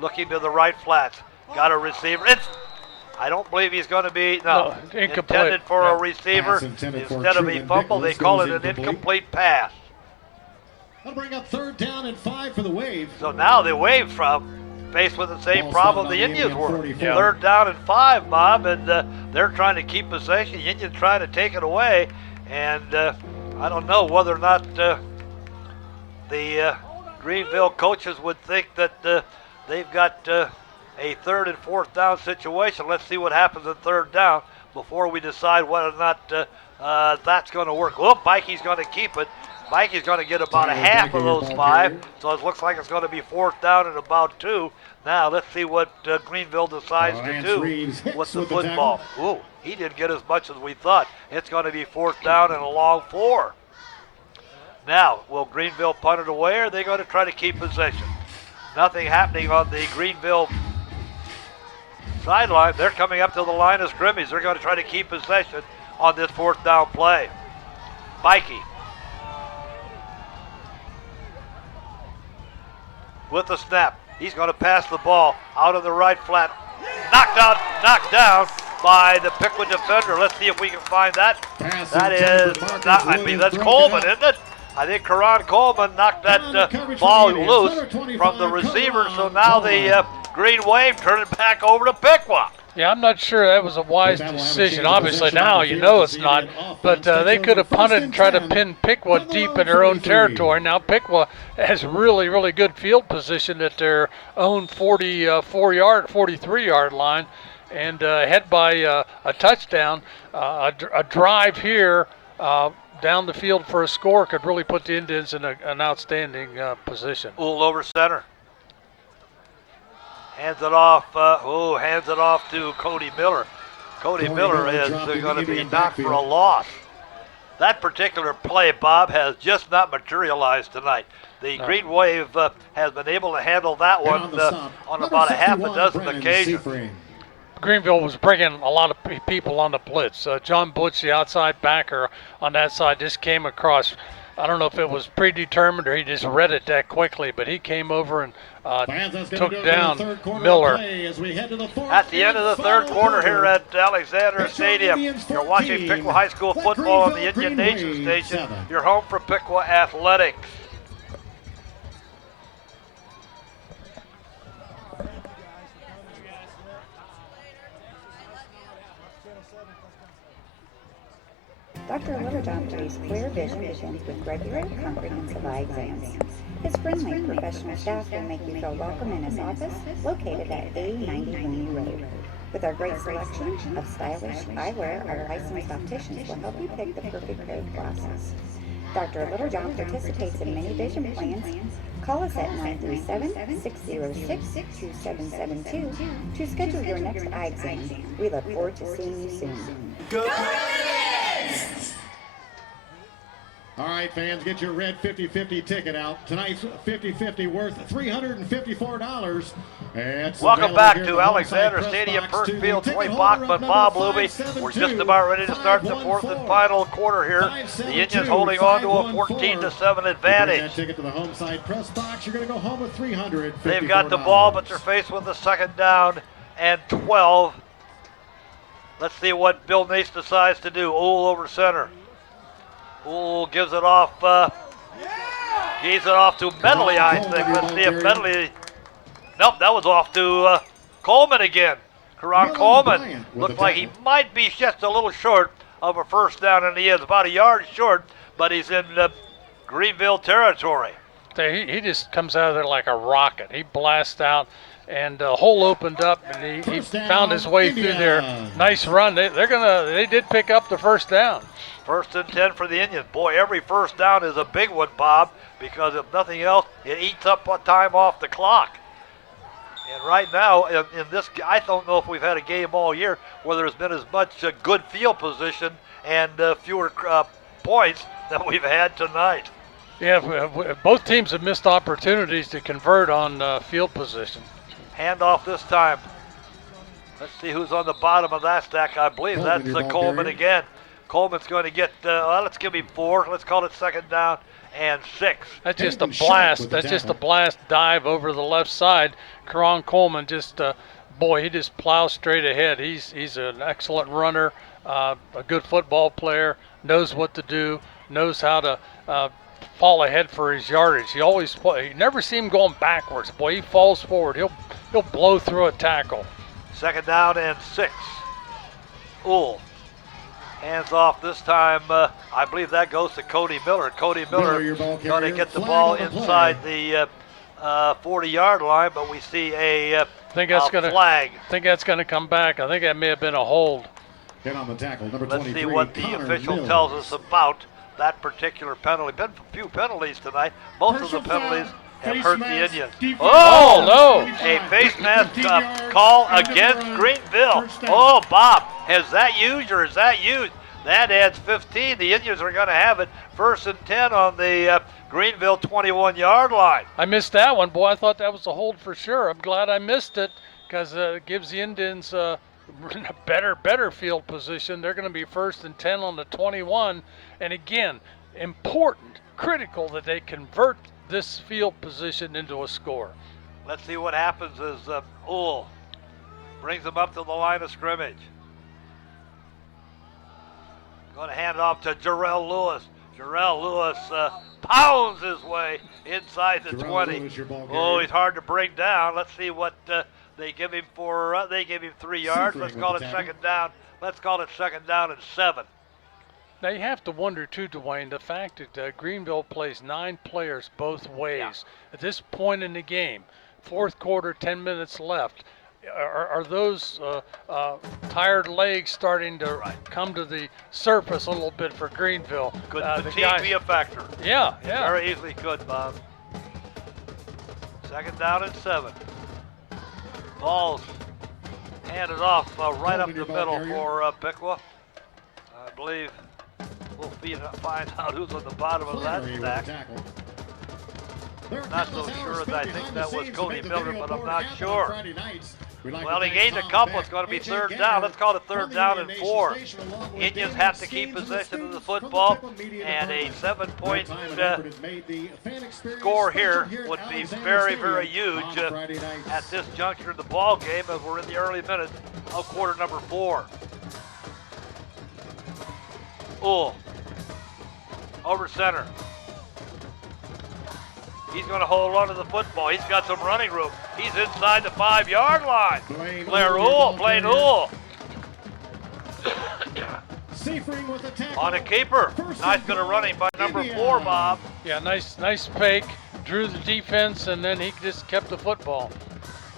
Looking to the right flats. Got a receiver. I don't believe he's going to be intended for a receiver. Instead of a fumble, they call it an incomplete pass. That'll bring up 3rd down and 5 for the Wave. So now the Wave faced with the same problem the Indians were. 3rd down and 5, Bob, and they're trying to keep possession. The Indians trying to take it away, and I don't know whether or not the Greenville coaches would think that they've got a 3rd and 4th down situation. Let's see what happens in 3rd down before we decide whether or not that's going to work. Well, Pikey's going to keep it. Mikey's going to get about a half of those 5, so it looks like it's going to be 4th down and about 2. Now let's see what Greenville decides to do with the football. Ooh, he didn't get as much as we thought. It's going to be 4th down and a long 4. Now, will Greenville punt it away, or are they going to try to keep possession? Nothing happening on the Greenville sideline. They're coming up to the line of scrimmage. They're going to try to keep possession on this 4th down play. Pikey with the snap. He's going to pass the ball out of the right flat. Knocked down by the Piqua defender. Let's see if we can find that. That is not, that's Coleman, isn't it? I think Karan Coleman knocked that ball loose from the receiver, so now the Green Wave turn it back over to Piqua. Yeah, I'm not sure that was a wise decision. Obviously now you know it's not, but they could have punted and tried to pin Piqua deep in their own territory. Now Piqua has really, really good field position at their own 43-yard line, and head by a touchdown. A drive here down the field for a score could really put the Indians in an outstanding position. Uhl over center. Hands it off to Cody Miller. Cody Miller is going to be knocked for a loss. That particular play, Bob, has just not materialized tonight. The Green Wave has been able to handle that one on about a half a dozen occasions. Greenville was bringing a lot of people on the blitz. John Butch, the outside backer on that side, just came across I don't know if it was predetermined or he just read it that quickly, but he came over and took down Miller. At the end of the third quarter here at Alexander Stadium, you're watching Piqua High School football on the Indian Nation Station. You're home for Piqua Athletics. Dr. Littlejohn believes clear vision begins with regular, comprehensive eye exams. His friendly, professional staff will make you feel welcome in his office, located at 8090 Mooney Road. With our great selection of stylish eyewear, our licensed opticians will help you pick the perfect pair of glasses. Dr. Littlejohn participates in many vision plans. Call us at 937-606-2772 to schedule your next eye exam. We look forward to seeing you soon. Go All right, fans, get your red 50-50 ticket out. Tonight's 50-50 worth $354. Welcome back to Alexander Stadium, first field, Troy Bachman, Bob Luby. We're just about ready to start the fourth and final quarter here. The Indians holding on to a 14-7 advantage. Ticket to the home side press box. You're going to go home with $354. They've got the ball, but they're faced with a second down and 12. Let's see what Bill Nace decides to do. Ohl over center. Ohl gives it off. Gives it off to Medley, I think. Let's see if Medley. Nope, that was off to Coleman again. Karan Coleman looked like he might be just a little short of a first down, and he is about a yard short, but he's in Greenville territory. He just comes out of there like a rocket. He blasts out, and the hole opened up, and he found his way through there. Nice run. They did pick up the first down. First and 10 for the Indians. Boy, every first down is a big one, Bob, because if nothing else, it eats up time off the clock. And right now, in this, I don't know if we've had a game all year where there's been as much good field position and fewer points than we've had tonight. Yeah, both teams have missed opportunities to convert on field position. Handoff this time. Let's see who's on the bottom of that stack. I believe that's Coleman again. Coleman's going to get, let's give him 4. Let's call it second down and 6. That's just a blast. That's just a blast dive over the left side. Karan Coleman just, boy, he just plows straight ahead. He's an excellent runner, a good football player, knows what to do, knows how to fall ahead for his yardage. You never see him going backwards. Boy, he falls forward. He'll blow through a tackle. Second down and 6. Ohl. Hands off this time. I believe that goes to Cody Miller. Cody Miller going to get the ball inside the 40-yard line, but we see a flag. I think that's going to come back. I think that may have been a hold. Get on the tackle, number 23. Let's see what the Connor official Mills. tells us about that particular penalty. Been a few penalties tonight. Most of the penalties have hurt the Indians. Oh, no. A face mask call against Greenville. Oh, Bob, has that used or is that used? That adds 15. The Indians are going to have it first and 10 on the Greenville 21-yard line. I missed that one, boy. I thought that was a hold for sure. I'm glad I missed it because it gives the Indians a better field position. They're going to be first and 10 on the 21. And again, important, critical that they convert this field position into a score. Let's see what happens as Ohl brings them up to the line of scrimmage. Going to hand off to Jarrell Lewis. Jarrell Lewis pounds his way inside the 20. Oh, he's hard to bring down. Let's see what they give him for. They gave him 3 yards. Let's call it second down. Let's call it second down and 7. Now you have to wonder too, Dwayne, the fact that Greenville plays 9 players both ways at this point in the game. Fourth quarter, 10 minutes left. Are those tired legs starting to come to the surface a little bit for Greenville? Could fatigue be a factor? Yeah. Very easily could, Bob. Second down and 7. Ball's handed off right up the middle for Piqua. I believe we'll find out who's on the bottom of that stack. Not so sure as I think that was Cody Miller, but I'm not sure. Well, he gained a couple. It's going to be third down. Let's call it third down and 4. Indians have to keep possession of the football, and a 7-point score here would be very, very huge at this juncture of the ball game as we're in the early minutes of quarter number 4. Uhl over center. He's going to hold on to the football. He's got some running room. He's inside the 5-yard line. Blaine Uhl. On a keeper. Nice bit of running by number 4, Bob. Yeah, nice fake. Drew the defense, and then he just kept the football.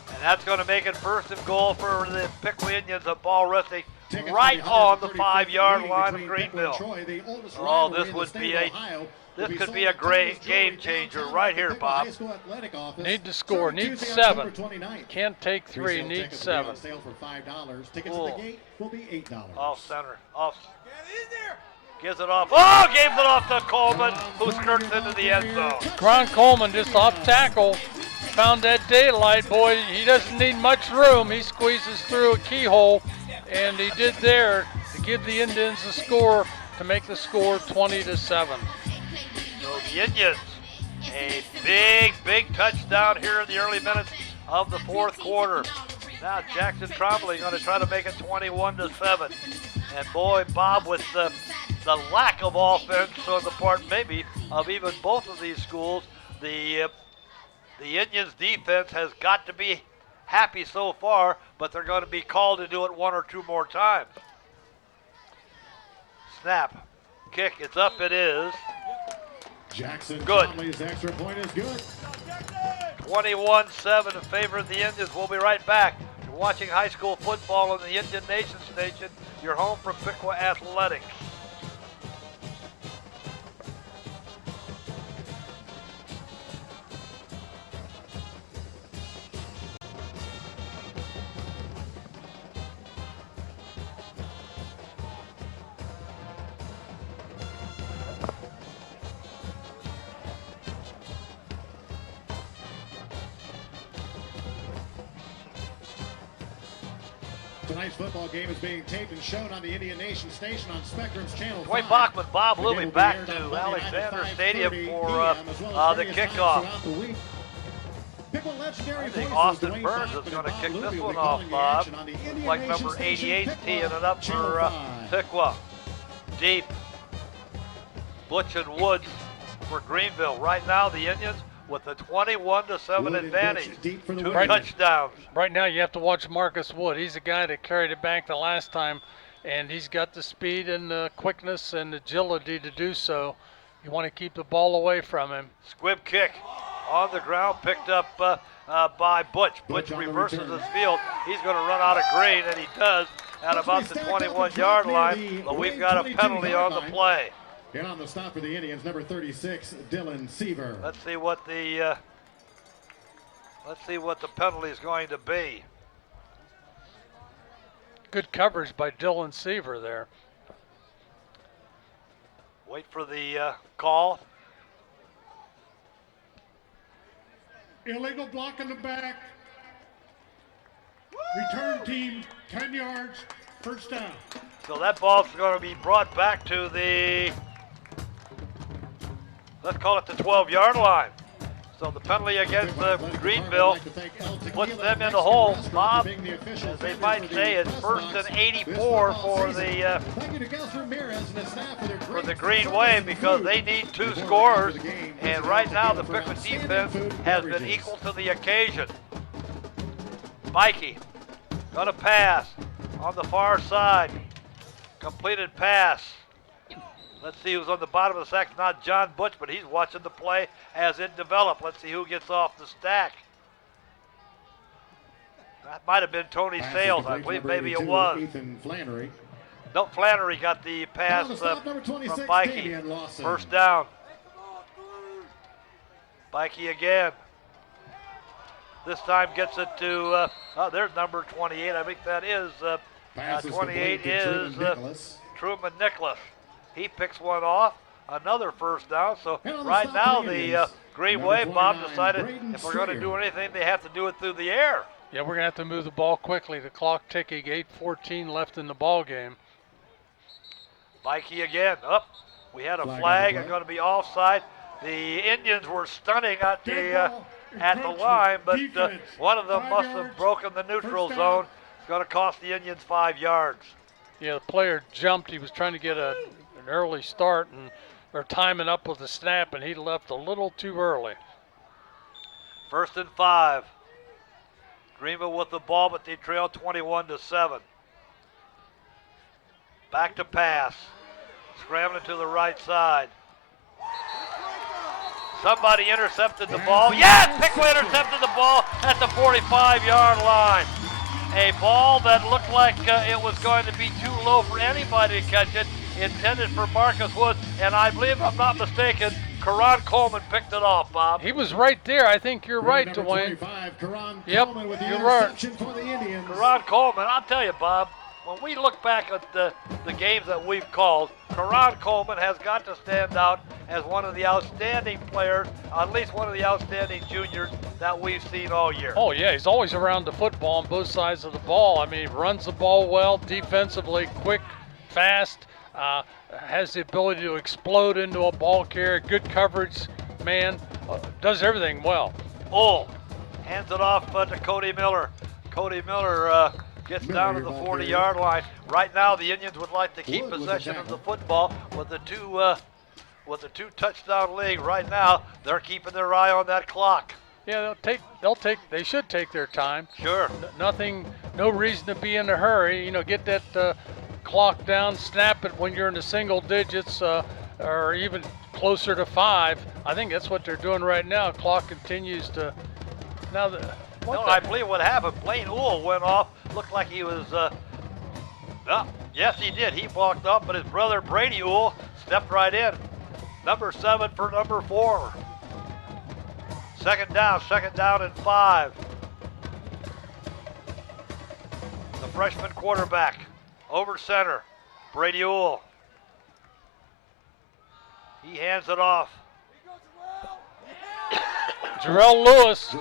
And that's going to make it first and goal for the Piqua Indians. A ball resting right on the 5-yard line of Greenville. Oh, this could be a great game changer right here, Bob. Need to score. Need 7. Can't take 3. Need 7. Off center. Off. Gives it off. Oh, gave it off to Coleman, who skirts into the end zone. Ron Coleman just off tackle. Found that daylight, boy. He doesn't need much room. He squeezes through a keyhole, and he did there to give the Indians a score to make the score 20-7. So the Indians, a big touchdown here in the early minutes of the fourth quarter. Now Jackson Trombley going to try to make it 21-7. And boy, Bob, with the lack of offense on the part maybe of even both of these schools, the Indians defense has got to be happy so far, but they're going to be called to do it 1 or 2 more times. Snap. Kick. It's up. It is. Jackson good. Conley's extra point is good. 21-7 in favor of the Indians. We'll be right back. You're watching high school football on the Indian Nation Station. Your home for Piqua Athletics. Tonight's football game is being taped and shown on the Indian Nation Station on Spectrum's Channel 5. Dwayne Bachman, Bob Louie back to Alexander Stadium for the kickoff. I think Austin Burns is going to kick this one off, Bob. Looks like number 88 teeing it up for Piqua. Deep. Butch and Woods for Greenville. Right now, the Indians with a 21-7 advantage. 2 touchdowns. Right now, you have to watch Marcus Wood. He's the guy that carried it back the last time, and he's got the speed and the quickness and agility to do so. You want to keep the ball away from him. Squib kick on the ground, picked up by Butch. Butch reverses his field. He's going to run out of green, and he does at about the 21-yard line, but we've got a penalty on the play. And on the stop for the Indians, number 36, Dylan Seaver. Let's see what the penalty is going to be. Good coverage by Dylan Seaver there. Wait for the call. Illegal block in the back. Return team, 10 yards, first down. So that ball's going to be brought back to the, let's call it the 12-yard line. So the penalty against Greenville puts them in the hole. Bob, as they might say, it's first and 84 for the Green Wave because they need 2 scores. And right now the Piqua defense has been equal to the occasion. Mikey, gonna pass on the far side. Completed pass. Let's see who's on the bottom of the sack. Not John Butch, but he's watching the play as it develops. Let's see who gets off the stack. That might have been Tony Sales. I believe maybe it was. Ethan Flannery. No, Flannery got the pass from Mikey. First down. Mikey again. This time gets it to, there's number 28. I think that is, 28 is Truman Nicholas. He picks one off, another first down. So right now the Green Wave, Bob, decided if we're going to do anything, they have to do it through the air. Yeah, we're going to have to move the ball quickly. The clock ticking, 8:14 left in the ball game. Mikey again, up. We had a flag, it's going to be offside. The Indians were stunning at the line, but one of them must have broken the neutral zone. It's going to cost the Indians 5 yards. Yeah, the player jumped. He was trying to get an early start, and they're timing up with the snap, and he left a little too early. 1st and 5. Greenville with the ball, but they trail 21-7. Back to pass. Scrambling to the right side. Somebody intercepted the ball. Yes, Piqua intercepted the ball at the 45-yard line. A ball that looked like it was going to be too low for anybody to catch it. Intended for Marcus Woods, and I believe, if I'm not mistaken, Karan Coleman picked it off, Bob. He was right there. I think you're right, Dwayne. Yep, you're right. Karan Coleman, I'll tell you, Bob, when we look back at the games that we've called, Karan Coleman has got to stand out as one of the outstanding players, at least one of the outstanding juniors that we've seen all year. Oh, yeah, he's always around the football on both sides of the ball. I mean, he runs the ball well, defensively, quick, fast, has the ability to explode into a ball carrier, good coverage, man, does everything well. Oh, hands it off to Cody Miller. Cody Miller gets down to the 40-yard line. Right now, the Indians would like to keep possession of the football with the two touchdown lead. Right now, they're keeping their eye on that clock. Yeah, they should take their time. Sure. No reason to be in a hurry. You know, get that clock down, snap it when you're in the single digits or even closer to 5. I think that's what they're doing right now. Clock continues to. I believe what happened, Blaine Uhl went off. Looked like he was. Yes, he did. He walked up, but his brother Brady Uhl stepped right in. Number 7 for number 4. Second down and 5. The freshman quarterback over center, Brady Uhl. He hands it off. Jarrell Lewis,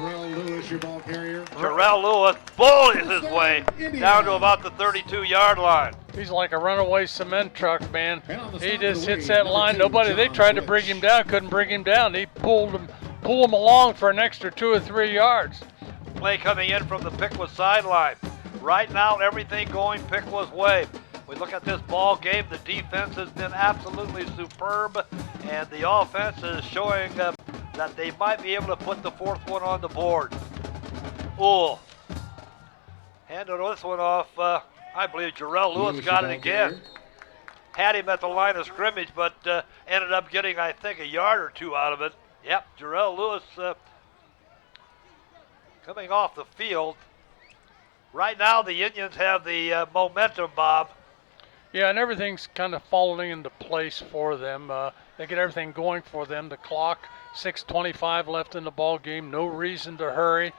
your ball carrier. Jarrell Lewis bullies his way down to about the 32-yard line. He's like a runaway cement truck, man. He just hits that line. They tried to bring him down, couldn't bring him down. He pulled him along for an extra 2 or 3 yards. Play coming in from the Piqua sideline. Right now, everything going Piqua's way. We look at this ball game. The defense has been absolutely superb, and the offense is showing that they might be able to put the 4th one on the board. Uhl handed this one off. I believe Jarrell Lewis got it again. Had him at the line of scrimmage, but ended up getting, I think, a yard or 2 out of it. Yep, Jarrell Lewis coming off the field. Right now, the Indians have the momentum, Bob. Yeah, and everything's kind of falling into place for them. They get everything going for them. The clock, 6:25 left in the ball game. No reason to hurry.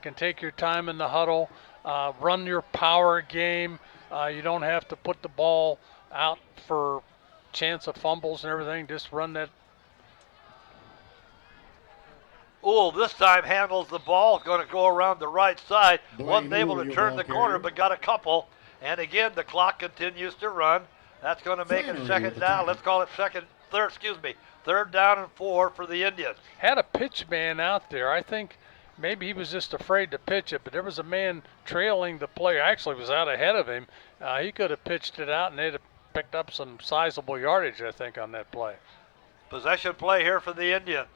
Can take your time in the huddle. Run your power game. You don't have to put the ball out for chance of fumbles and everything. Just run that. Uhl this time handles the ball. Going to go around the right side. Wasn't able to turn the corner, but got a couple. And again, the clock continues to run. That's going to make it second down. Let's call it third down and 4 for the Indians. Had a pitch man out there. I think maybe he was just afraid to pitch it, but there was a man trailing the player. Actually was out ahead of him. He could have pitched it out, and they'd have picked up some sizable yardage, I think, on that play. Possession play here for the Indians.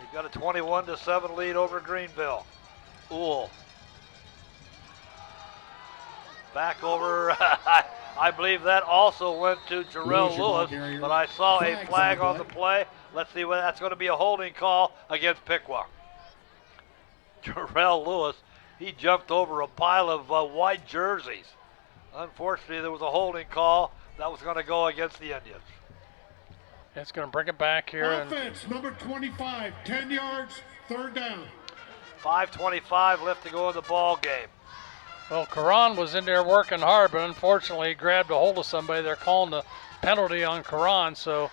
You've got a 21-7 lead over Greenville. Uhl. Back over. I believe that also went to Jarrell Lewis, but I saw a flag on the play. Let's see what that's going to be, a holding call against Piqua. Jarrell Lewis, he jumped over a pile of white jerseys. Unfortunately, there was a holding call that was going to go against the Indians. It's going to bring it back here. Offense, number 25, 10 yards, third down. 5:25 left to go in the ball game. Well, Karan was in there working hard, but unfortunately he grabbed a hold of somebody. They're calling the penalty on Karan, so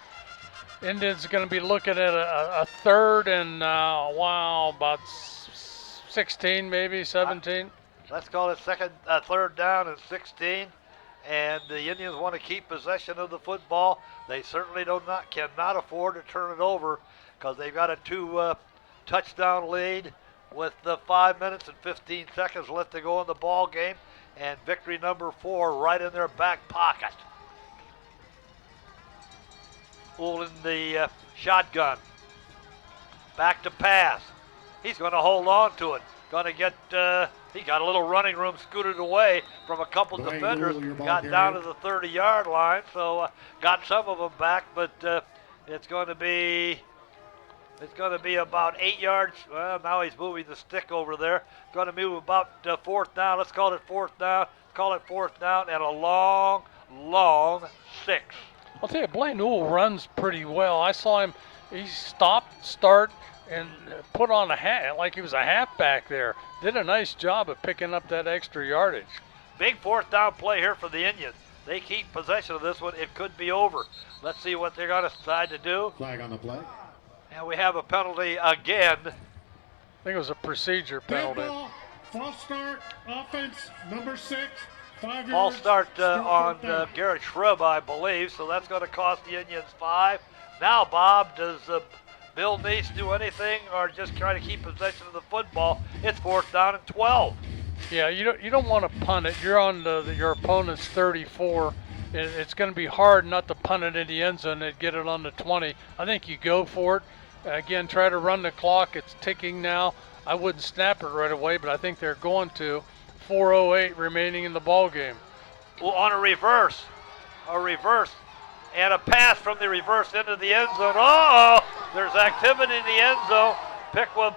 Indians are going to be looking at a third and, about 16, maybe 17. Let's call it third down and 16. And the Indians want to keep possession of the football. They certainly cannot afford to turn it over because they've got a 2-touchdown lead with 5 minutes and 15 seconds left to go in the ball game, and victory number 4 right in their back pocket. Holding the shotgun. Back to pass. He's going to hold on to it. Going to get, he got a little running room scooted away from a couple defenders. Got down to the 30-yard line, so got some of them back, but it's going to be about 8 yards. Well, now he's moving the stick over there. Going to move about fourth down. Let's call it fourth down. Call it fourth down and a long, long 6. I'll tell you, Blaine Newell runs pretty well. I saw him, he stopped, start, and put on like he was a halfback there. Did a nice job of picking up that extra yardage. Big fourth down play here for the Indians. They keep possession of this one. It could be over. Let's see what they're going to decide to do. Flag on the play. And we have a penalty again. I think it was a procedure penalty. Ball, false start, offense, number 6, 5 yards. False start on Garrett Shrub, I believe, so that's going to cost the Indians 5. Now, Bob, does Bill Neese do anything or just try to keep possession of the football? It's fourth down and 12. Yeah, you don't want to punt it. You're on your opponent's 34. It's going to be hard not to punt it in the end zone and get it on the 20. I think you go for it. Again, try to run the clock. It's ticking now. I wouldn't snap it right away, but I think they're going to. 4:08 remaining in the ball game. Well, on a reverse, and a pass from the reverse into the end zone. Oh, there's activity in the end zone. Piqua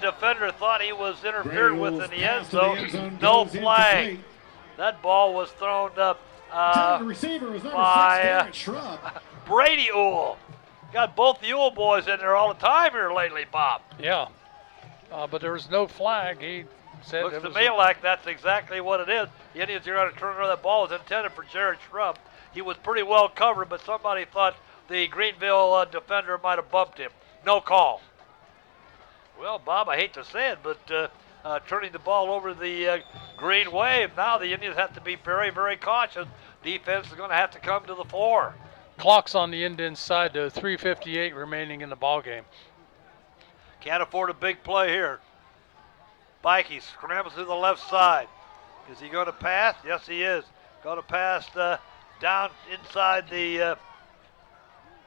defender thought he was interfered with in the end zone. No flag. That ball was thrown up by Brady Ewell. Got both the Ewell boys in there all the time here lately, Bob. Yeah, but there was no flag. He said looks to me like that's exactly what it is. The Indians are going to turn around. That ball was intended for Jared Shrub. He was pretty well covered, but somebody thought the Greenville defender might have bumped him. No call. Well, Bob, I hate to say it, but turning the ball over the green wave, now the Indians have to be very, very cautious. Defense is going to have to come to the fore. Clock's on the Indians side, though. 3:58 remaining in the ball game. Can't afford a big play here. Bikey scrambles to the left side. Is he going to pass? Yes, he is. Going to pass down inside the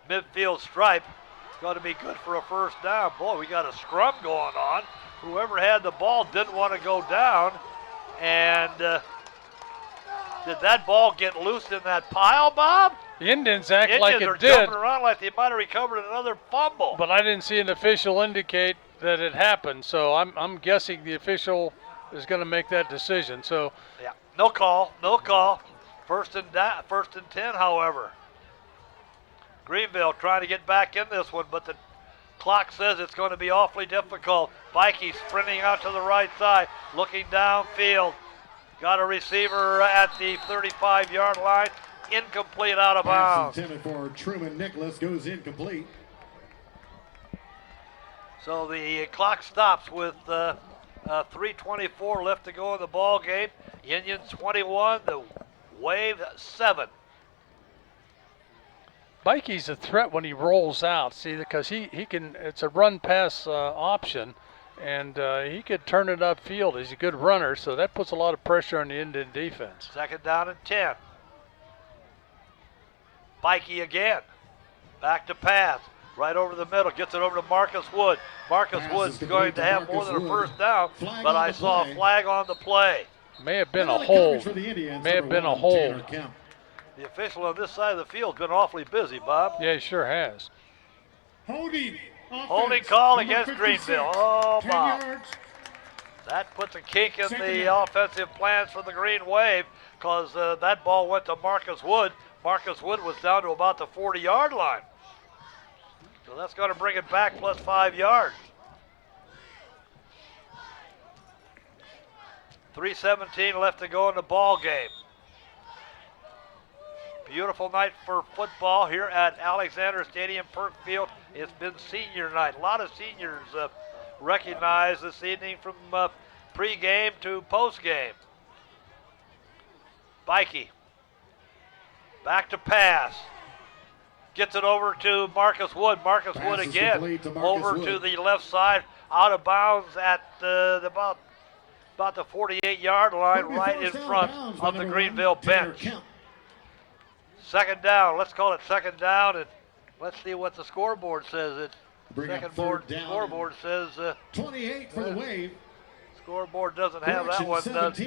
midfield stripe. It's going to be good for a first down. Boy, we got a scrum going on. Whoever had the ball didn't want to go down. And did that ball get loose in that pile, Bob? The Indians act like it are did. Jumping around like they might have recovered another fumble. But I didn't see an official indicate that it happened, so I'm guessing the official is going to make that decision. So yeah, no call. First and 10, however. Greenville trying to get back in this one, but the clock says it's going to be awfully difficult. Bikey sprinting out to the right side, looking downfield. Got a receiver at the 35-yard line. Incomplete, out of bounds. Pass intended for Truman Nicholas goes incomplete. So the clock stops with 3:24 left to go in the ball game. Indians 21, the Wave 7. Bikey's a threat when he rolls out, see, because he can. It's a run-pass option, and he could turn it upfield. He's a good runner, so that puts a lot of pressure on the Indian defense. Second down and 10. Bikey again. Back to pass. Right over the middle. Gets it over to Marcus Wood. Marcus Wood's going to have more than a first down, but I saw a flag on the play. May have been a hold. May have been a hold. The official on this side of the field has been awfully busy, Bob. Yeah, he sure has. Holding call against Greenville. Oh, Bob. That puts a kink in the offensive plans for the Green Wave because that ball went to Marcus Wood. Marcus Wood was down to about the 40-yard line. So that's going to bring it back plus 5 yards. 3:17 left to go in the ball game. Beautiful night for football here at Alexander Stadium, Perk Field. It's been senior night. A lot of seniors recognized this evening from pregame to postgame. Pikey. Back to pass. Gets it over to Marcus Wood. Marcus Wood again. Over to the left side. Out of bounds at about the 48-yard line, right in front of the Greenville bench. Second down. Let's call it second down, and let's see what the scoreboard says. Scoreboard says 28 for the wave. Scoreboard doesn't have that one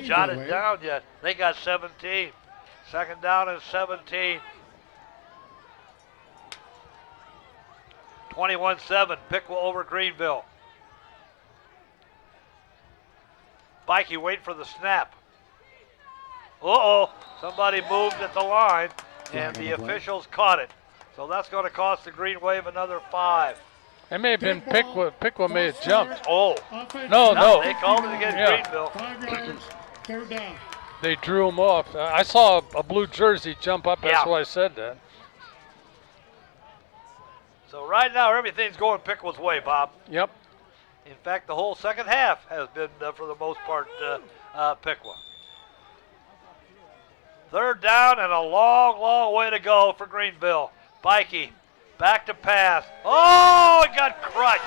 jotted down yet. They got 17. Second down and 17. 21-7. Piqua over Greenville. Pikey wait for the snap. Somebody moved at the line, and the officials caught it. So that's going to cost the Green Wave another 5. It may have been Piqua. Piqua may have jumped. Oh. No. They called it against Greenville. 5 yards, third down. They drew him off. I saw a blue jersey jump up. That's why I said that. So right now, everything's going Piqua's way, Bob. Yep. In fact, the whole second half has been, for the most part, Piqua. Third down and a long, long way to go for Greenville. Pikey, back to pass. Oh, it got crushed.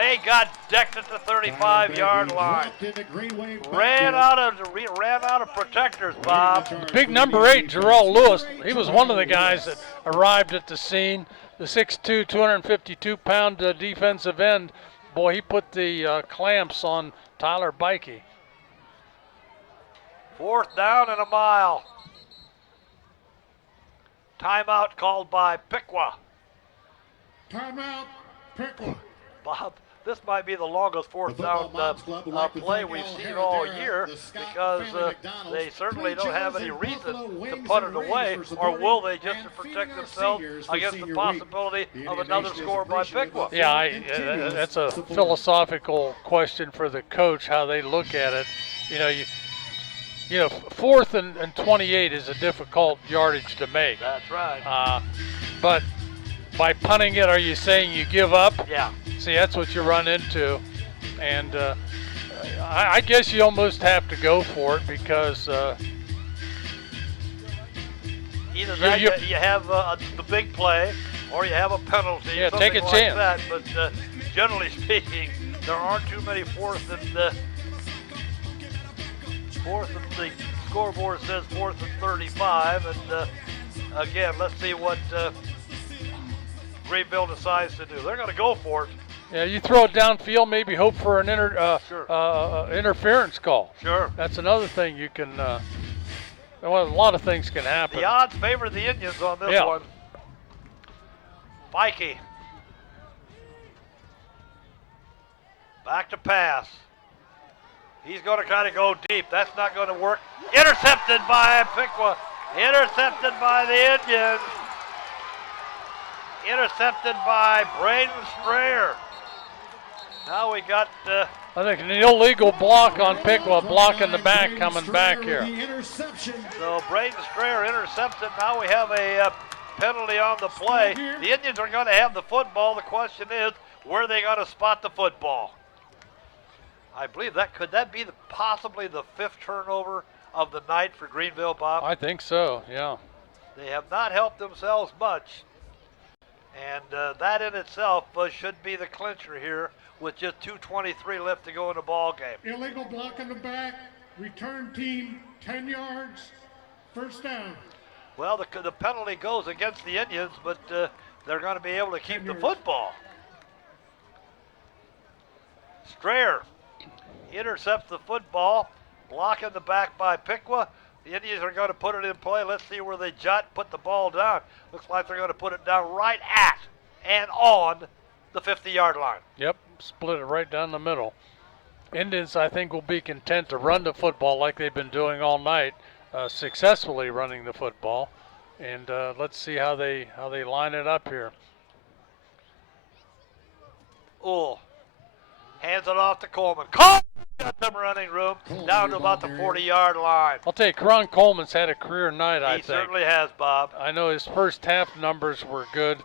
He got decked at the 35-yard line. Ran out of protectors, Bob. Big number 8, Jarrell Lewis. He was one of the guys that arrived at the scene. The 6'2", 252-pound defensive end. Boy, he put the clamps on Tyler Pikey. Fourth down and a mile. Timeout called by Piqua. Timeout, Piqua. Bob, this might be the longest fourth down play we've seen all year because they certainly don't have any reason to put it away, or will they just to protect themselves against the possibility of another score by Piqua? Yeah, that's a philosophical question for the coach, how they look at it. You know, 4th and 28 is a difficult yardage to make. That's right. But by punting it, are you saying you give up? Yeah. See, that's what you run into. And I guess you almost have to go for it because either that you have the big play or you have a penalty. Yeah, something take a like chance. That. But generally speaking, there aren't too many fourth and the scoreboard says 4th and 35. And again, let's see what Greenville decides to do. They're going to go for it. Yeah, you throw it downfield, maybe hope for an interference call. Sure. That's another thing you can. A lot of things can happen. The odds favor the Indians on this one. Pikey. Back to pass. He's going to kind of go deep. That's not going to work. Intercepted by Piqua. Intercepted by the Indians. Intercepted by Braden Strayer. Now we got... I think an illegal block on Piqua, blocking the back, coming back here. So Braden Strayer intercepts it. Now we have a penalty on the play. The Indians are going to have the football. The question is, where are they going to spot the football? I believe could that be possibly the 5th turnover of the night for Greenville, Bob? I think so, yeah. They have not helped themselves much. And that in itself should be the clincher here with just 2:23 left to go in the ball game. Illegal block in the back. Return team 10 yards. First down. Well, the penalty goes against the Indians, but they're going to be able to keep the football. Strayer intercepts the football. Block in the back by Piqua. The Indians are going to put it in play. Let's see where they put the ball down. Looks like they're going to put it down right at and on the 50-yard line. Yep, split it right down the middle. Indians, I think, will be content to run the football like they've been doing all night, successfully running the football. And let's see how they line it up here. Hands it off to Coleman. Coleman got some running room down to about the 40-yard line. I'll tell you, Karan Coleman's had a career night, I think. He certainly has, Bob. I know his first half numbers were good.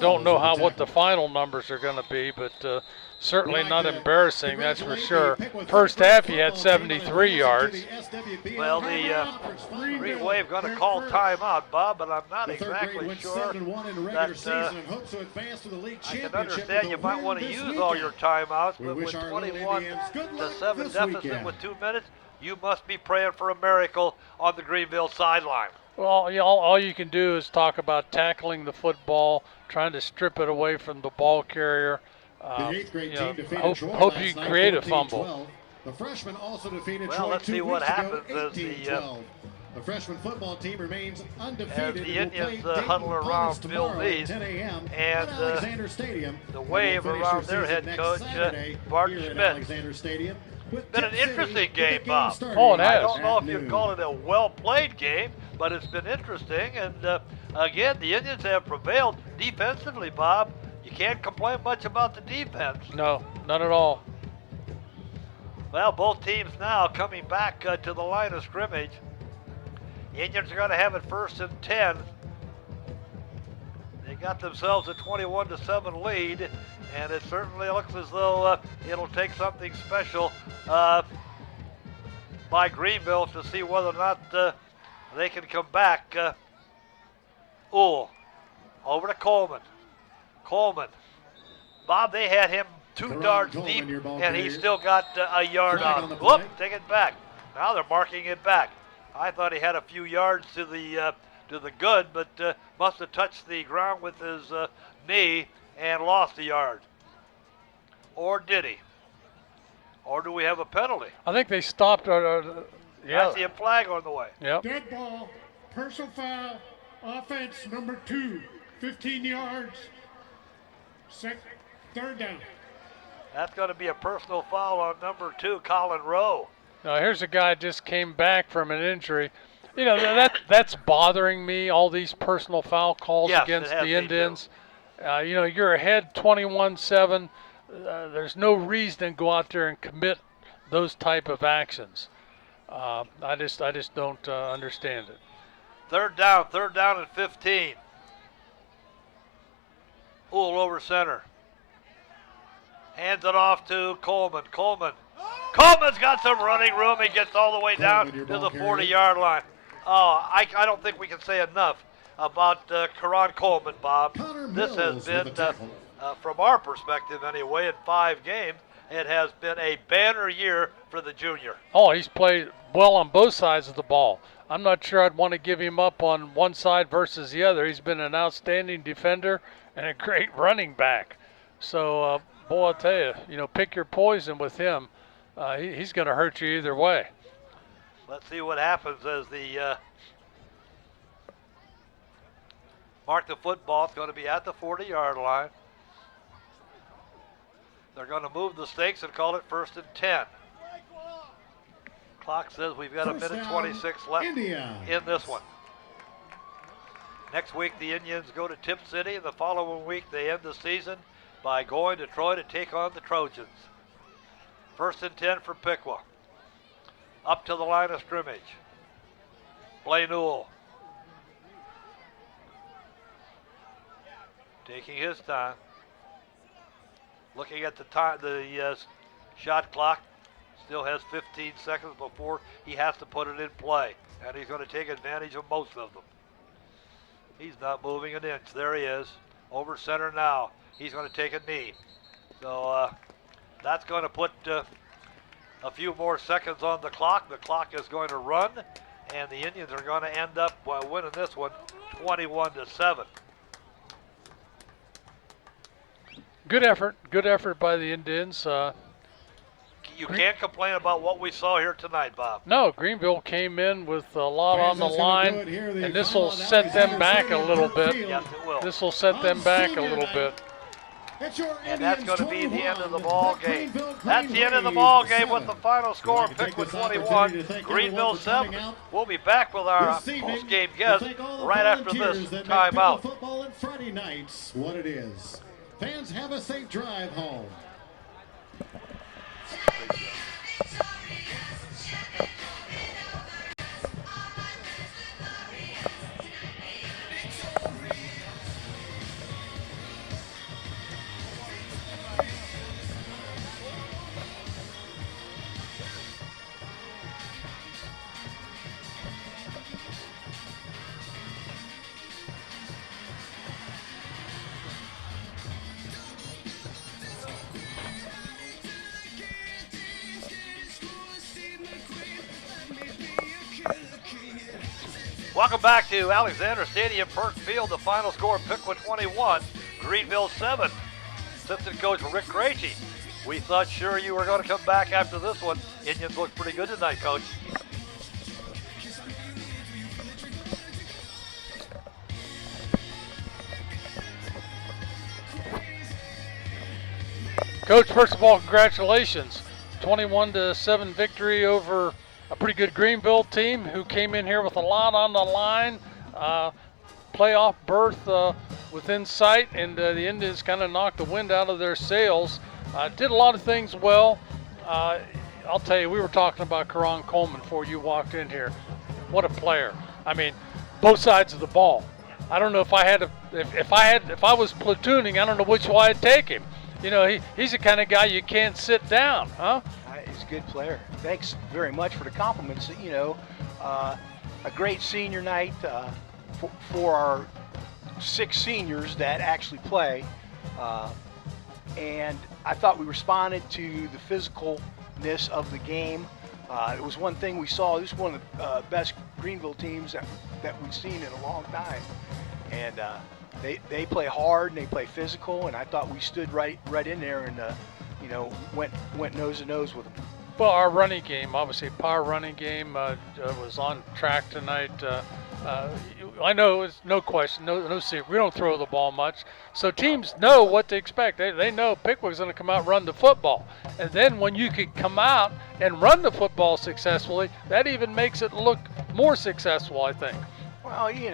Don't know what the final numbers are going to be, but certainly not embarrassing, that's for sure. First half, he had 73 yards. Well, the Green Wave going to call timeout, Bob, but I'm not exactly sure that I can understand you might want to use all your timeouts, but with 21-7 deficit with 2 minutes, you must be praying for a miracle on the Greenville sideline. Well, all you can do is talk about tackling the football, trying to strip it away from the ball carrier. Hope you create a fumble. The freshman also defeated Well, let's see what happens as the freshman football team remains as undefeated. the Indians huddle around Phil Neese and the Wave around their head coach, Bart Schmidt. Been an interesting game, Bob. Oh, it has. I don't know if you'd call it a well-played game, but it's been interesting. And again, the Indians have prevailed defensively, Bob. You can't complain much about the defense. No, not at all. Well, both teams now coming back to the line of scrimmage. The Indians are going to have it 1st and 10. They got themselves a 21-7 lead, and it certainly looks as though it'll take something special by Greenville to see whether or not they can come back. Over to Coleman. Bob, they had him 2 yards deep, and he still got a yard on. Whoop, take it back. Now they're marking it back. I thought he had a few yards to the good, but must have touched the ground with his knee and lost a yard. Or did he? Or do we have a penalty? I think they stopped. Yeah. I see a flag on the way. Yep. Dead ball, personal foul, offense number 2, 15 yards, 3rd down. That's going to be a personal foul on number 2, Colin Rowe. Now here's a guy just came back from an injury. You know, that's bothering me, all these personal foul calls against the Indians. You know, you're ahead 21-7. There's no reason to go out there and commit those type of actions. I just don't understand it. 3rd down and 15. Uhl over center. Hands it off to Coleman. Coleman's got some running room. He gets all the way down to the 40-yard line. Oh, I don't think we can say enough about Karan Coleman, Bob. This has been, from our perspective anyway, in 5 games, it has been a banner year for the junior. Oh, he's played well on both sides of the ball. I'm not sure I'd want to give him up on one side versus the other. He's been an outstanding defender and a great running back. So, boy, I'll tell you, pick your poison with him. He's going to hurt you either way. Let's see what happens as the mark the football. It's going to be at the 40-yard line. They're going to move the stakes and call it 1st and 10. Clock says we've got a minute 26 left in this one. Next week, the Indians go to Tip City, and the following week, they end the season by going to Troy to take on the Trojans. 1st and 10 for Piqua. Up to the line of scrimmage. Blaine Uhl. Taking his time. Looking at the time, the shot clock. Still has 15 seconds before he has to put it in play. And he's going to take advantage of most of them. He's not moving an inch. There he is. Over center now. He's going to take a knee. So that's going to put a few more seconds on the clock. The clock is going to run, and the Indians are going to end up winning this one 21-7. Good effort by the Indians. You can't complain about what we saw here tonight, Bob. No, Greenville came in with a lot on the line, and this will set them back a little bit. Yes, it will. This will set them back a little bit. And that's going to be the end of the ball game. That's the end of the ball game with the final score. Piqua 21, Greenville 7. We'll be back with our post-game guest right after this timeout. Football and Friday nights, what it is. Fans, have a safe drive home. Welcome back to Alexander Stadium, First Field. The final score, Piqua 21, Greenville 7. Assistant coach Rick Gracie. We thought sure you were going to come back after this one. Indians look pretty good tonight, Coach. Coach, first of all, congratulations. 21-7 victory over a pretty good Greenville team who came in here with a lot on the line. Playoff berth within sight, and the Indians kind of knocked the wind out of their sails. Did a lot of things well. I'll tell you, we were talking about Karan Coleman before you walked in here. What a player! I mean, both sides of the ball. I don't know if I had if I was platooning, I don't know which way I'd take him. You know, he's the kind of guy you can't sit down, huh? He's a good player. Thanks very much for the compliments. You know, a great senior night for our 6 seniors that actually play. And I thought we responded to the physicalness of the game. It was one thing we saw. This is one of the best Greenville teams that we've seen in a long time. And they play hard and they play physical, and I thought we stood right in there and you know, went nose to nose with them. Well, our running game, obviously, power running game was on track tonight. I know it's no question, no secret. We don't throw the ball much, so teams know what to expect. They know Piqua's going to come out and run the football, and then when you can come out and run the football successfully, that even makes it look more successful, I think. Well, you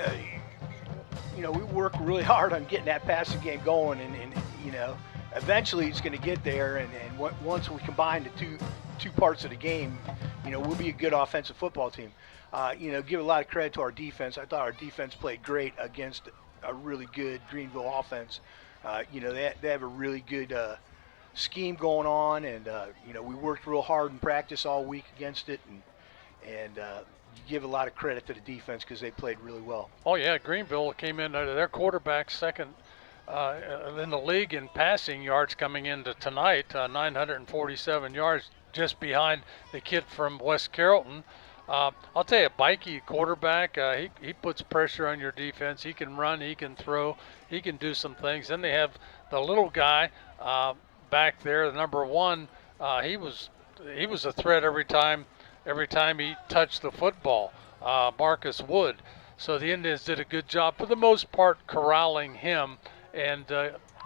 know, we work really hard on getting that passing game going, and you know, eventually it's going to get there. And once we combine the two parts of the game, you know, we'll be a good offensive football team. You know, give a lot of credit to our defense. I thought our defense played great against a really good Greenville offense. You know, they have a really good scheme going on, and you know, we worked real hard in practice all week against it, and give a lot of credit to the defense because they played really well. Oh yeah, Greenville came in their quarterback second in the league in passing yards coming into tonight, 947 yards, just behind the kid from West Carrollton. I'll tell you, Bikey quarterback, he puts pressure on your defense. He can run, he can throw, he can do some things. Then they have the little guy back there, the number 1. He was a threat every time he touched the football, Marcus Wood. So the Indians did a good job, for the most part, corralling him and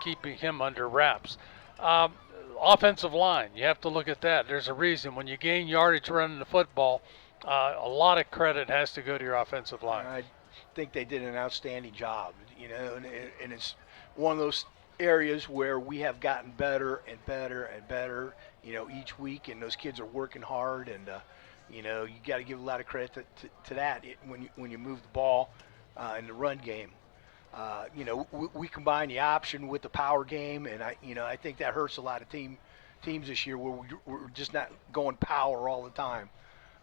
keeping him under wraps. Offensive line, you have to look at that. There's a reason. When you gain yardage running the football, a lot of credit has to go to your offensive line. I think they did an outstanding job, you know, and it's one of those areas where we have gotten better and better and better, you know, each week, and those kids are working hard, and you know, you got to give a lot of credit to that when you move the ball in the run game. You know, we combine the option with the power game, and I think that hurts a lot of teams this year where we're just not going power all the time.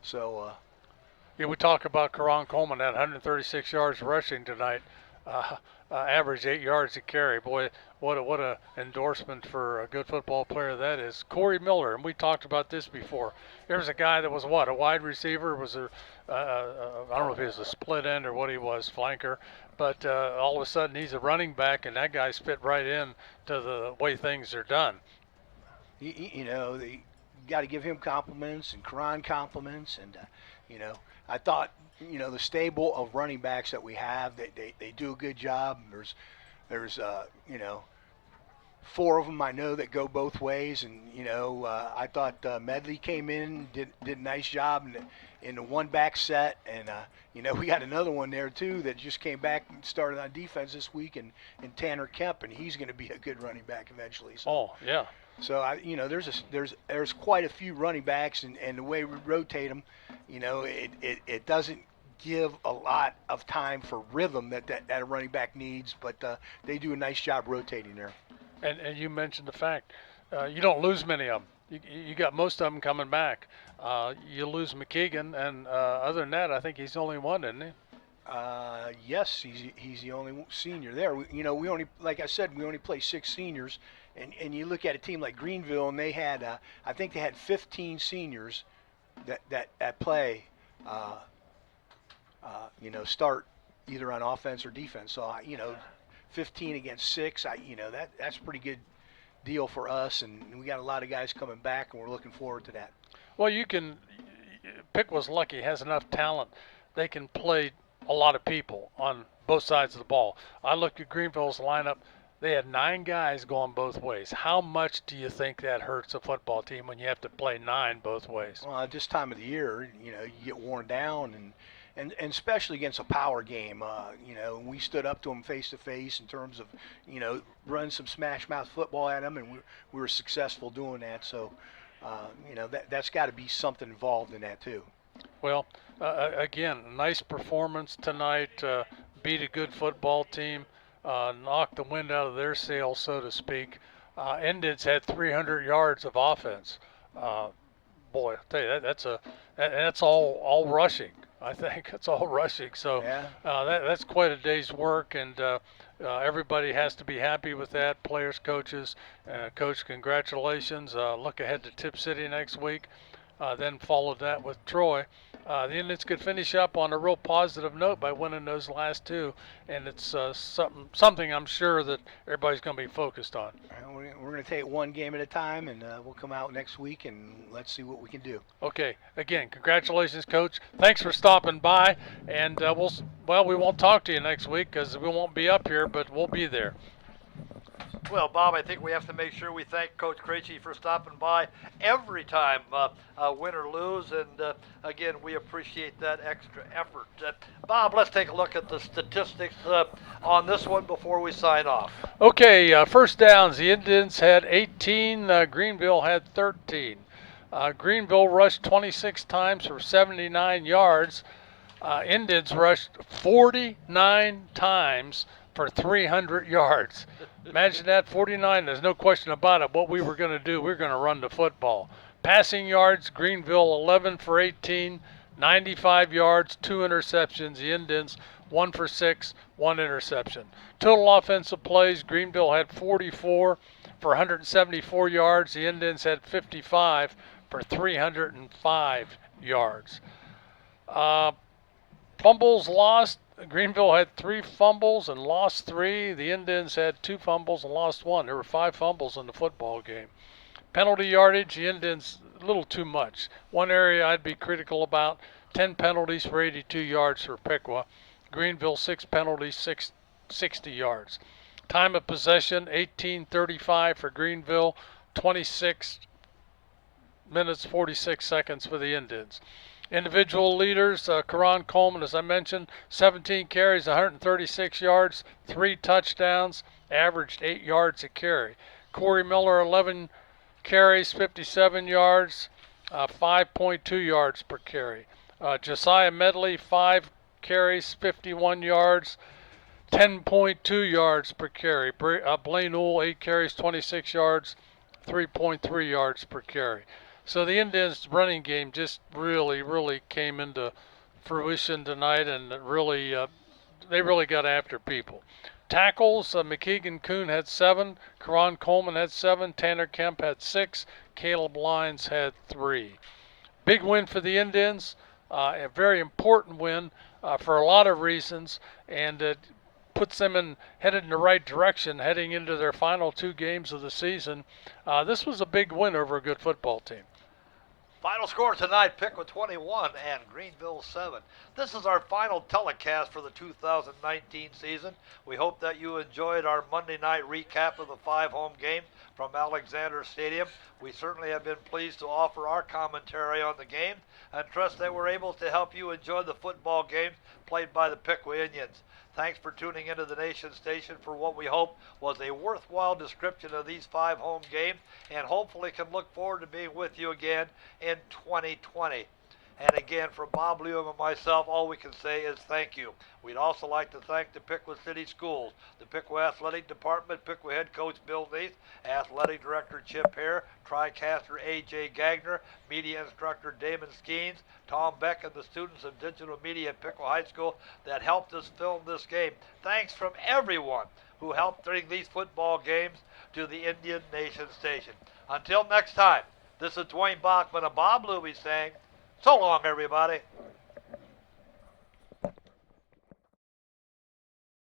So. Yeah, we talk about Karan Coleman at 136 yards rushing tonight, average 8 yards a carry. Boy, what a endorsement for a good football player that is. Corey Miller, and we talked about this before. There's a guy that was a wide receiver, was I don't know if he was a split end or what he was, flanker, but all of a sudden he's a running back, and that guy's fit right in to the way things are done. You know, you got to give him compliments and Karan compliments, and you know, I thought, you know, the stable of running backs that we have, they do a good job. There's you know, 4 of them I know that go both ways, and you know, I thought Medley came in, did a nice job in the one back set, and you know, we got another one there too that just came back and started on defense this week, and Tanner Kemp, and he's going to be a good running back eventually. So. Oh yeah. So you know, there's quite a few running backs, and the way we rotate them, you know, it doesn't give a lot of time for rhythm that a running back needs, but they do a nice job rotating there. And you mentioned the fact you don't lose many of them. You got most of them coming back. You lose McKeegan, and other than that, I think he's the only one, isn't he? Yes, he's the only senior there. You know, we only, like I said, we only play 6 seniors. And you look at a team like Greenville, and they had, I think they had 15 seniors that play start either on offense or defense. So, 15 against 6, that's a pretty good deal for us, and we got a lot of guys coming back, and we're looking forward to that. Well, Piqua's lucky, he has enough talent. They can play a lot of people on both sides of the ball. I looked at Greenville's lineup. They had 9 guys going both ways. How much do you think that hurts a football team when you have to play 9 both ways? Well, at this time of the year, you get worn down, and especially against a power game. We stood up to them face to face in terms of, run some smash mouth football at them, and we were successful doing that. So, that's got to be something involved in that too. Well, again, nice performance tonight. Beat a good football team. Knocked the wind out of their sails, so to speak. Indians had 300 yards of offense. Boy, I'll tell you, that's all rushing. I think it's all rushing. So that's quite a day's work, and everybody has to be happy with that. Players, coaches. Coach, congratulations. Look ahead to Tip City next week. Then followed that with Troy. The Indians could finish up on a real positive note by winning those last 2, and it's something I'm sure that everybody's going to be focused on. We're going to take one game at a time, and we'll come out next week, and let's see what we can do. Okay. Again, congratulations, Coach. Thanks for stopping by, and we won't talk to you next week because we won't be up here, but we'll be there. Well, Bob, I think we have to make sure we thank Coach Krejci for stopping by every time, win or lose, and again, we appreciate that extra effort. Bob, let's take a look at the statistics on this one before we sign off. Okay, first downs, the Indians had 18, Greenville had 13. Greenville rushed 26 times for 79 yards. Indians rushed 49 times for 300 yards. Imagine that, 49. There's no question about it. What we were going to do, we were going to run the football. Passing yards, Greenville 11 for 18, 95 yards, 2 interceptions. The Indians 1 for 6, 1 interception. Total offensive plays, Greenville had 44 for 174 yards. The Indians had 55 for 305 yards. Fumbles lost. Greenville had 3 fumbles and lost 3. The Indians had 2 fumbles and lost 1. There were 5 fumbles in the football game. Penalty yardage, the Indians, a little too much. One area I'd be critical about, 10 penalties for 82 yards for Piqua. Greenville, 6 penalties, 60 yards. Time of possession, 18:35 for Greenville, 26 minutes, 46 seconds for the Indians. Individual leaders, Karan Coleman, as I mentioned, 17 carries, 136 yards, 3 touchdowns, averaged 8 yards a carry. Corey Miller, 11 carries, 57 yards, 5.2 yards per carry. Josiah Medley, 5 carries, 51 yards, 10.2 yards per carry. Blaine Ool, 8 carries, 26 yards, 3.3 yards per carry. So the Indians' running game just really, really came into fruition tonight, and really, they really got after people. Tackles, McKeegan Kuhn had 7, Karan Coleman had 7, Tanner Kemp had 6, Caleb Lyons had 3. Big win for the Indians, a very important win for a lot of reasons, and it puts them headed in the right direction heading into their final 2 games of the season. This was a big win over a good football team. Final score tonight, Piqua 21 and Greenville 7. This is our final telecast for the 2019 season. We hope that you enjoyed our Monday night recap of the 5 home games from Alexander Stadium. We certainly have been pleased to offer our commentary on the game and trust that we're able to help you enjoy the football games played by the Piqua Indians. Thanks for tuning into the Nation Station for what we hope was a worthwhile description of these 5 home games, and hopefully can look forward to being with you again in 2020. And again, for Bob Liam and myself, all we can say is thank you. We'd also like to thank the Piqua City Schools, the Piqua Athletic Department, Piqua Head Coach Bill Neath, Athletic Director Chip Hare, TriCaster A.J. Gagner, Media Instructor Damon Skeens, Tom Beck, and the students of digital media at Piqua High School that helped us film this game. Thanks from everyone who helped bring these football games to the Indian Nation Station. Until next time, this is Dwayne Bachman and Bob Luby saying, so long, everybody.